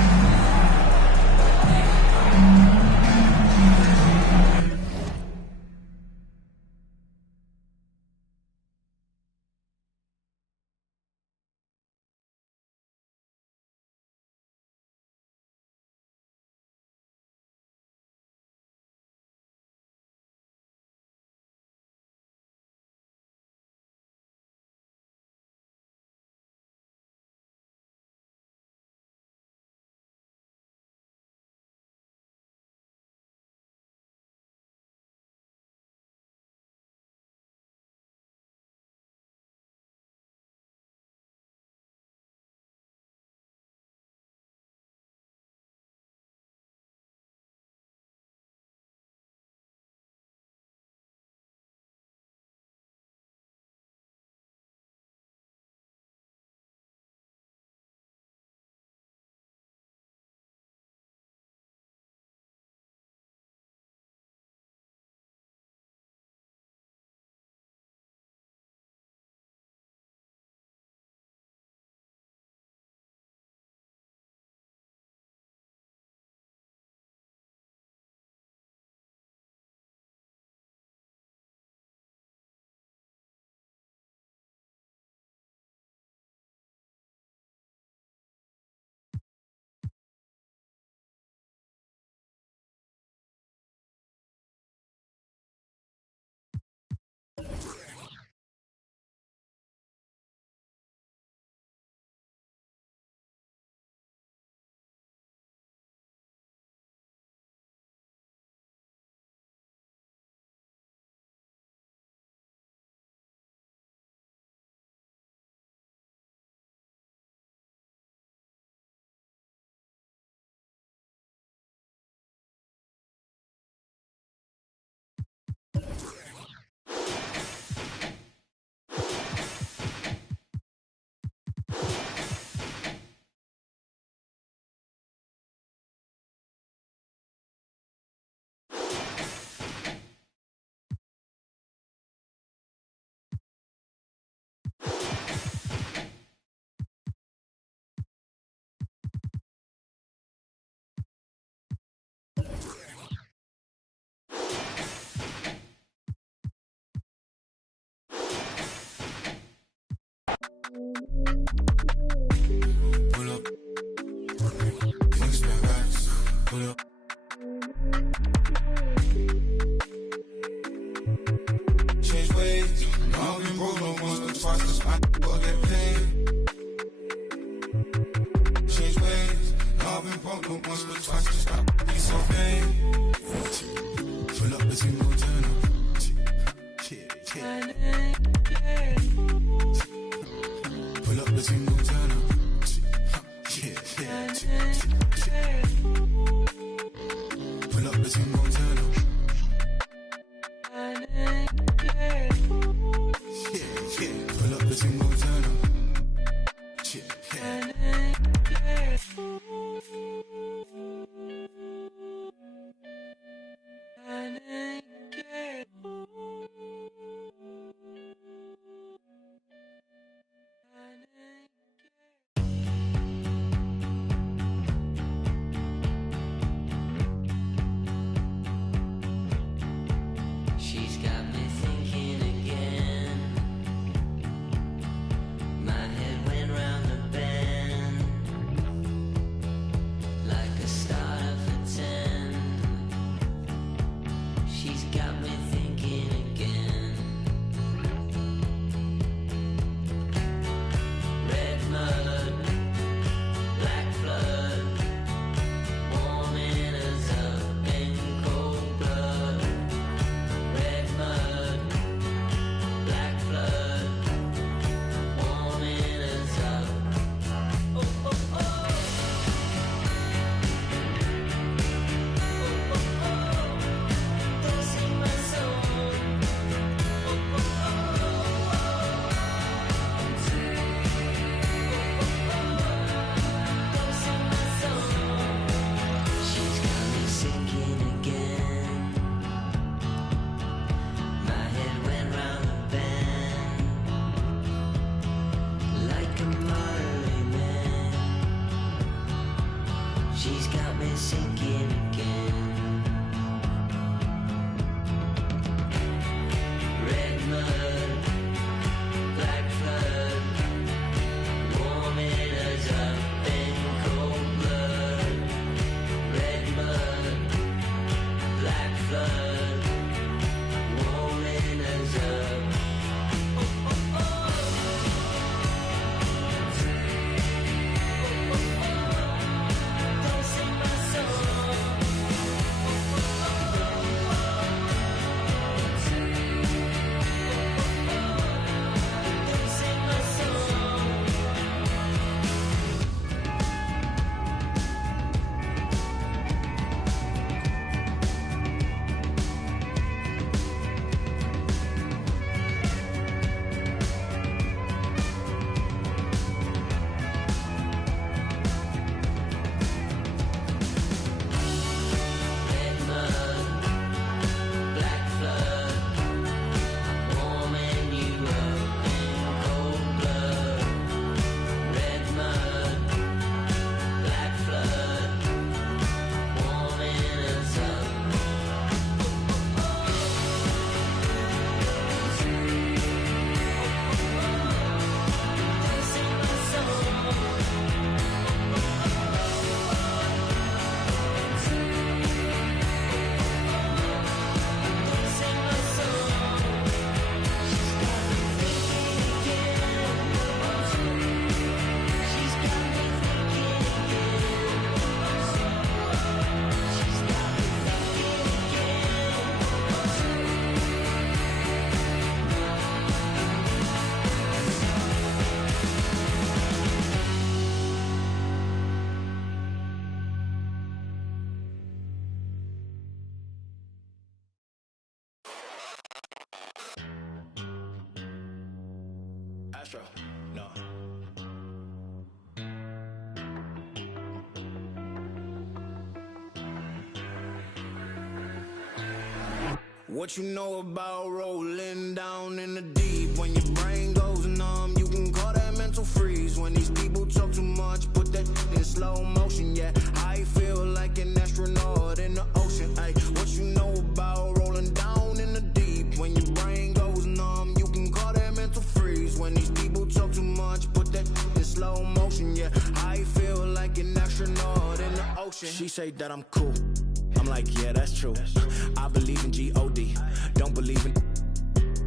watch the spot, will get paid. Change ways, I've been broke once but twice, just got be so paid. Pull up the single turn up. Pull up the single turn up. Pull up the single turn up. Pull up the single turn up. She's got me thinking again. My head went round the bend like a starter for 10. She's got me thinking again. Red mud, black flood, warming us up in cold blood. Red mud, black flood, warming us up. Oh, oh, oh. Oh, oh, oh. Don't sing my song. Oh, oh, oh. Don't sing my song. She's got me sinking again. My head went round the bend like a Marley man. She's got me sinking again. Red mud, black flood, warming us up in cold blood. Red mud, black flood, warming us up. Oh, oh, oh. Oh, oh, oh. Don't sing my song. Oh, oh, oh. Don't sing my song. Red mud, black flood, warming you up in cold blood. Red mud, black flood, warming us up. Don't sing my song. Don't sing my song. She's got me thinking again. She's got me thinking again. She's got me thinking again. Astro, no. What you know about rolling down in the deep? When your brain goes numb, you can call that mental freeze. When these people talk too much, put that in slow motion. Yeah, I feel like an astronaut in the ocean. Ay, what you know about rolling down in the deep? When your brain goes numb, you can call that mental freeze. When these people talk too much, put that in slow motion. Yeah, I feel like an astronaut in the ocean. She say that I'm cool. I'm like, yeah, that's true. I believe in G.O.D. Don't believe in.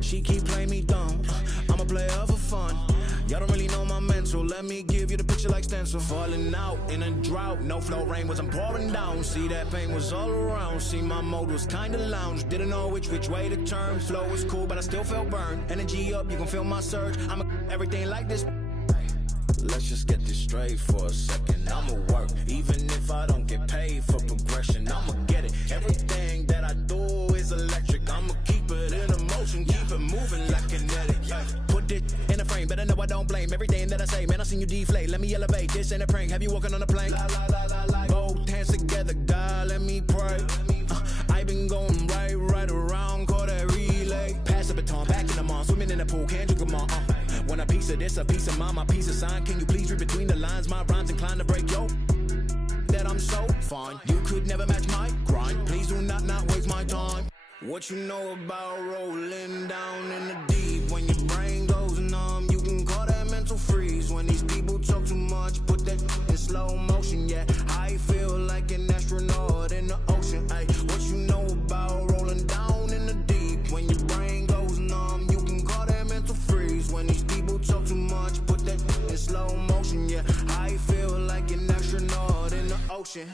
She keep playing me dumb. I'm a player for fun. Y'all don't really know my mental. Let me give you the picture like stencil. Falling out in a drought. No flow, rain wasn't pouring down. See, that pain was all around. See, my mode was kinda lounge. Didn't know which way to turn. Flow was cool, but I still felt burned. Energy up, you can feel my surge. I'm everything like this. Let's just get this straight for a second. I'ma work, even if I don't get paid for progression. I'ma get it. Everything that I do is electric. I'ma keep it in motion, keep it moving like kinetic. Put it in a frame, better know I don't blame everything that I say. Man, I seen you deflate. Let me elevate. This ain't a prank. Have you walking on a plane? Both hands together, God, let me pray. I been going right around, call that relay. Pass the baton, back in the mall, swimming in the pool, can't you come on? Want a piece of this, a piece of mine, my piece of sign. Can you please read between the lines? My rhymes inclined to break yo. That I'm so fine. You could never match my grind. Please do not waste my time. What you know about rolling down in the deep? When your brain goes numb, you can call that mental freeze. When these people talk too much, put that in slow motion. Yeah, I feel like an astronaut in the ocean. Ay, what you know about rolling down in the deep? When your brain goes numb, you can call that mental freeze. When these people talk too much, put that in slow motion. Yeah, I feel like an astronaut in the ocean.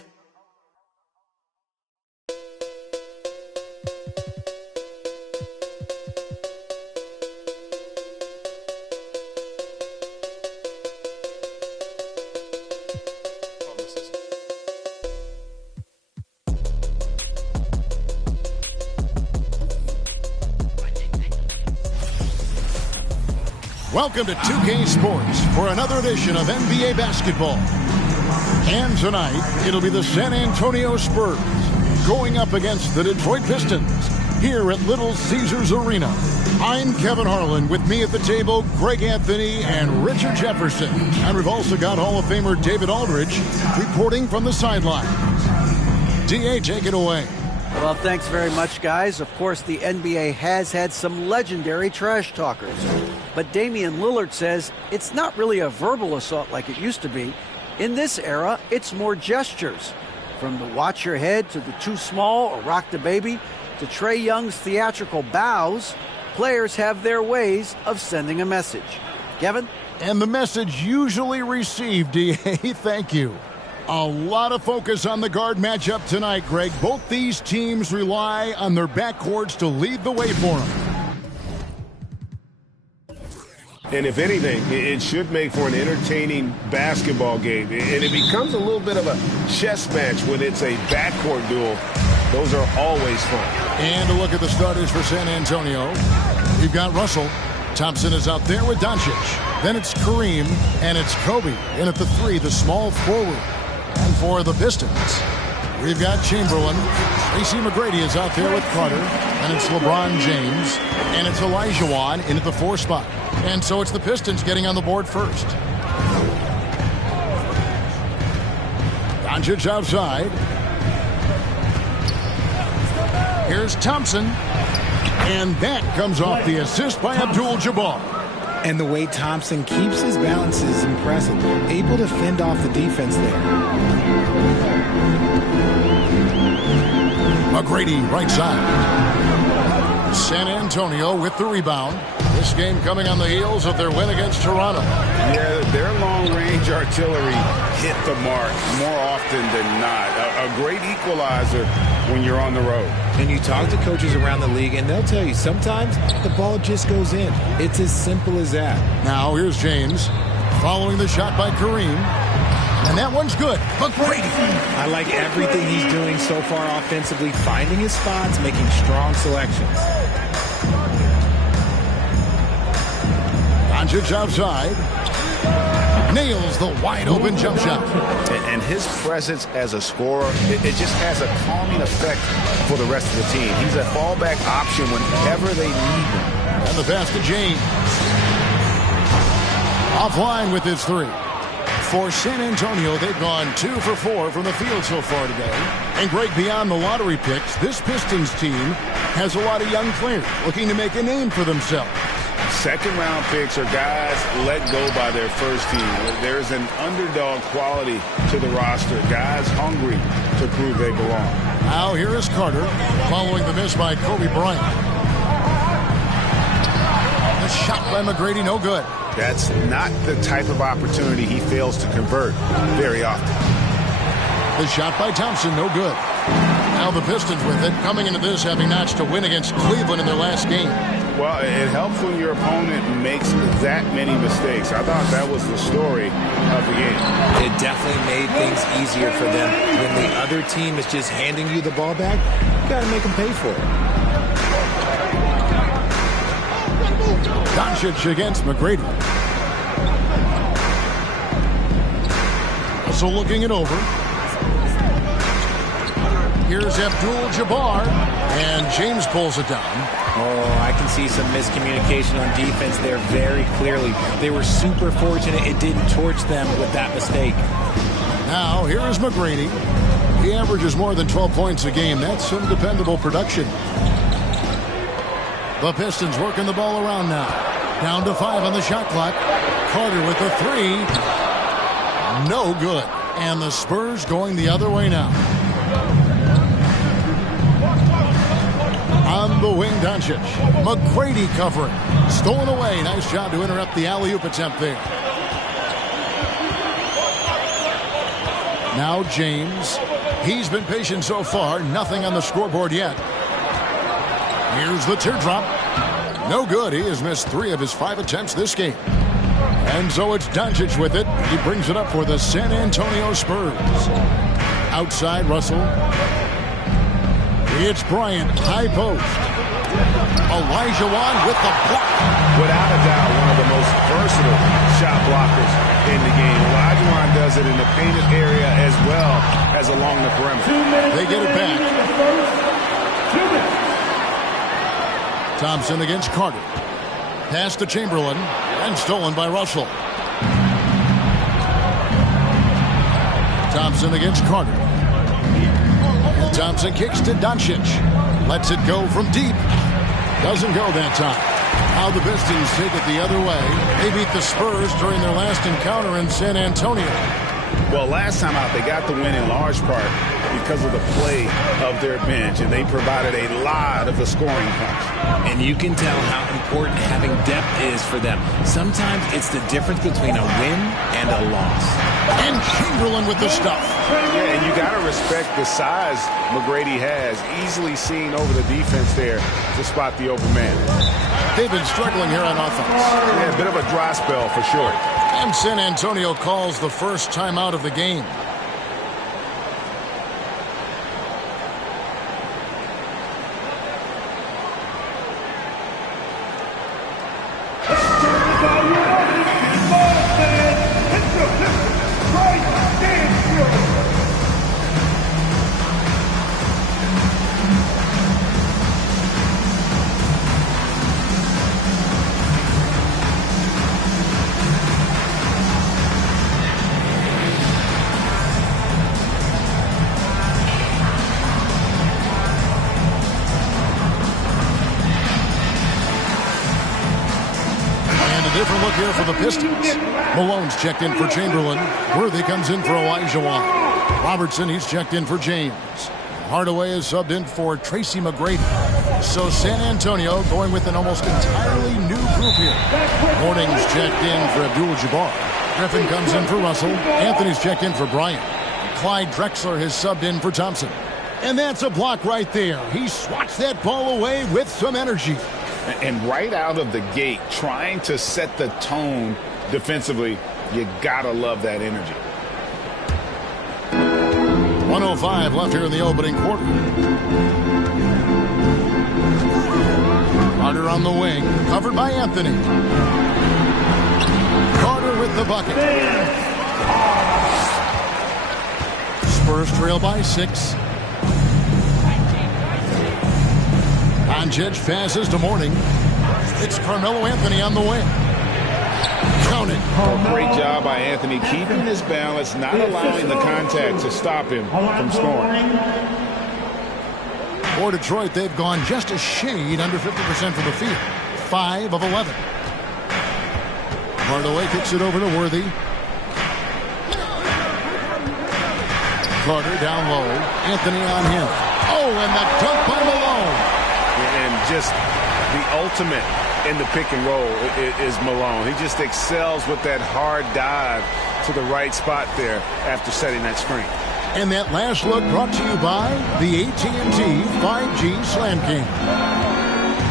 Welcome to 2K Sports for another edition of NBA basketball. And tonight, it'll be the San Antonio Spurs going up against the Detroit Pistons here at Little Caesars Arena. I'm Kevin Harlan. With me at the table, Greg Anthony and Richard Jefferson. And we've also got Hall of Famer David Aldridge reporting from the sideline. D.A., take it away. Well, thanks very much, guys. Of course, the NBA has had some legendary trash talkers. But Damian Lillard says it's not really a verbal assault like it used to be. In this era, it's more gestures. From the watch your head to the too small or rock the baby to Trae Young's theatrical bows, players have their ways of sending a message. Kevin? And the message usually received, D.A., thank you. A lot of focus on the guard matchup tonight, Greg. Both these teams rely on their backcourts to lead the way for them. And if anything, it should make for an entertaining basketball game. And it becomes a little bit of a chess match when it's a backcourt duel. Those are always fun. And a look at the starters for San Antonio. We've got Russell. Thompson is out there with Doncic. Then it's Kareem, and it's Kobe. In at the 3, the small forward. And for the Pistons, we've got Chamberlain. Tracy McGrady is out there with Carter. And it's LeBron James. And it's Olajuwon in at the 4 spot. And so it's the Pistons getting on the board first. Doncic outside. Here's Thompson. And that comes off the assist by Abdul-Jabbar. And the way Thompson keeps his balance is impressive. Able to fend off the defense there. McGrady right side. San Antonio with the rebound. This game coming on the heels of their win against Toronto. Yeah, their long-range artillery hit the mark more often than not. A great equalizer when you're on the road. And you talk to coaches around the league, and they'll tell you sometimes the ball just goes in. It's as simple as that. Now here's James following the shot by Kareem. And that one's good. McGrady. I like everything he's doing so far offensively, finding his spots, making strong selections. Doncic outside. Nails the wide-open jump shot. And his presence as a scorer, it just has a calming effect for the rest of the team. He's a fallback option whenever they need him. And the pass to James. Offline with his 3. For San Antonio, they've gone 2 for 4 from the field so far today. And Greg, beyond the lottery picks, this Pistons team has a lot of young players looking to make a name for themselves. Second-round picks are guys let go by their first team. There's an underdog quality to the roster. Guys hungry to prove they belong. Now here is Carter following the miss by Kobe Bryant. The shot by McGrady, no good. That's not the type of opportunity he fails to convert very often. The shot by Thompson, no good. Now the Pistons with it, coming into this having notched a win against Cleveland in their last game. Well, it helps when your opponent makes that many mistakes. I thought that was the story of the game. It definitely made things easier for them. When the other team is just handing you the ball back, you got to make them pay for it. Doncic against McGrady. So looking it over. Here's Abdul-Jabbar, and James pulls it down. Oh, I can see some miscommunication on defense there very clearly. They were super fortunate it didn't torch them with that mistake. Now, here is McGrady. He averages more than 12 points a game. That's some dependable production. The Pistons working the ball around now. Down to 5 on the shot clock. Carter with the 3. No good. And the Spurs going the other way now. On the wing, Doncic. McGrady covering. Stolen away. Nice job to interrupt the alley-oop attempt there. Now James. He's been patient so far. Nothing on the scoreboard yet. Here's the teardrop. No good. He has missed 3 of his 5 attempts this game. And so it's Doncic with it. He brings it up for the San Antonio Spurs. Outside, Russell. It's Bryant, high post. Olajuwon with the block. Without a doubt, one of the most versatile shot blockers in the game. Olajuwon does it in the painted area as well as along the perimeter. They get it back. Thompson against Carter. Pass to Chamberlain and stolen by Russell. Thompson against Carter. And Thompson kicks to Doncic. Lets it go from deep. Doesn't go that time. Now the Pistons take it the other way. They beat the Spurs during their last encounter in San Antonio. Well, last time out, they got the win in large part because of the play of their bench, and they provided a lot of the scoring punch. And you can tell how important having depth is for them. Sometimes it's the difference between a win and a loss. And Chamberlain with the stuff. Yeah, and you got to respect the size McGrady has. Easily seen over the defense there to spot the open man. They've been struggling here on offense. Yeah, a bit of a dry spell for sure. And San Antonio calls the first timeout of the game. Different look here for the Pistons. Malone's checked in for Chamberlain. Worthy comes in for Olajuwon. Robertson, he's checked in for James. Hardaway is subbed in for Tracy McGrady. So San Antonio going with an almost entirely new group here. Morning's checked in for Abdul-Jabbar. Griffin comes in for Russell. Anthony's checked in for Bryant. Clyde Drexler has subbed in for Thompson. And that's a block right there. He swats that ball away with some energy. And right out of the gate, trying to set the tone defensively, you gotta love that energy. 1:05 left here in the opening quarter. Carter on the wing, covered by Anthony. Carter with the bucket. Spurs trail by 6. Doncic passes to Morning. It's Carmelo Anthony on the wing. Count it. Great job by Anthony keeping his balance, not allowing the contact to stop him from scoring. For Detroit, they've gone just a shade under 50% from the field. 5 of 11. Hardaway kicks it over to Worthy. Carter down low. Anthony on him. Oh, and the dunk by Malone. And just the ultimate in the pick and roll is Malone. He just excels with that hard dive to the right spot there after setting that screen. And that last look brought to you by the AT&T 5G Slam King.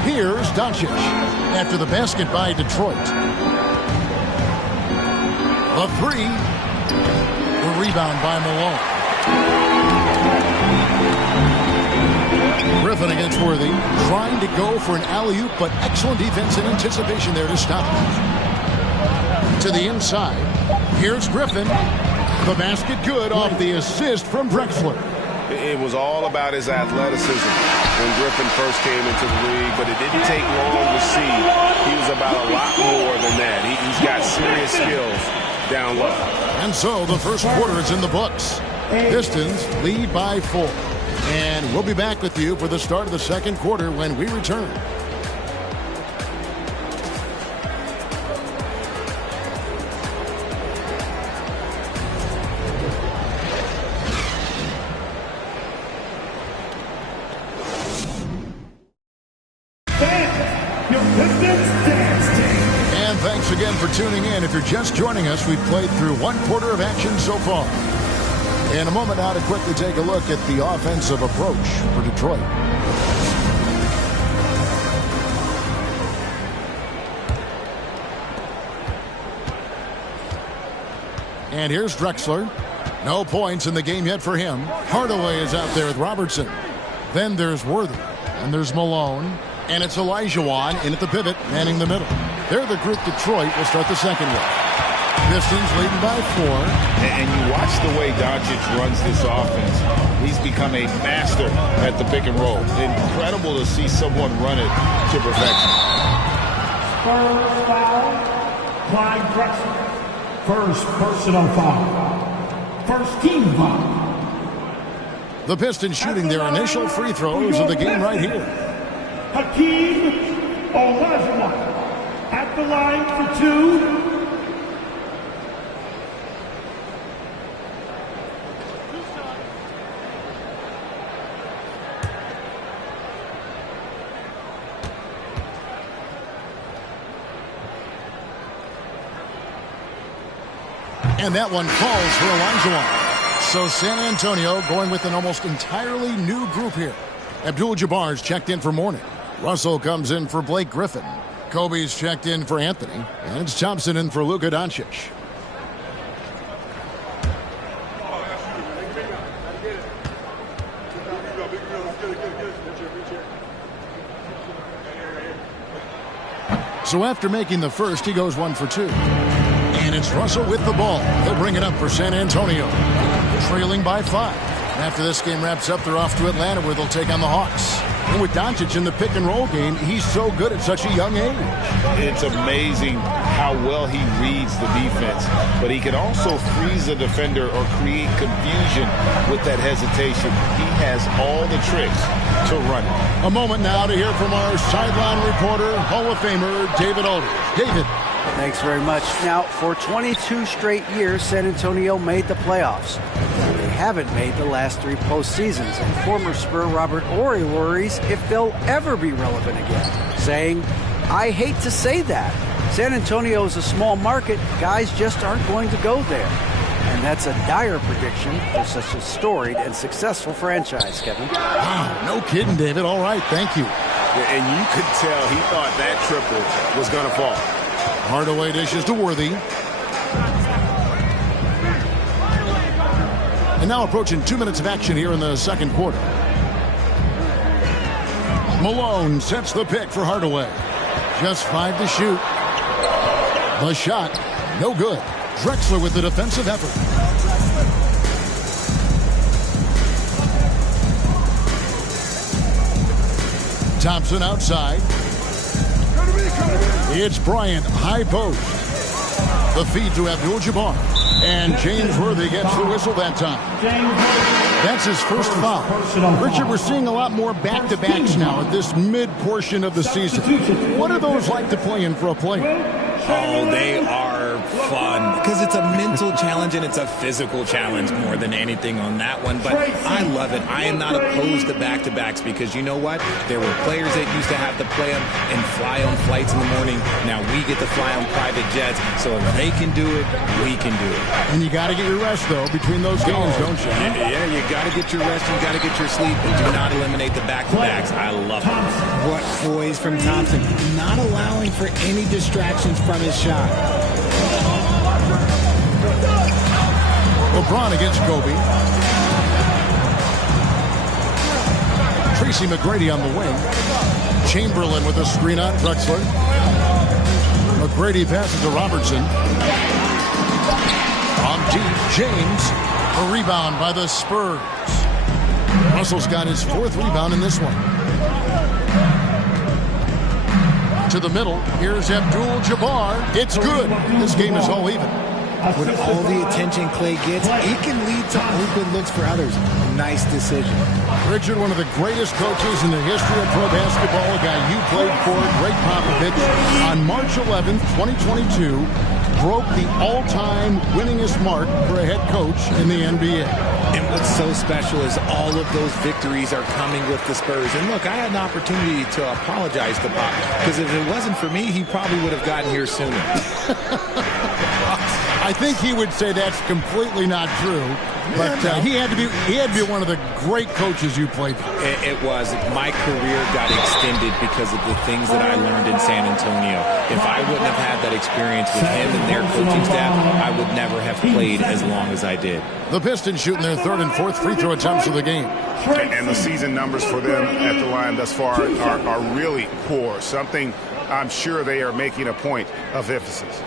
Here's Doncic after the basket by Detroit. The three. The rebound by Malone. Griffin against Worthy, trying to go for an alley-oop, but excellent defense and anticipation there to stop him. To the inside. Here's Griffin. The basket good off the assist from Drexler. It was all about his athleticism when Griffin first came into the league, but it didn't take long to see he was about a lot more than that. He's got serious skills down low. And so the first quarter is in the books. Pistons lead by 4. And we'll be back with you for the start of the second quarter when we return. And thanks again for tuning in. If you're just joining us, we've played through one quarter of action so far. In a moment now to quickly take a look at the offensive approach for Detroit. And here's Drexler. No points in the game yet for him. Hardaway is out there with Robertson. Then there's Worthy. And there's Malone. And it's Olajuwon in at the pivot, manning the middle. They're the group Detroit will start the second with. Pistons leading by 4. And you watch the way Doncic runs this offense. He's become a master at the pick and roll. Incredible to see someone run it to perfection. First foul, Clyde Drexler. First personal foul. First team foul. The Pistons shooting their initial free throws of the game right here. Hakeem Olajuwon at the line for 2. And that one falls for Olajuwon. So San Antonio going with an almost entirely new group here. Abdul-Jabbar's checked in for Mourning. Russell comes in for Blake Griffin. Kobe's checked in for Anthony. And it's Thompson in for Luka Doncic. So after making the first, he goes 1 for 2. And it's Russell with the ball. He'll bring it up for San Antonio. Trailing by 5. After this game wraps up, they're off to Atlanta where they'll take on the Hawks. And with Doncic in the pick and roll game, he's so good at such a young age. It's amazing how well he reads the defense. But he can also freeze a defender or create confusion with that hesitation. He has all the tricks to run it. A moment now to hear from our sideline reporter, Hall of Famer David Aldridge. David. Thanks very much. Now, for 22 straight years, San Antonio made the playoffs. They haven't made the last 3 postseasons, and former Spur Robert Horry worries if they'll ever be relevant again, saying, I hate to say that. San Antonio is a small market. Guys just aren't going to go there. And that's a dire prediction for such a storied and successful franchise, Kevin. Wow, no kidding, David. All right, thank you. Yeah, and you could tell he thought that triple was going to fall. Hardaway dishes to Worthy. And now approaching 2 minutes of action here in the second quarter. Malone sets the pick for Hardaway. Just 5 to shoot. The shot, no good. Drexler with the defensive effort. Thompson outside. It's Bryant, high post. The feed to Abdul-Jabbar. And James Worthy gets the whistle that time. That's his first foul. Richard, we're seeing a lot more back-to-backs now at this mid-portion of the season. What are those like to play in for a player? Oh, they are fun because it's a mental challenge and it's a physical challenge more than anything on that one. But I love it. I am not opposed to back-to-backs because you know what? There were players that used to have to play them and fly on flights in the morning. Now we get to fly on private jets. So if they can do it, we can do it. And you got to get your rest, though, between those games, don't you? Yeah, you got to get your rest. You got to get your sleep. And do not eliminate the back-to-backs. I love it. What poise from Thompson. Not allowing for any distractions from his shot. LeBron against Kobe. Tracy McGrady on the wing. Chamberlain with a screen on Drexler. McGrady passes to Robertson. On deep, James. A rebound by the Spurs. Russell's got his 4th rebound in this one. To the middle, here's Abdul-Jabbar. It's good. This game is all even. With all the attention Clay gets, it can lead to open looks for others. Nice decision. Richard, one of the greatest coaches in the history of pro basketball, a guy you played for, Greg Popovich, on March 11th, 2022, broke the all-time winningest mark for a head coach in the NBA. And what's so special is all of those victories are coming with the Spurs. And look, I had an opportunity to apologize to Pop because if it wasn't for me, he probably would have gotten here sooner. I think he would say that's completely not true, but he had to be one of the great coaches you played for. It was. My career got extended because of the things that I learned in San Antonio. If I wouldn't have had that experience with him and their coaching staff, I would never have played as long as I did. The Pistons shooting their 3rd and 4th free throw attempts of the game. And the season numbers for them at the line thus far are really poor. Something I'm sure they are making a point of emphasis.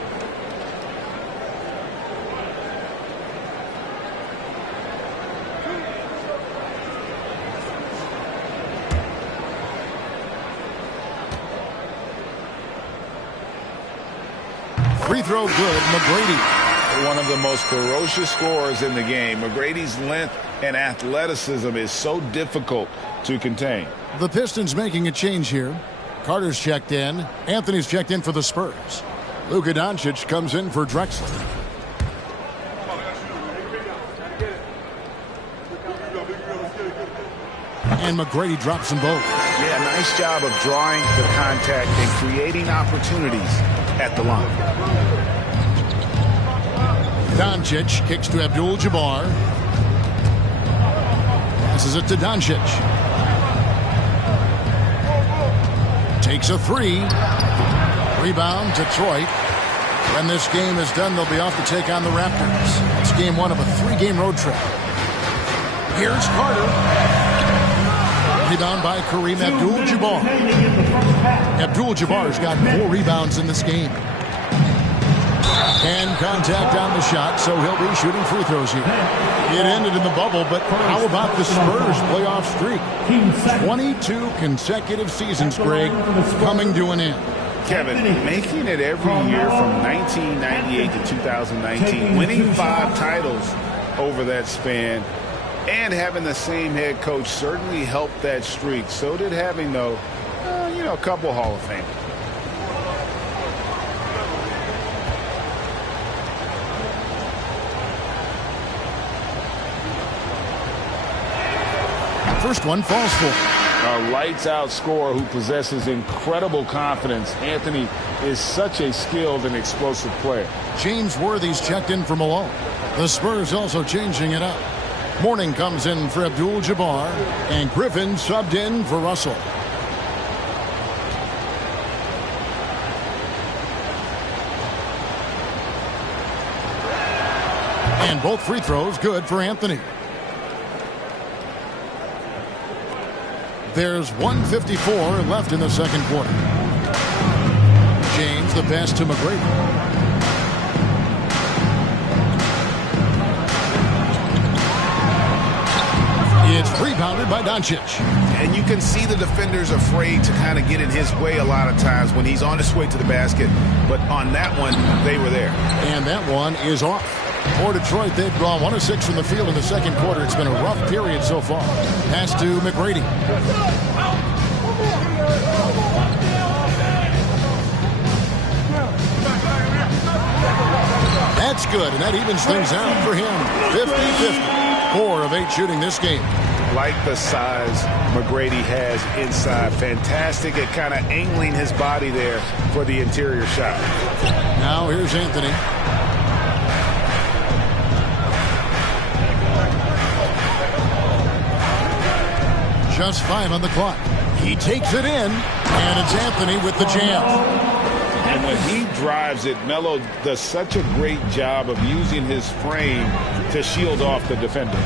Free throw good, McGrady. One of the most ferocious scorers in the game. McGrady's length and athleticism is so difficult to contain. The Pistons making a change here. Carter's checked in. Anthony's checked in for the Spurs. Luka Doncic comes in for Drexler. And McGrady drops them both. Yeah, nice job of drawing the contact and creating opportunities at the line. Doncic kicks to Abdul-Jabbar. Passes it to Doncic. Takes a 3. Rebound, Detroit. When this game is done, they'll be off to take on the Raptors. It's game 1 of a 3-game road trip. Here's Carter. Rebound by Kareem Abdul-Jabbar. Abdul-Jabbar's got 4 rebounds in this game. And contact on the shot, so he'll be shooting free throws here. It ended in the bubble, but how about the Spurs playoff streak? 22 consecutive seasons, Greg, coming to an end. Kevin, making it every year from 1998 to 2019, winning 5 titles over that span, and having the same head coach certainly helped that streak. So did having, though, a couple Hall of Famers. First one falls for. A lights-out scorer who possesses incredible confidence. Anthony is such a skilled and explosive player. James Worthy's checked in for Malone. The Spurs also changing it up. Mourning comes in for Abdul-Jabbar, and Griffin subbed in for Russell. And both free throws good for Anthony. There's 1:54 left in the second quarter. James, the pass to McGrady. It's rebounded by Doncic. And you can see the defenders afraid to kind of get in his way a lot of times when he's on his way to the basket. But on that one, they were there. And that one is off. For Detroit, they've gone 1 of 6 from the field in the second quarter. It's been a rough period so far. Pass to McGrady. That's good, and that evens things out for him. 50-50. 4 of 8 shooting this game. Like the size McGrady has inside. Fantastic at kind of angling his body there for the interior shot. Now here's Anthony. Just 5 on the clock. He takes it in, and it's Anthony with the jam. And when he drives it, Melo does such a great job of using his frame to shield off the defender.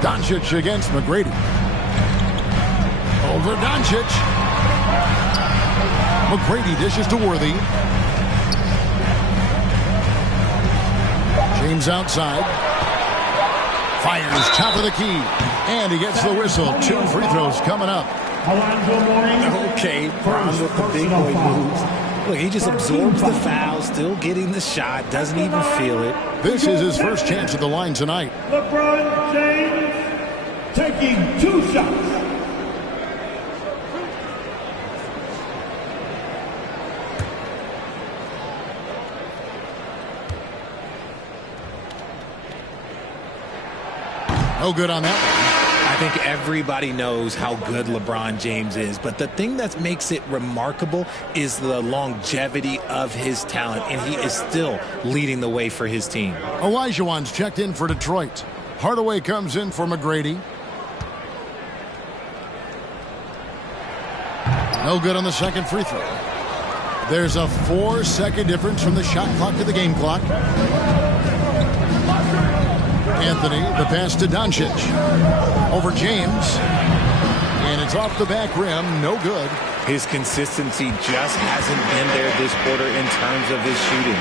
Doncic against McGrady. Over Doncic. McGrady dishes to Worthy. James outside. Fires top of the key. And he gets the whistle. 2 free throws coming up. Okay, Bron with the big boy moves. Look, he just absorbs the foul, still getting the shot, doesn't even feel it. This is his first chance at the line tonight. LeBron James taking 2 shots. No good on that one. I think everybody knows how good LeBron James is, but the thing that makes it remarkable is the longevity of his talent, and he is still leading the way for his team. Olajuwon's checked in for Detroit. Hardaway comes in for McGrady. No good on the second free throw. There's a 4-second difference from the shot clock to the game clock. Anthony, the pass to Doncic. Over James. And it's off the back rim. No good. His consistency just hasn't been there this quarter in terms of his shooting.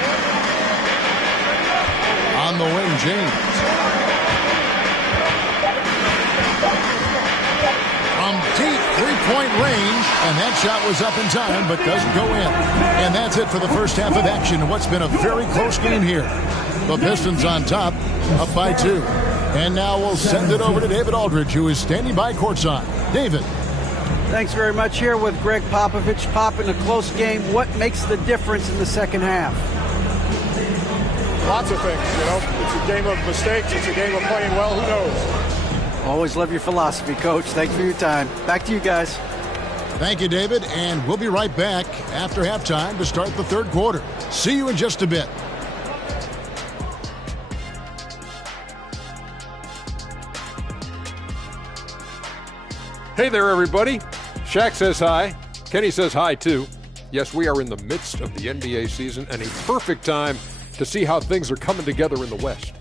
On the wing, James. From deep three-point range. And that shot was up in time, but doesn't go in. And that's it for the first half of action in what's been a very close game here. The Pistons on top, up by 2. And now we'll send it over to David Aldridge, who is standing by courtside. David. Thanks very much. Here with Greg Popovich. Pop, in a close game, what makes the difference in the second half? Lots of things, you know. It's a game of mistakes. It's a game of playing well. Who knows? Always love your philosophy, Coach. Thanks for your time. Back to you guys. Thank you, David. And we'll be right back after halftime to start the third quarter. See you in just a bit. Hey there, everybody. Shaq says hi. Kenny says hi, too. Yes, we are in the midst of the NBA season and a perfect time to see how things are coming together in the West.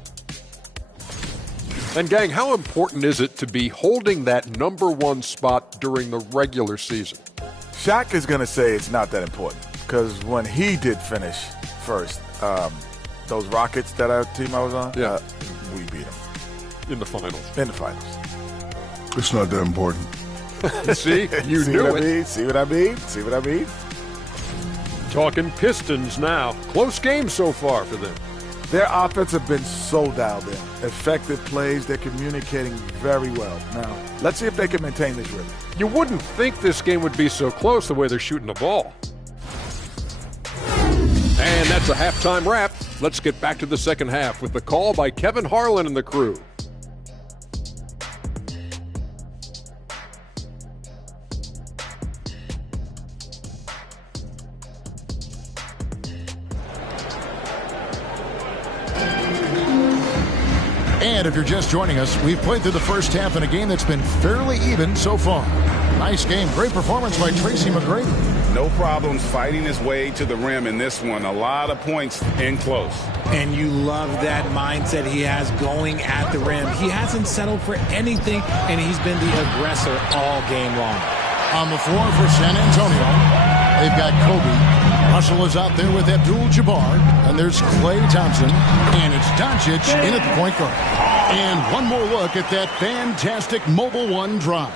And, gang, how important is it to be holding that #1 spot during the regular season? Shaq is going to say it's not that important because when he did finish first, those Rockets that our team I was on, we beat them. In the finals. In the finals. It's not that important. See? You See knew what I it. mean? See what I mean? See what I mean? Talking Pistons now. Close game so far for them. Their offense have been so dialed in. Effective plays. They're communicating very well. Now, let's see if they can maintain this rhythm. You wouldn't think this game would be so close the way they're shooting the ball. And that's a halftime wrap. Let's get back to the second half with the call by Kevin Harlan and the crew. And if you're just joining us, we've played through the first half in a game that's been fairly even so far. Nice game. Great performance by Tracy McGrady. No problems fighting his way to the rim in this one. A lot of points in close. And you love that mindset he has going at the rim. He hasn't settled for anything, and he's been the aggressor all game long. On the floor for San Antonio, they've got Kobe. Russell is out there with Abdul-Jabbar. And there's Klay Thompson. And it's Doncic in at the point guard. And one more look at that fantastic Mobile One drive.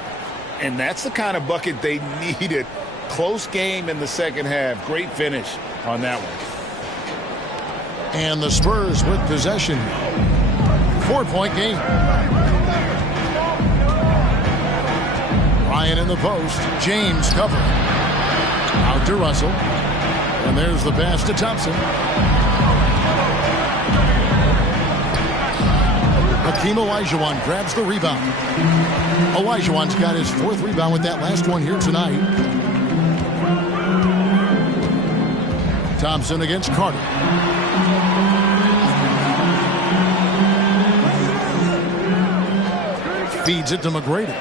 And that's the kind of bucket they needed. Close game in the second half. Great finish on that one. And the Spurs with possession. 4-point game. Ryan in the post. James covering. Out to Russell. And there's the pass to Thompson. Hakeem Olajuwon grabs the rebound. Olajuwon's got his 4th rebound with that last one here tonight. Thompson against Carter. Feeds it to McGrady.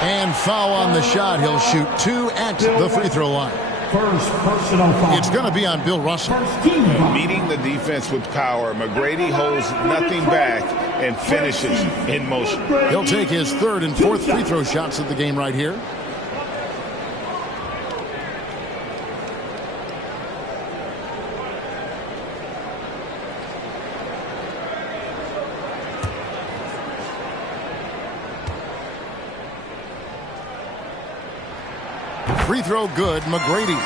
And foul on the shot. He'll shoot 2 at the free throw line. First personal foul. It's going to be on Bill Russell. Meeting the defense with power, McGrady holds nothing back and finishes in motion. He'll take his 3rd and 4th free throw shots of the game right here. Free throw good, McGrady.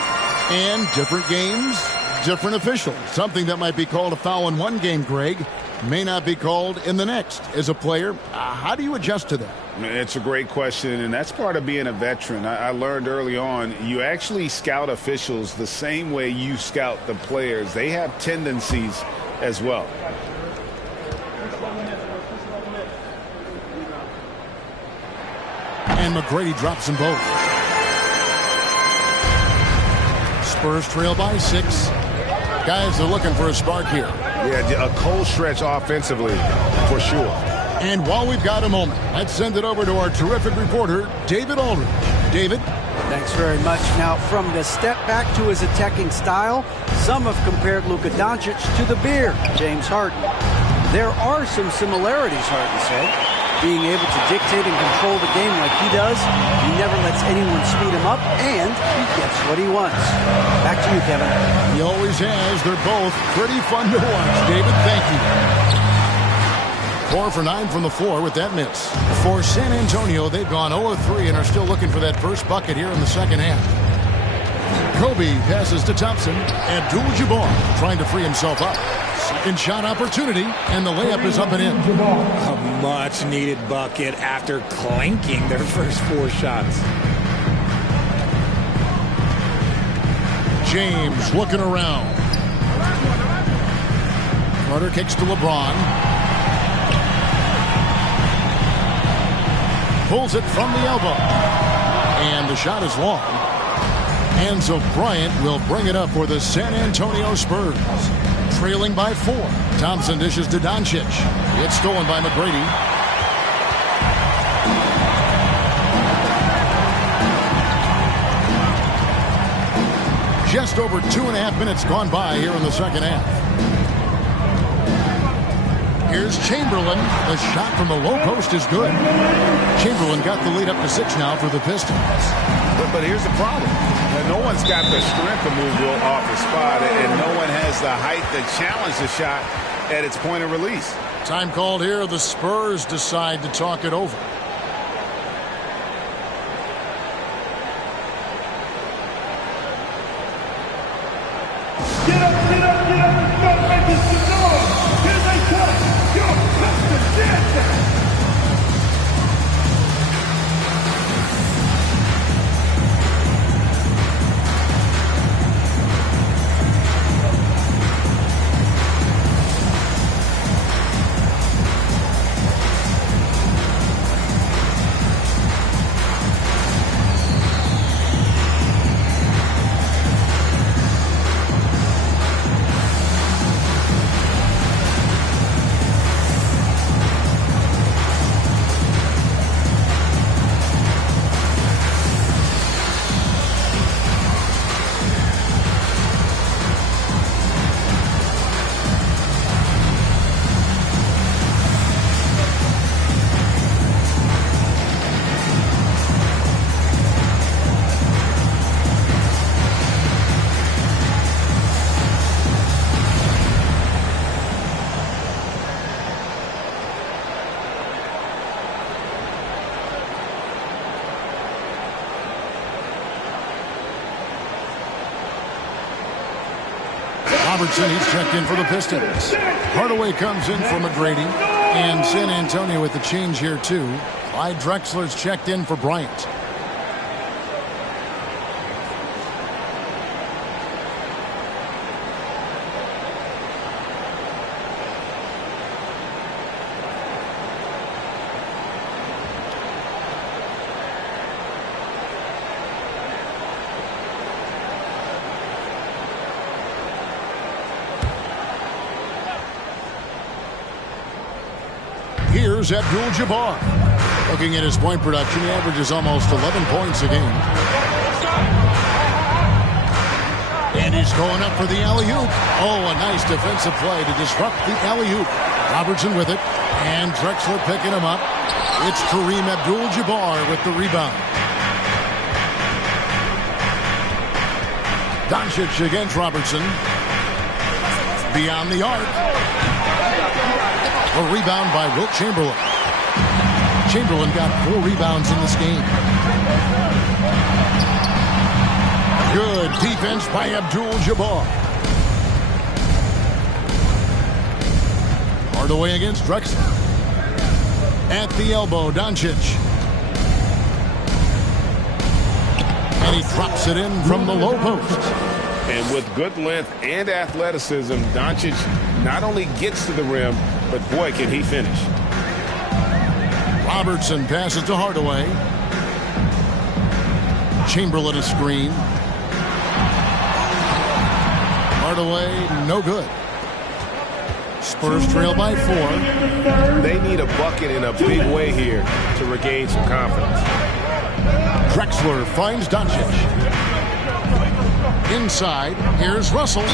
And different games, different officials. Something that might be called a foul in one game, Greg, may not be called in the next. As a player, how do you adjust to that? It's a great question, and that's part of being a veteran. I learned early on, you actually scout officials the same way you scout the players. They have tendencies as well. And McGrady drops them both. Spurs trail by 6. Guys are looking for a spark here. Yeah, a cold stretch offensively, for sure. And while we've got a moment, let's send it over to our terrific reporter, David Aldridge. David? Thanks very much. Now, from the step back to his attacking style, some have compared Luka Doncic to the Bear, James Harden. There are some similarities, Harden said. Being able to dictate and control the game like he does, he never lets anyone speed him up, and he gets what he wants. Back to you, Kevin. He always has. They're both pretty fun to watch. David, thank you. 4 for 9 from the floor with that miss. For San Antonio, they've gone 0 of 3 and are still looking for that first bucket here in the second half. Kobe passes to Thompson. Abdul-Jabbar trying to free himself up. Second shot opportunity, and the layup is up and in. A much-needed bucket after clanking their first 4 shots. James looking around. Carter kicks to LeBron. Pulls it from the elbow. And the shot is long. And so Bryant will bring it up for the San Antonio Spurs. Trailing by 4. Thompson dishes to Doncic. It's stolen by McGrady. Just over 2.5 minutes gone by here in the second half. Here's Chamberlain. The shot from the low post is good. Chamberlain got the lead up to 6 now for the Pistons. But here's the problem. No one's got the strength to move Will off the spot, and no one has the height to challenge the shot at its point of release. Time called here. The Spurs decide to talk it over. Get up, get up, get up, and start making some noise. Here they come, your Pistons dancing. Robertson, he's checked in for the Pistons. Hardaway comes in for McGrady. And San Antonio with the change here, too. Clyde Drexler's checked in for Bryant. Here's Abdul-Jabbar. Looking at his point production, he averages almost 11 points a game. And he's going up for the alley-oop. Oh, a nice defensive play to disrupt the alley-oop. Robertson with it, and Drexler picking him up. It's Kareem Abdul-Jabbar with the rebound. Doncic against Robertson. Beyond the arc. A rebound by Wilt Chamberlain. Chamberlain got 4 rebounds in this game. Good defense by Abdul-Jabbar. Hardaway against Drexler. At the elbow, Doncic. And he drops it in from the low post. And with good length and athleticism, Doncic not only gets to the rim, but boy, can he finish. Robertson passes to Hardaway. Chamberlain a screen. Hardaway, no good. Spurs trail by 4. They need a bucket in a big way here to regain some confidence. Drexler finds Doncic. Inside, here's Russell.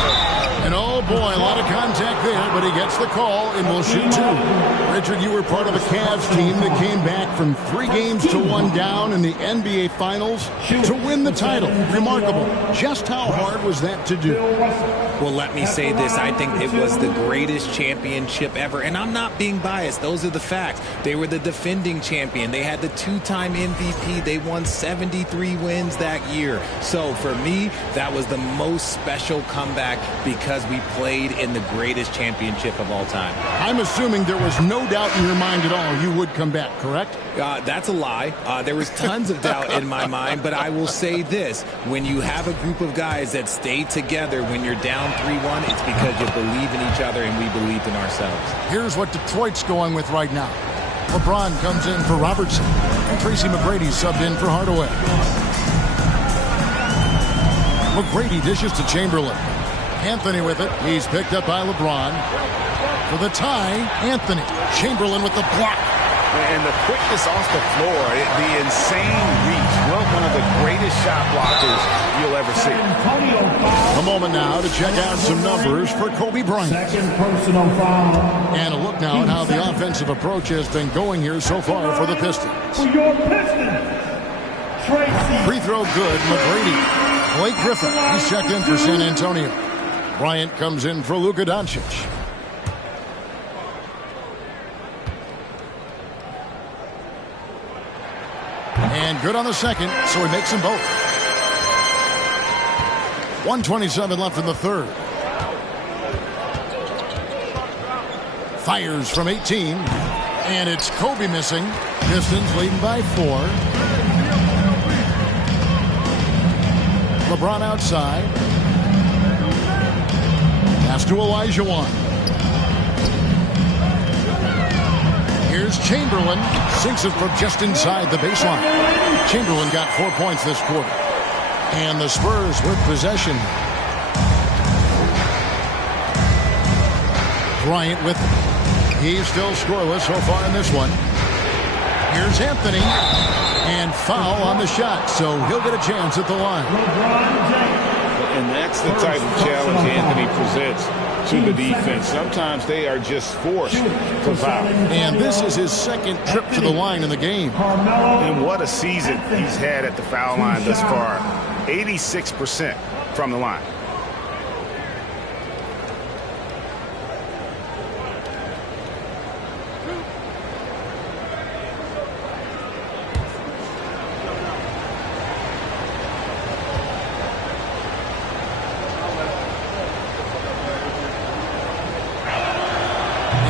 And oh boy, a lot of contact there, but he gets the call and will shoot 2. Richard, you were part of a Cavs team that came back from 3 games to 1 down in the NBA Finals to win the title. Remarkable. Just how hard was that to do? Well, let me say this. I think it was the greatest championship ever. And I'm not being biased. Those are the facts. They were the defending champion. They had the 2-time MVP. They won 73 wins that year. So for me, that was the most special comeback because we played in the greatest championship of all time. I'm assuming there was no doubt in your mind at all you would come back, correct? That's a lie. There was tons of doubt in my mind, but I will say this. When you have a group of guys that stay together when you're down 3-1, it's because you believe in each other and we believed in ourselves. Here's what Detroit's going with right now. LeBron comes in for Robertson, and Tracy McGrady subbed in for Hardaway. McGrady dishes to Chamberlain. Anthony with it. He's picked up by LeBron. For the tie, Anthony. Chamberlain with the block. And the quickness off the floor, the insane reach. Well, one of the greatest shot blockers you'll ever see. A moment now to check out some numbers for Kobe Bryant. Second personal foul. And a look now at how the offensive approach has been going here so far for the Pistons. For your Pistons, Tracy. Free throw good, McGrady. Blake Griffin, he's checked in for San Antonio. Bryant comes in for Luka Doncic. And good on the second, so he makes them both. 1:27 left in the third. Fires from 18. And it's Kobe missing. Pistons leading by 4. LeBron outside. Pass to Olajuwon. Here's Chamberlain. Sinks it from just inside the baseline. Chamberlain got 4 points this quarter. And the Spurs with possession. Bryant with it. He's still scoreless so far in this one. Here's Anthony. And foul on the shot, so he'll get a chance at the line. And that's the type of challenge Anthony presents to the defense. Sometimes they are just forced to foul. And this is his second trip to the line in the game. And what a season he's had at the foul line thus far. 86% from the line.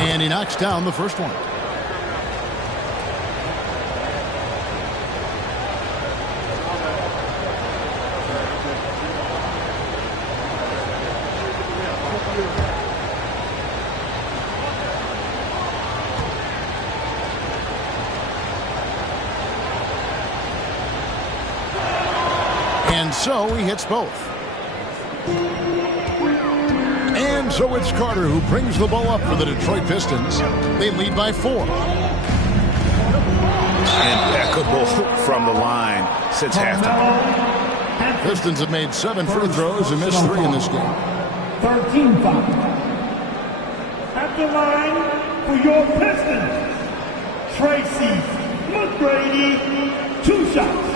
And he knocks down the first one. And so he hits both. And so it's Carter who brings the ball up for the Detroit Pistons. They lead by 4. Impeccable from the line since halftime. Pistons have made 7 free throws and missed 3 in this game. 13 fouls. At the line for your Pistons, Tracy McGrady, 2 shots.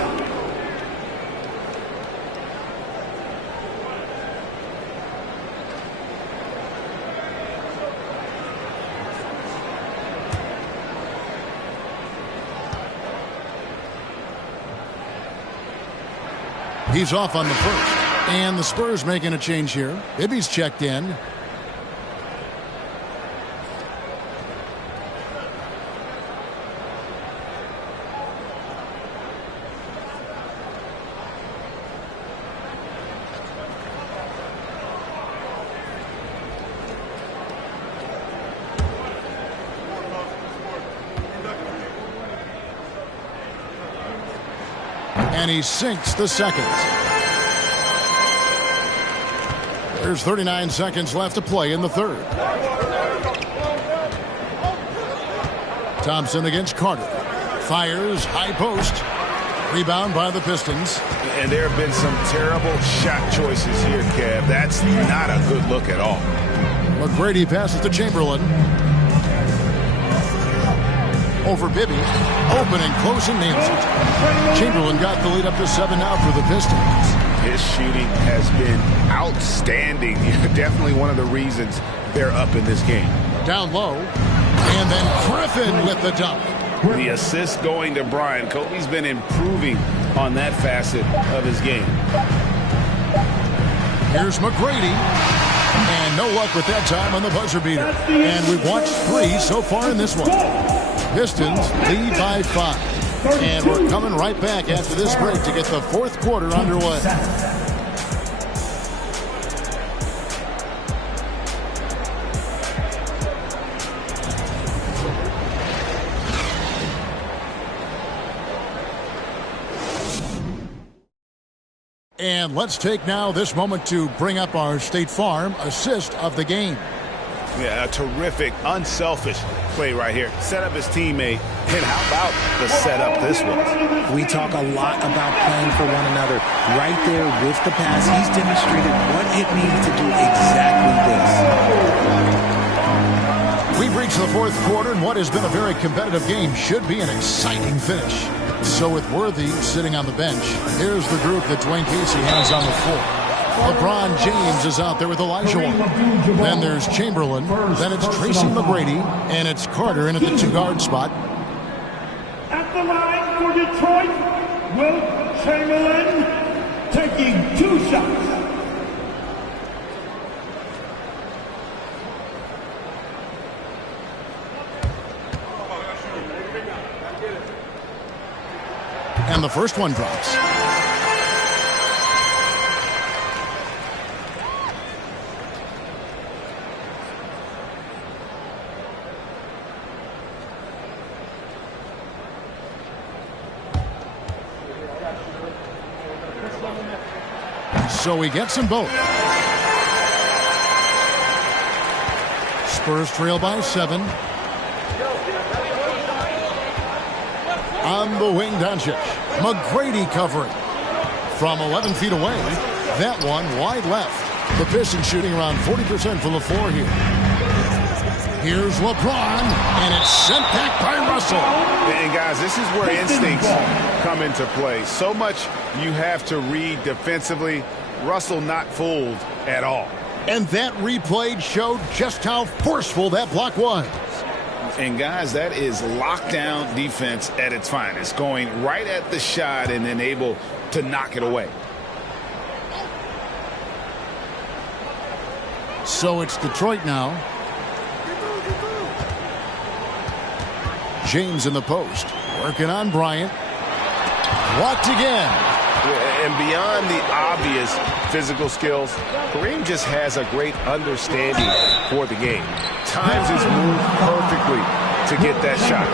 He's off on the first. And the Spurs making a change here. Bibby's checked in. And he sinks the second. There's 39 seconds left to play in the third. Thompson against Carter. Fires, high post. Rebound by the Pistons. And there have been some terrible shot choices here, Kev. That's not a good look at all. McGrady passes to Chamberlain. Over Bibby. Open and close and nails it. Chamberlain got the lead up to 7 now for the Pistons. His shooting has been outstanding. Definitely one of the reasons they're up in this game. Down low. And then Griffin with the dunk. The assist going to Bryant. Kobe's been improving on that facet of his game. Here's McGrady. And no luck with that time on the buzzer beater. And we've watched 3 so far in this one. Pistons lead by 5. And we're coming right back after this break to get the fourth quarter underway. And let's take now this moment to bring up our State Farm assist of the game. Yeah, a terrific, unselfish play right here. Set up his teammate, and how about the setup this was? We talk a lot about playing for one another. Right there with the pass, he's demonstrated what it means to do exactly this. We've reached the fourth quarter, and what has been a very competitive game should be an exciting finish. So with Worthy sitting on the bench, here's the group that Dwayne Casey has on the floor. LeBron James is out there with Olajuwon. Then there's Chamberlain. Then it's Tracy McGrady. And it's Carter in at the 2-guard spot. At the line for Detroit, Wilt Chamberlain taking 2 shots. And the first one drops. So he gets them both. Spurs trail by 7. On the wing, Doncic. McGrady covering. From 11 feet away. That one wide left. The Pistons shooting around 40% from the floor here. Here's LeBron, and it's sent back by Russell. And guys, this is where instincts come into play. So much you have to read defensively. Russell not fooled at all. And that replay showed just how forceful that block was. And guys, that is lockdown defense at its finest, going right at the shot and then able to knock it away. So it's Detroit now. James in the post, working on Bryant. Blocked again. And beyond the obvious physical skills, Kareem just has a great understanding for the game. Times his move perfectly to get that shot.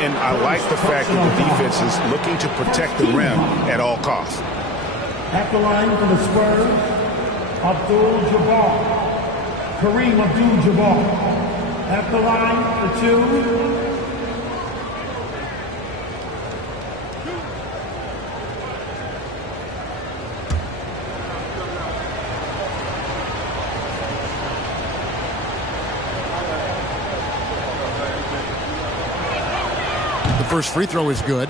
And I like the fact that the defense is looking to protect the rim at all costs. At the line for the Spurs, Abdul-Jabbar. Kareem Abdul-Jabbar. At the line for 2. first free throw is good.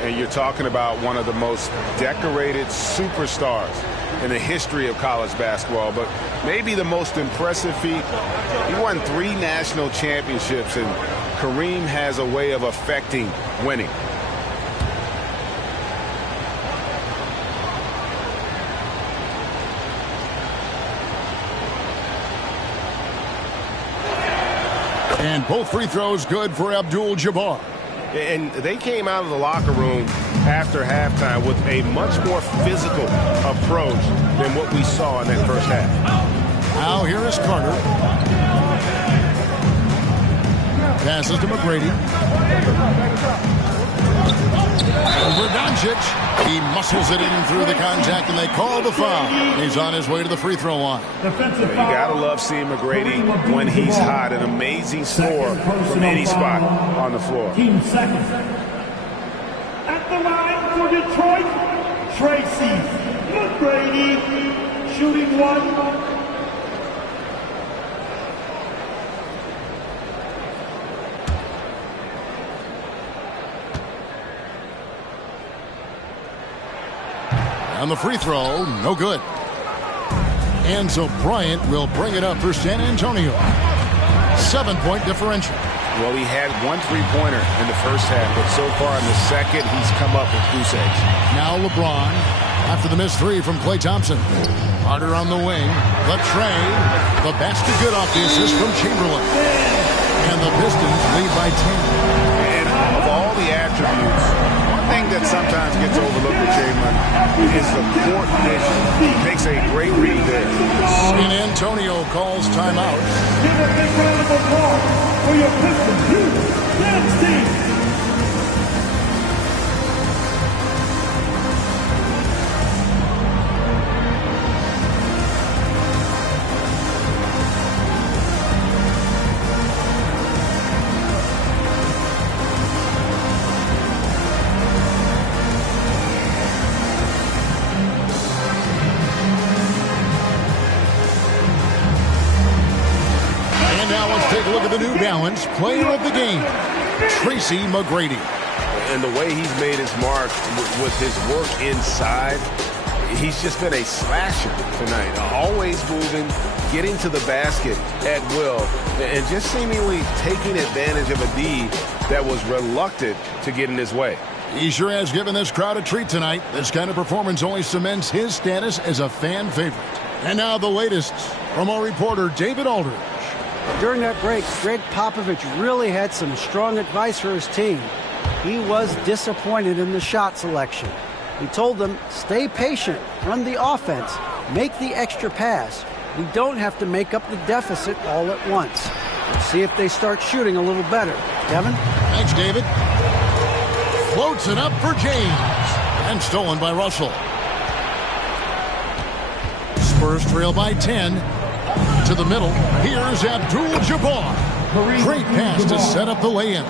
And you're talking about one of the most decorated superstars in the history of college basketball, but maybe the most impressive feat. He won 3 national championships, and Kareem has a way of affecting winning. And both free throws good for Abdul-Jabbar. And they came out of the locker room after halftime with a much more physical approach than what we saw in that first half. Now here is Carter. Passes to McGrady. Over Doncic. He muscles it in through the contact, and they call the foul. He's on his way to the free throw line. You got to love seeing McGrady when he's hot. An amazing score from any spot on the floor. Team second. At the line for Detroit, Tracy McGrady, shooting 1. On the free throw, no good. And so Bryant will bring it up for San Antonio. 7-point differential. Well, he had 1 3-pointer in the first half, but so far in the second, he's come up with goose eggs. Now LeBron, after the missed 3 from Klay Thompson. Carter on the wing. The tray. The basket good off the assist from Chamberlain. And the Pistons lead by 10. And of all the attributes, one thing that sometimes gets overlooked with Chamberlain is the court vision. He makes a great read there. San Antonio calls timeout. Give a big round of applause for your Pistons Youth Dance Team. New Balance Player of the Game, Tracy McGrady. And the way he's made his mark with his work inside, he's just been a slasher tonight. Always moving, getting to the basket at will, and just seemingly taking advantage of a D that was reluctant to get in his way. He sure has given this crowd a treat tonight. This kind of performance only cements his status as a fan favorite. And now the latest from our reporter, David Aldridge. During that break, Greg Popovich really had some strong advice for his team. He was disappointed in the shot selection. He told them, stay patient, run the offense, make the extra pass. We don't have to make up the deficit all at once. We'll see if they start shooting a little better. Kevin? Thanks, David. Floats it up for James. And stolen by Russell. Spurs trail by 10. To the middle, here's Abdul-Jabbar. Great pass to set up the lay-in.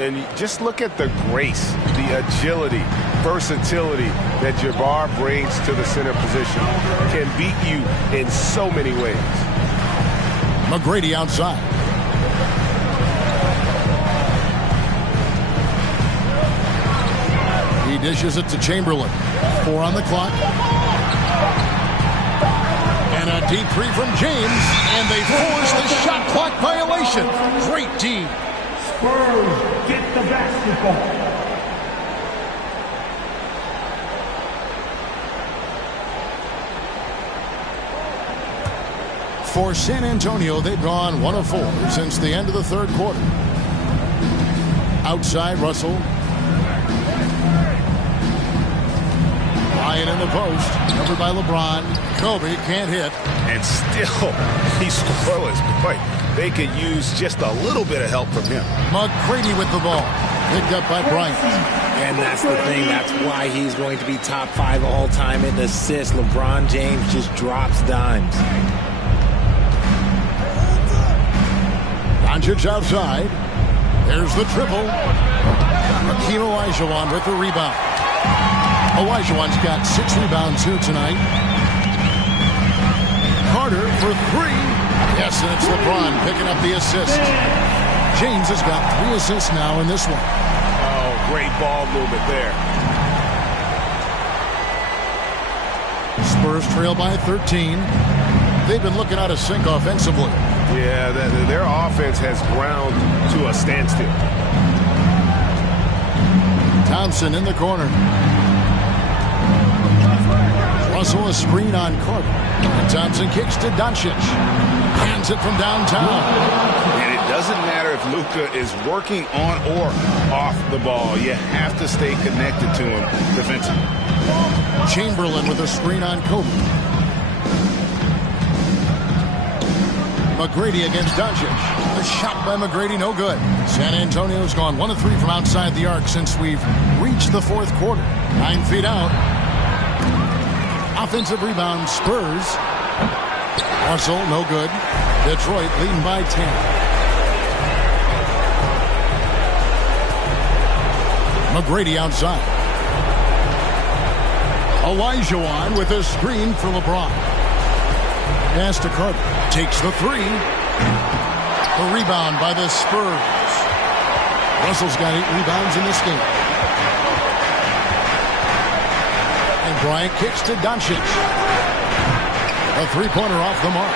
And just look at the grace, the agility, versatility that Jabbar brings to the center position. Can beat you in so many ways. McGrady outside. He dishes it to Chamberlain. 4 on the clock. And a deep 3 from James, and they force the shot clock violation. Great D. Spurs get the basketball. For San Antonio, they've gone 1 of 4 since the end of the third quarter. Outside, Russell. Ryan in the post, covered by LeBron. Kobe can't hit. And still, he's scoreless. Boy, they could use just a little bit of help from him. McGrady with the ball. Picked up by Bryant. And that's the thing. That's why he's going to be top 5 all time in assists. LeBron James just drops dimes. Doncic outside. There's the triple. Hakeem Olajuwon with the rebound. Olajuwon's got 6 rebounds here tonight. Carter for 3. Yes, and it's LeBron picking up the assist. James has got 3 assists now in this one. Great ball movement there. Spurs trail by 13. They've been looking out of sync offensively. Yeah, their offense has ground to a standstill. Thompson in the corner. Russell a screen on Carter. And Thompson kicks to Doncic. Hands it from downtown. And it doesn't matter if Luka is working on or off the ball. You have to stay connected to him defensively. Chamberlain with a screen on Kobe. McGrady against Doncic. The shot by McGrady, no good. San Antonio's gone 1 of 3 from outside the arc since we've reached the fourth quarter. 9 feet out. Offensive rebound, Spurs. Russell, no good. Detroit leading by 10. McGrady outside. Olajuwon with a screen for LeBron. Pass to Carter. Takes the 3. The rebound by the Spurs. Russell's got 8 rebounds in this game. And Bryant kicks to Doncic. A three-pointer off the mark.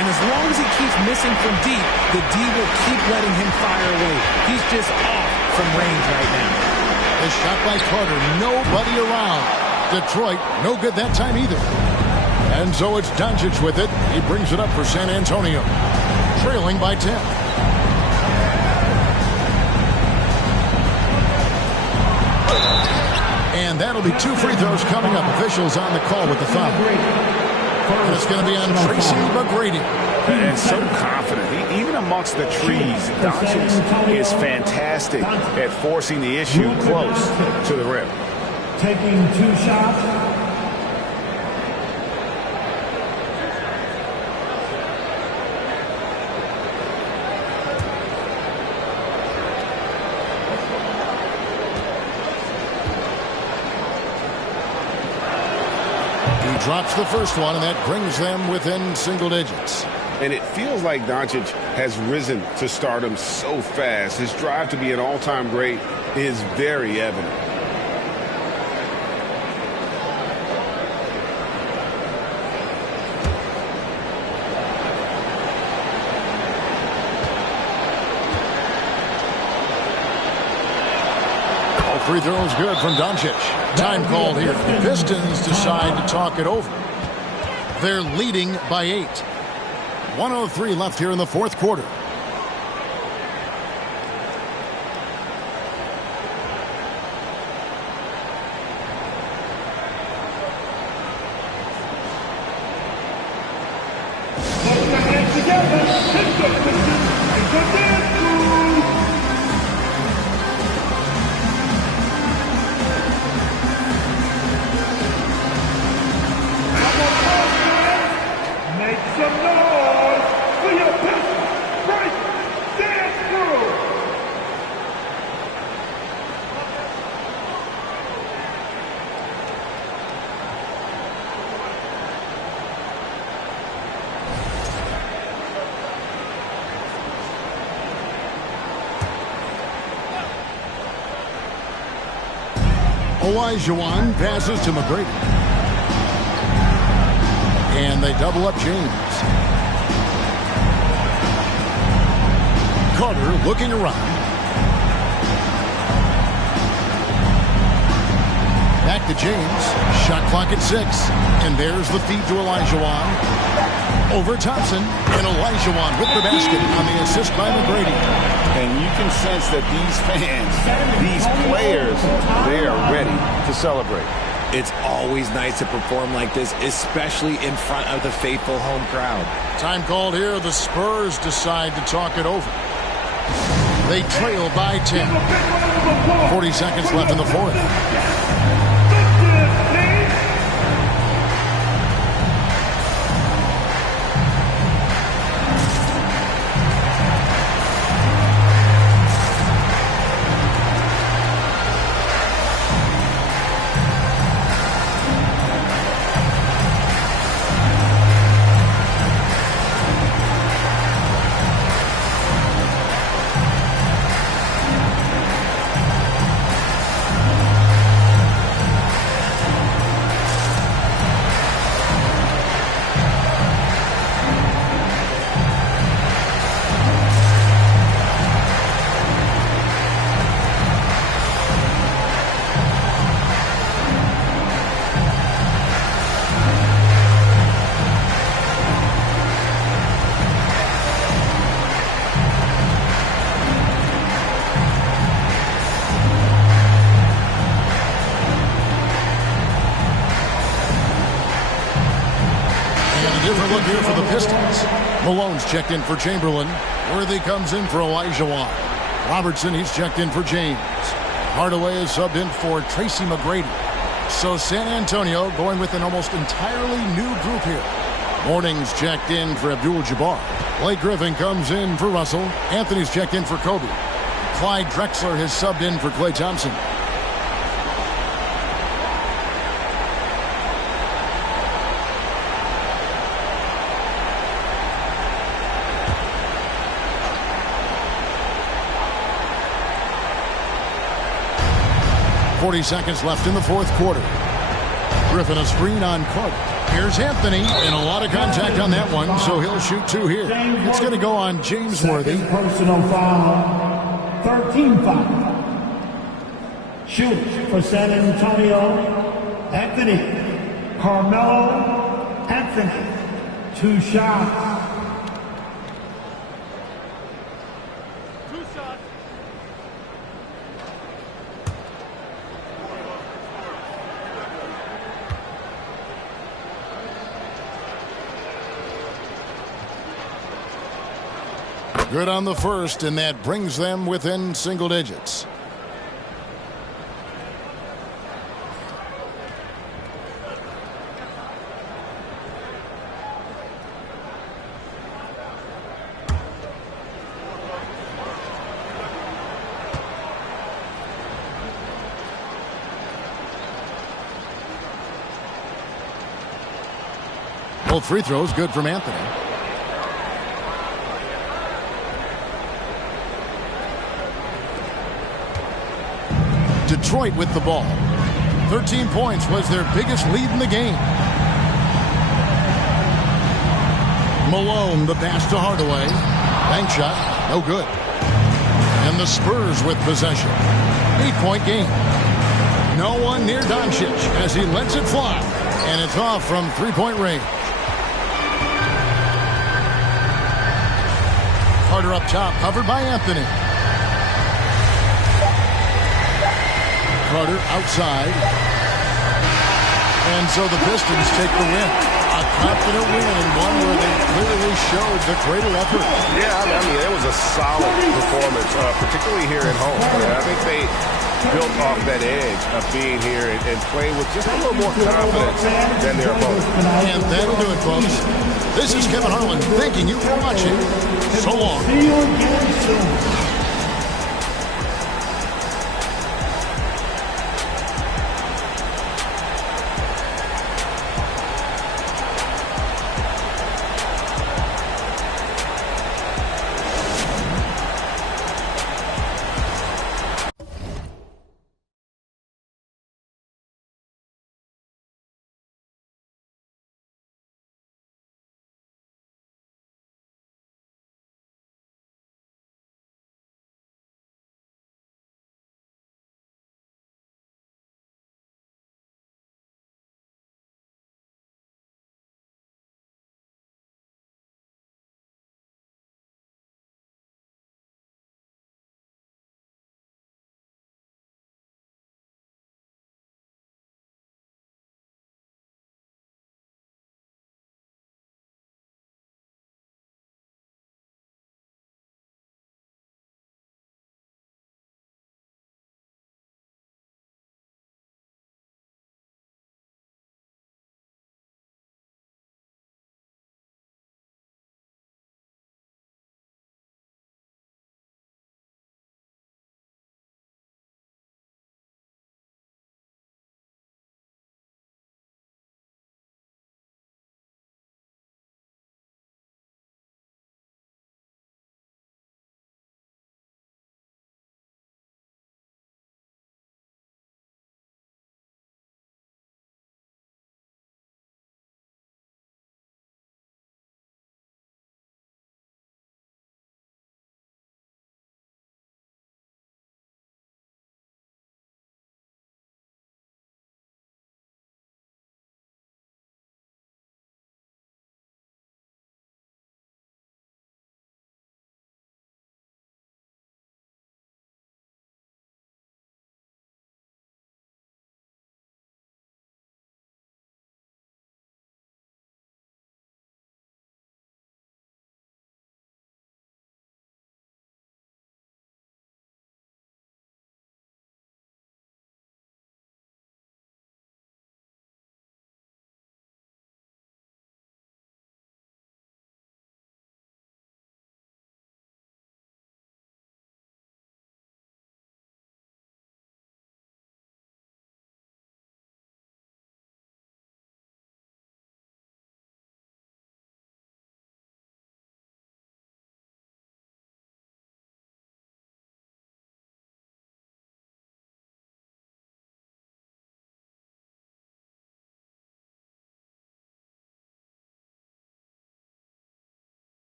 And as long as he keeps missing from deep, the D will keep letting him fire away. He's just off from range right now. The shot by Carter. Nobody around. Detroit, no good that time either. And so it's Doncic with it. He brings it up for San Antonio. Trailing by 10. And that'll be 2 free throws coming up. Officials on the call with the foul. And it's going to be on Tracy McGrady. And so confident. Even amongst the trees, Doncic is fantastic at forcing the issue close to the rim. Taking 2 shots. Drops the first one, and that brings them within single digits. And it feels like Doncic has risen to stardom so fast. His drive to be an all-time great is very evident. Free throws good from Doncic. Time called here. The Pistons decide to talk it over. They're leading by 8. 1:03 left here in the fourth quarter. Olajuwon passes to McGrady. And they double up James. Carter looking around. Back to James. Shot clock at 6. And there's the feed to Olajuwon. Over Thompson. And Olajuwon with the basket on the assist by McGrady. And you can sense that these fans, these players, they are ready to celebrate. It's always nice to perform like this, especially in front of the faithful home crowd. Time called here. The Spurs decide to talk it over. They trail by 10. 40 seconds left in the fourth. different look here for the Pistons. Malone's checked in for Chamberlain. Worthy comes in for Elijah Wan. Robertson, he's checked in for James. Hardaway is subbed in for Tracy McGrady. So San Antonio going with an almost entirely new group here. Morning's checked in for Abdul-Jabbar. Blake Griffin comes in for Russell. Anthony's checked in for Kobe. Clyde Drexler has subbed in for Klay Thompson. Seconds left in the fourth quarter. Griffin a screen on Carter. Here's Anthony, and a lot of contact on that one, so he'll shoot two here. It's going to go on James Worthy. Personal foul, 13 foul. Shoot for San Antonio, Anthony. Carmelo Anthony, 2 shots. Good on the first, and that brings them within single digits. Both free throws good from Anthony. Detroit with the ball. 13 points was their biggest lead in the game. Malone, the pass to Hardaway. Bank shot, no good. And the Spurs with possession. 8-point game. No one near Doncic as he lets it fly. And it's off from three-point range. Carter up top, covered by Anthony. Carter outside. And so the Pistons take the win. A confident win, and one where they clearly showed the greater effort. Yeah, I mean, it was a solid performance, particularly here at home. I think they built off that edge of being here and playing with just a little more confidence than their opponents. And that'll do it, folks. This is Kevin Harlan thanking you for watching. So long. See you again soon.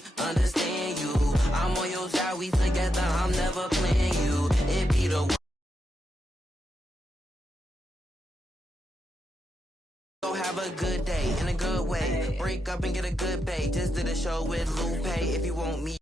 me understand you. I'm on your side, we together, I'm never playing you. It be the go have a good day in a good way. Break up and get a good bait. Just did a show with Lupe. If you want me